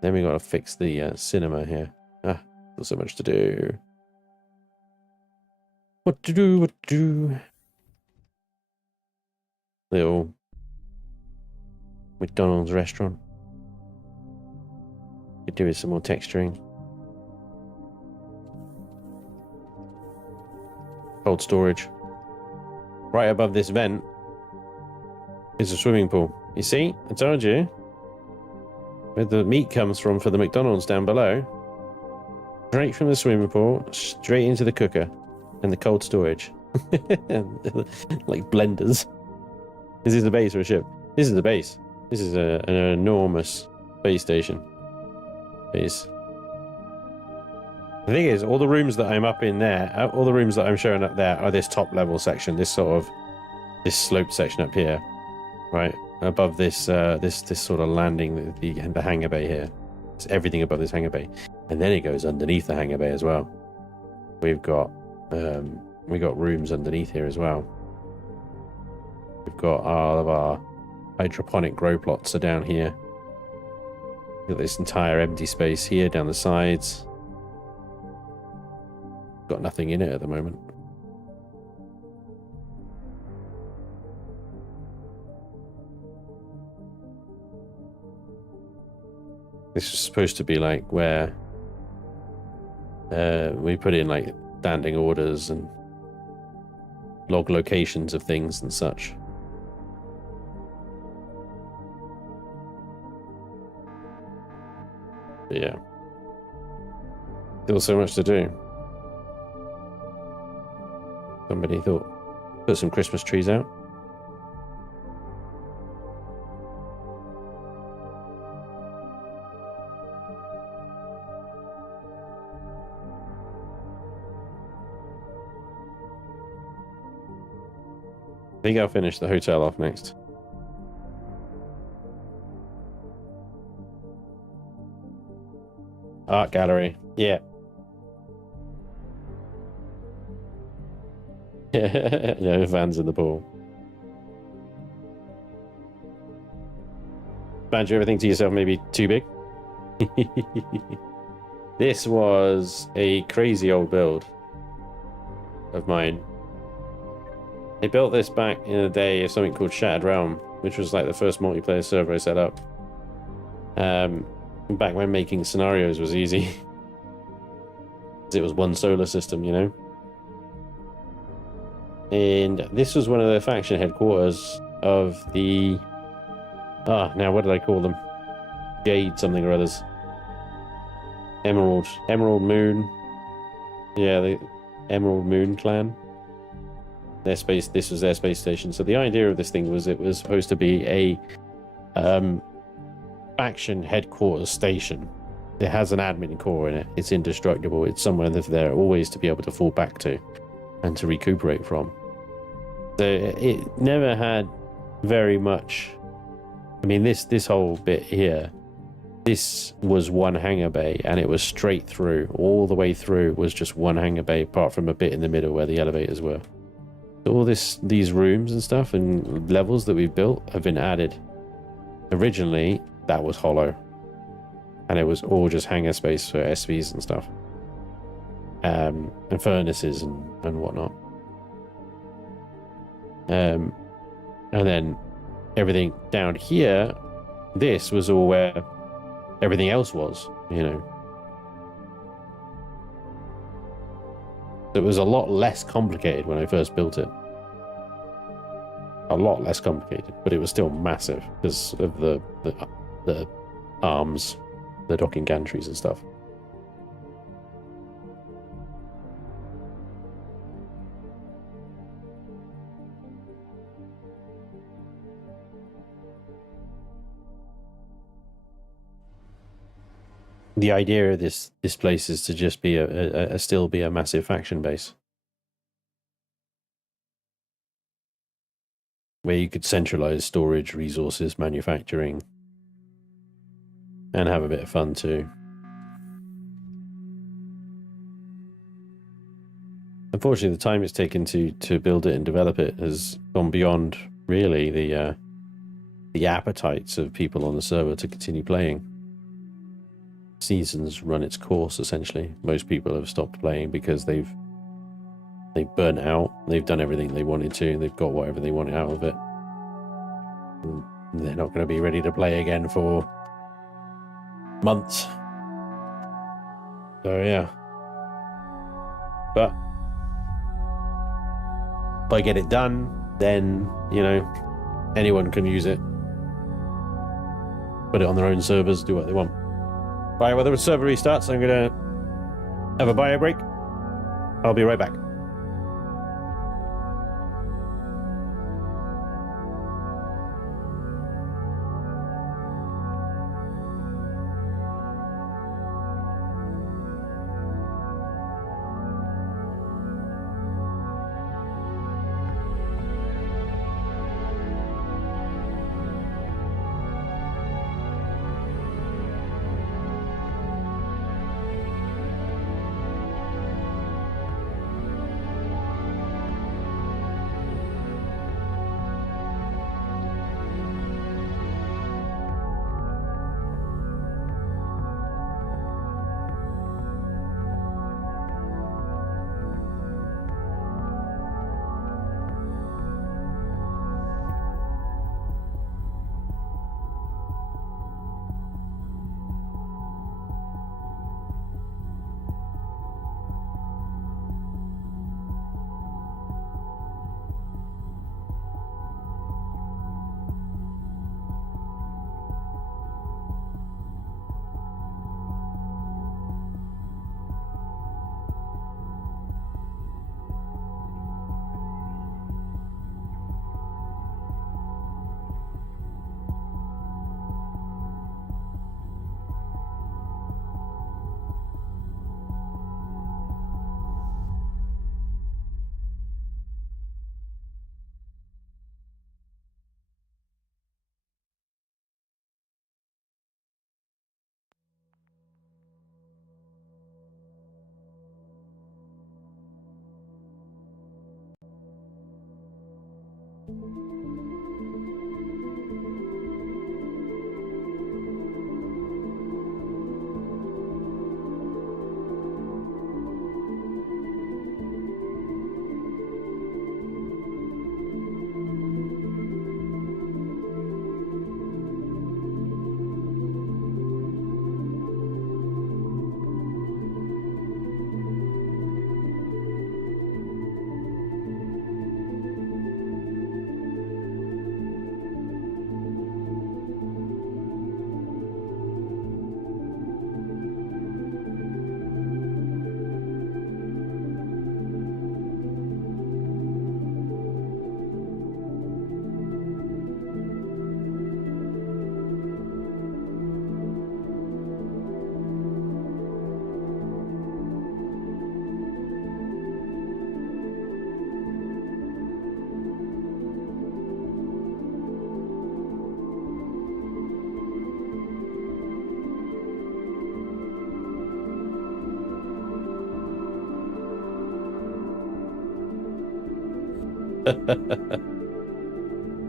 Then we got to fix the cinema here. Ah, there's so much to do. What to do, what to do. Little McDonald's restaurant. Could do with some more texturing. Cold storage. right above this vent is a swimming pool. You see? I told you. Where the meat comes from for the McDonald's down below. Straight from the swimming pool, straight into the cooker and the cold storage. Like blenders. This is the base for a ship. This is the base. This is an enormous base station. Base. The thing is, all the rooms that I'm up in there, all the rooms that I'm showing up there are this top level section, this slope section up here, right above this this sort of landing, the hangar bay here. It's everything above this hangar bay, and then it goes underneath the hangar bay as well. We've got rooms underneath here as well. We've got all of our hydroponic grow plots are down here. We've got this entire empty space here down the sides. Got nothing in it at the moment. This is supposed to be like where we put in like standing orders and log locations of things and such. But yeah, still so much to do. Somebody thought, put some Christmas trees out. I think I'll finish the hotel off next. Art gallery, yeah. No fans in the pool. Spanj, everything to yourself maybe too big. This was a crazy old build of mine. I built this back in the day of something called Shattered Realm, which was like the first multiplayer server I set up. Back when making scenarios was easy. It was one solar system, you know. And this was one of the faction headquarters of the... now what did I call them? Jade something or others. Emerald Moon. Yeah, the Emerald Moon clan. Their space. This was their space station. So the idea of this thing was it was supposed to be a faction headquarters station. It has an admin core in it. It's indestructible. It's somewhere that's there always to be able to fall back to and to recuperate from. So it never had very much. I mean, this whole bit here, this was one hangar bay, and it was straight through. All the way through was just one hangar bay, apart from a bit in the middle where the elevators were. So all these rooms and stuff and levels that we've built have been added. Originally, that was hollow, and it was all just hangar space for SVs and stuff, and furnaces and whatnot. And then everything down here, this was all where everything else was, you know. It was a lot less complicated when I first built it. A lot less complicated, but it was still massive because of the arms, the docking gantries and stuff. The idea of this place is to just be still be a massive faction base, where you could centralize storage, resources, manufacturing, and have a bit of fun too. Unfortunately, the time it's taken to build it and develop it has gone beyond really the appetites of people on the server to continue playing. Seasons run its course, essentially. Most people have stopped playing because they've burnt out. They've done everything they wanted to, and they've got whatever they wanted out of it. And they're not going to be ready to play again for months. So yeah. But if I get it done, then, you know, anyone can use it. Put it on their own servers, do what they want. Right, well, the server restarts. I'm going to have a bio break. I'll be right back.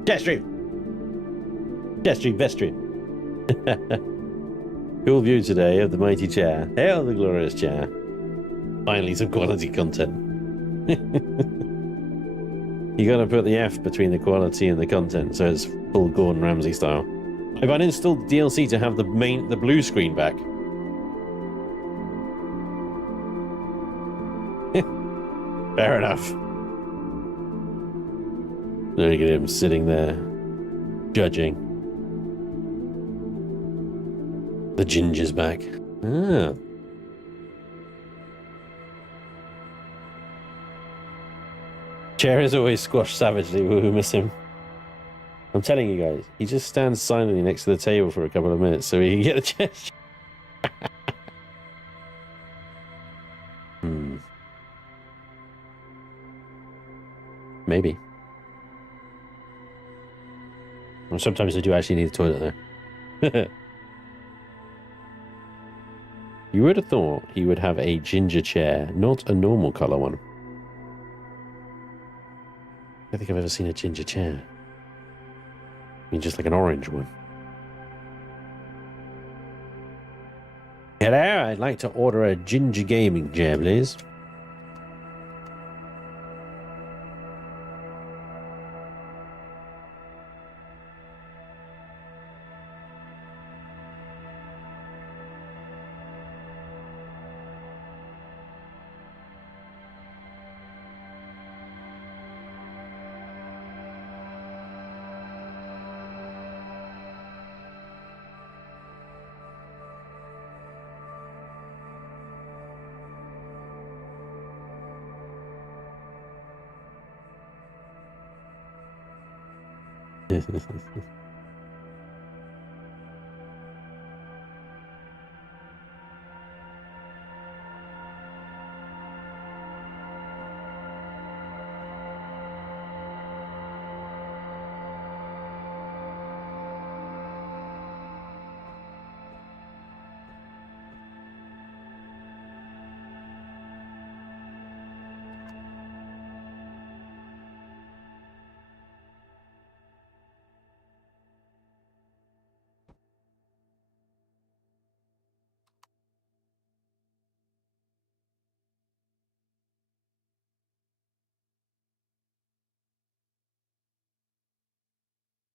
Jetstream! Jetstream, Vestream. Cool view today of the mighty chair. Hail the glorious chair. Finally some quality content. You gotta put the F between the quality and the content so it's full Gordon Ramsay style. I've uninstalled DLC to have the blue screen back. Fair enough. Look at him sitting there, judging. The ginger's back. Ah. Chair is always squashed savagely. We miss him. I'm telling you guys, he just stands silently next to the table for a couple of minutes so he can get the chair. Maybe. Well, sometimes I do actually need the toilet though. You would have thought he would have a ginger chair, not a normal colour one. I don't think I've ever seen a ginger chair. I mean, just like an orange one. Hello, I'd like to order a ginger gaming chair, please.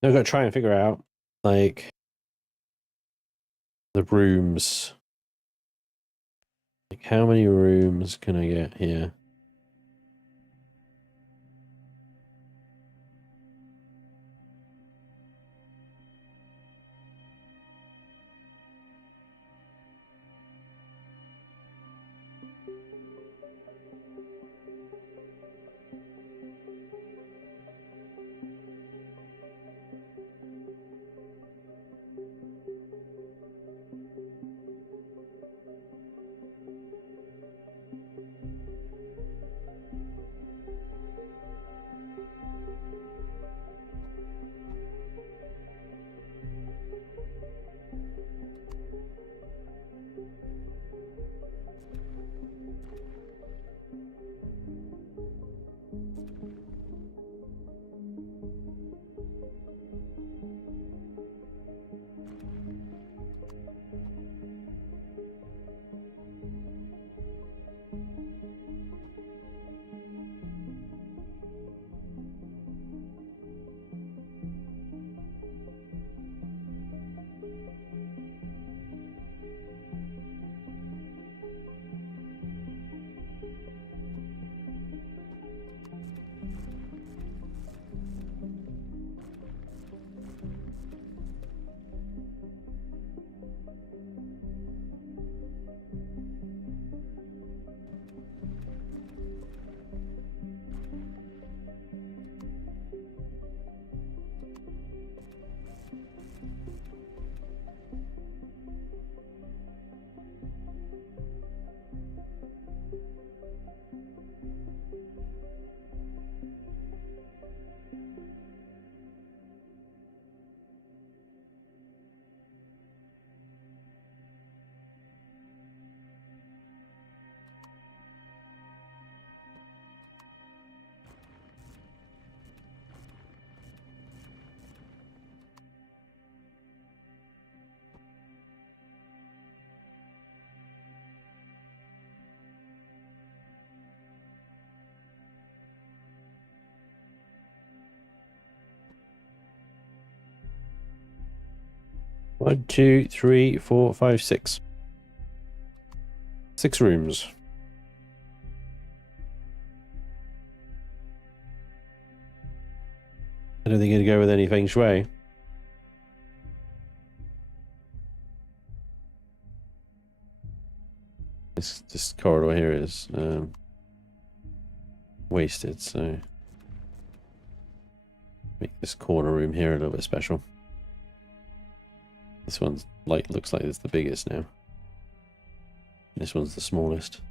I've got to try and figure out, like, the rooms. Like, how many rooms can I get here? One, two, three, four, five, six. 6 rooms. I don't think it'd go with any feng shui. This corridor here is wasted, so make this corner room here a little bit special. This one's like looks like it's the biggest now. This one's the smallest.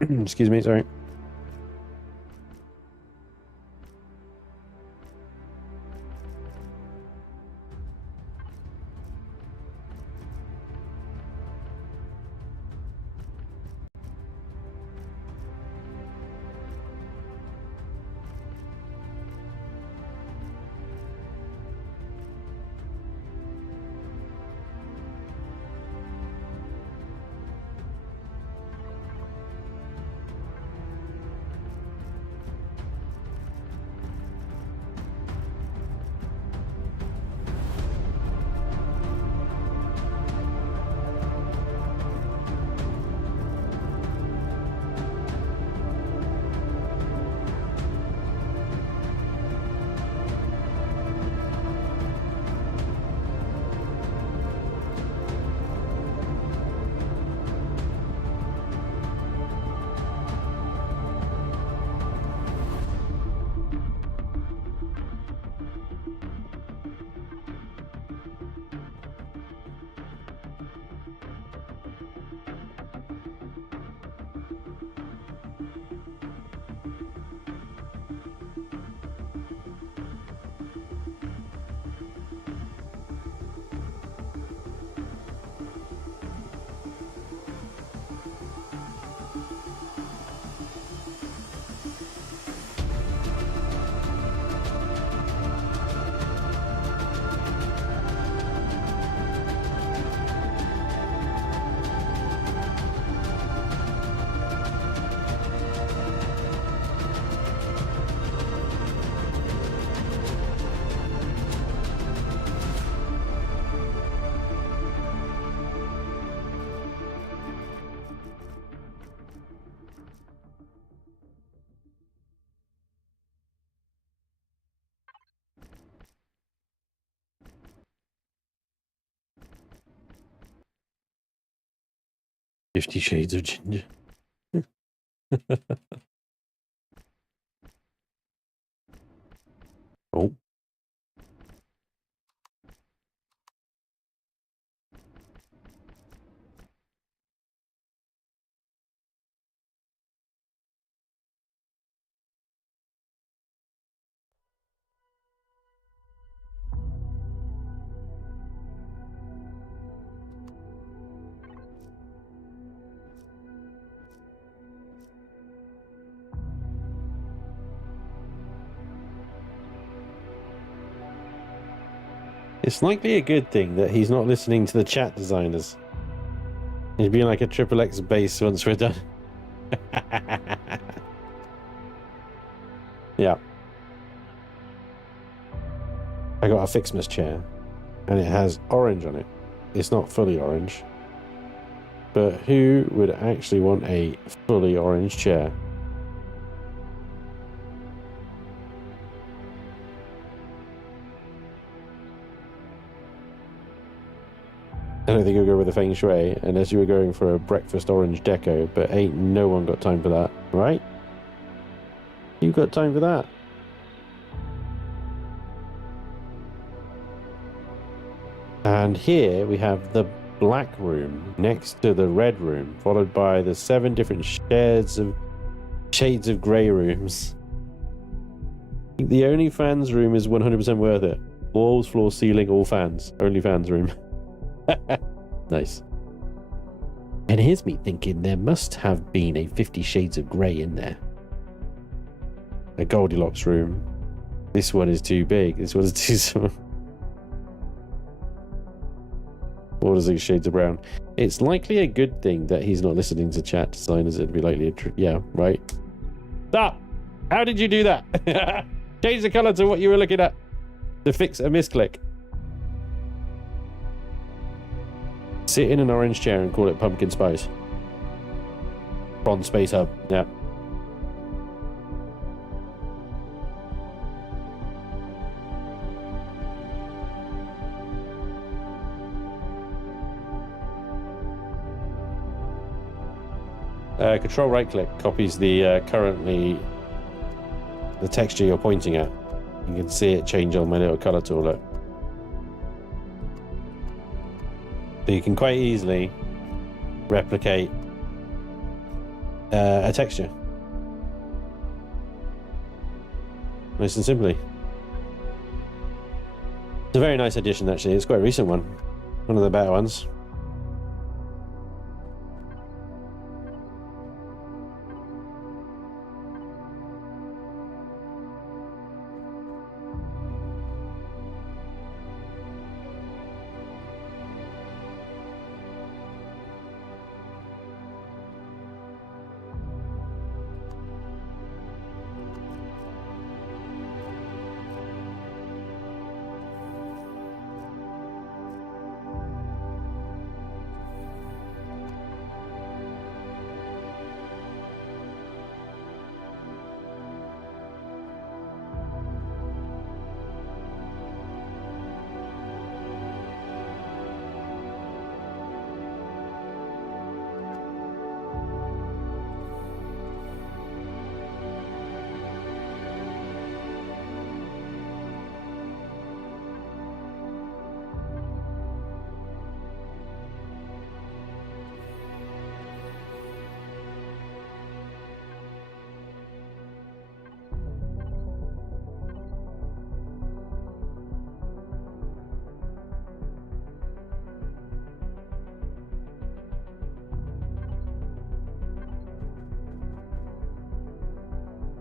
Excuse me, sorry. "50 Shades of Ginger." Oh. It's likely a good thing that he's not listening to the chat designers. He'd be like a XXX base once we're done. Yeah. I got a Fixmas chair, and it has orange on it. It's not fully orange. But who would actually want a fully orange chair? I don't think you'll go with a feng shui unless you were going for a breakfast orange deco, but ain't no one got time for that, right? You got time for that? And here we have the black room next to the red room, followed by the 7 different shades of grey rooms. I think the only fans room is 100% worth it. Walls, floor, ceiling, all fans. Only fans room. Nice. And here's me thinking there must have been a 50 Shades of Grey in there. A Goldilocks room. This one is too big. This one is too small. 4 to 6 shades of brown. It's likely a good thing that he's not listening to chat designers. It'd be likely yeah, right. Stop! How did you do that? Change the color to what you were looking at to fix a misclick. Sit in an orange chair and call it pumpkin spice. Bronze Space Hub. Yeah. Control right click copies the currently the texture you're pointing at. You can see it change on my little color tool. Look. So you can quite easily replicate a texture. Nice and simply. It's a very nice addition, actually. It's quite a recent one. One of the better ones.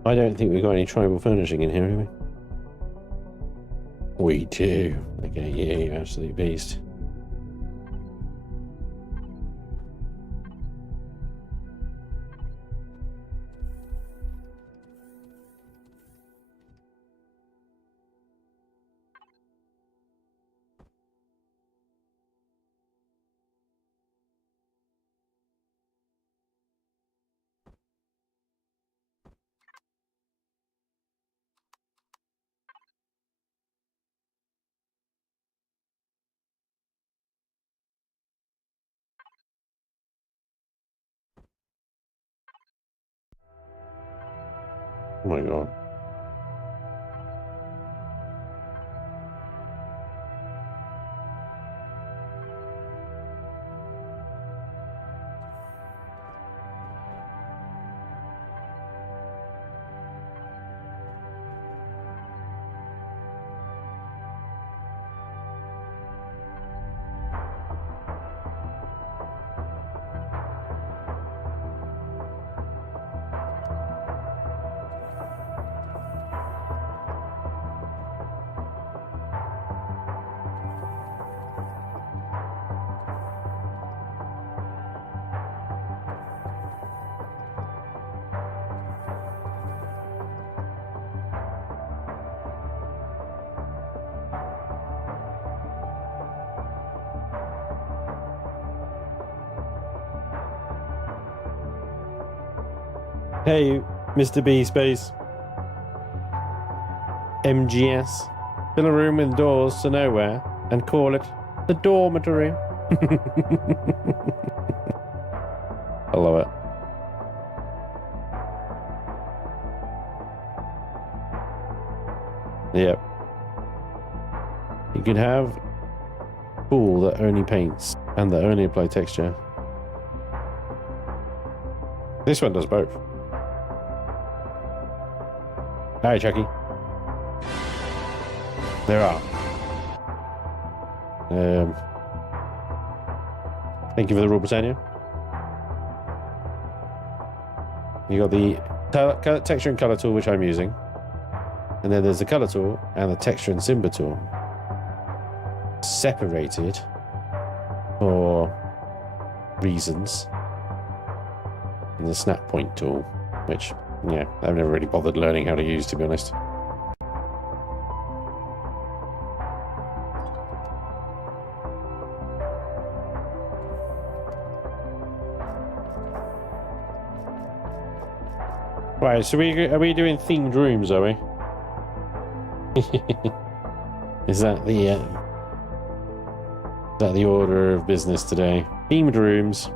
I don't think we've got any tribal furnishing in here, have we? We do. Okay, yeah, you absolute beast. Oh my god. Hey, Mr. B Space. MGS. Fill a room with doors to nowhere and call it the dormitory. I love it. Yep. You could have a pool that only paints and that only apply texture. This one does both. Hi, Chucky. There are. Thank you for the rule, Britannia. You got the texture and color tool, which I'm using, and then there's the color tool and the texture and Simba tool, separated for reasons. And the snap point tool, which, yeah, I've never really bothered learning how to use, to be honest. Right, so are we doing themed rooms, are we? Is that the order of business today? Themed rooms.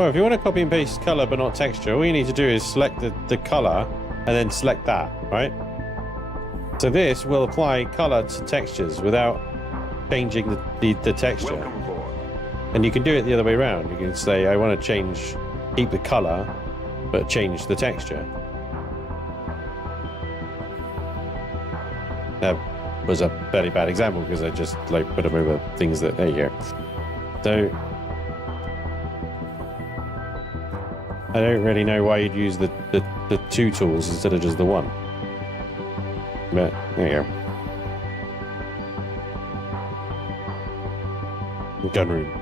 Well, if you want to copy and paste color but not texture, all you need to do is select the color and then select that, right? So this will apply color to textures without changing the texture. Welcome aboard. And you can do it the other way around. You can say, I want to keep the color, but change the texture. That was a very bad example because I just like put them over things that, there you go. So, I don't really know why you'd use the two tools instead of just the one. But, there you go. Gun room.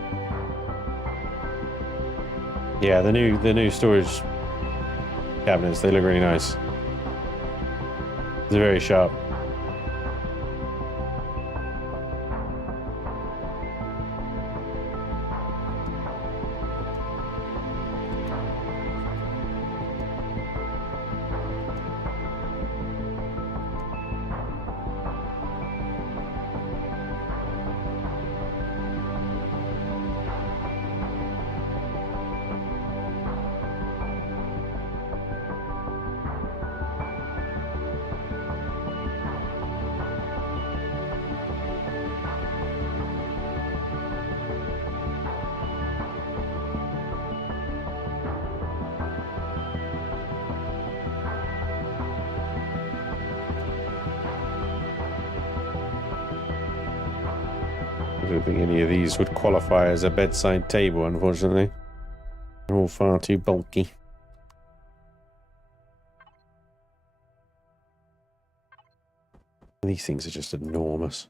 Yeah, the new storage cabinets, they look really nice. They're very sharp. I don't think any of these would qualify as a bedside table, unfortunately. They're all far too bulky. These things are just enormous.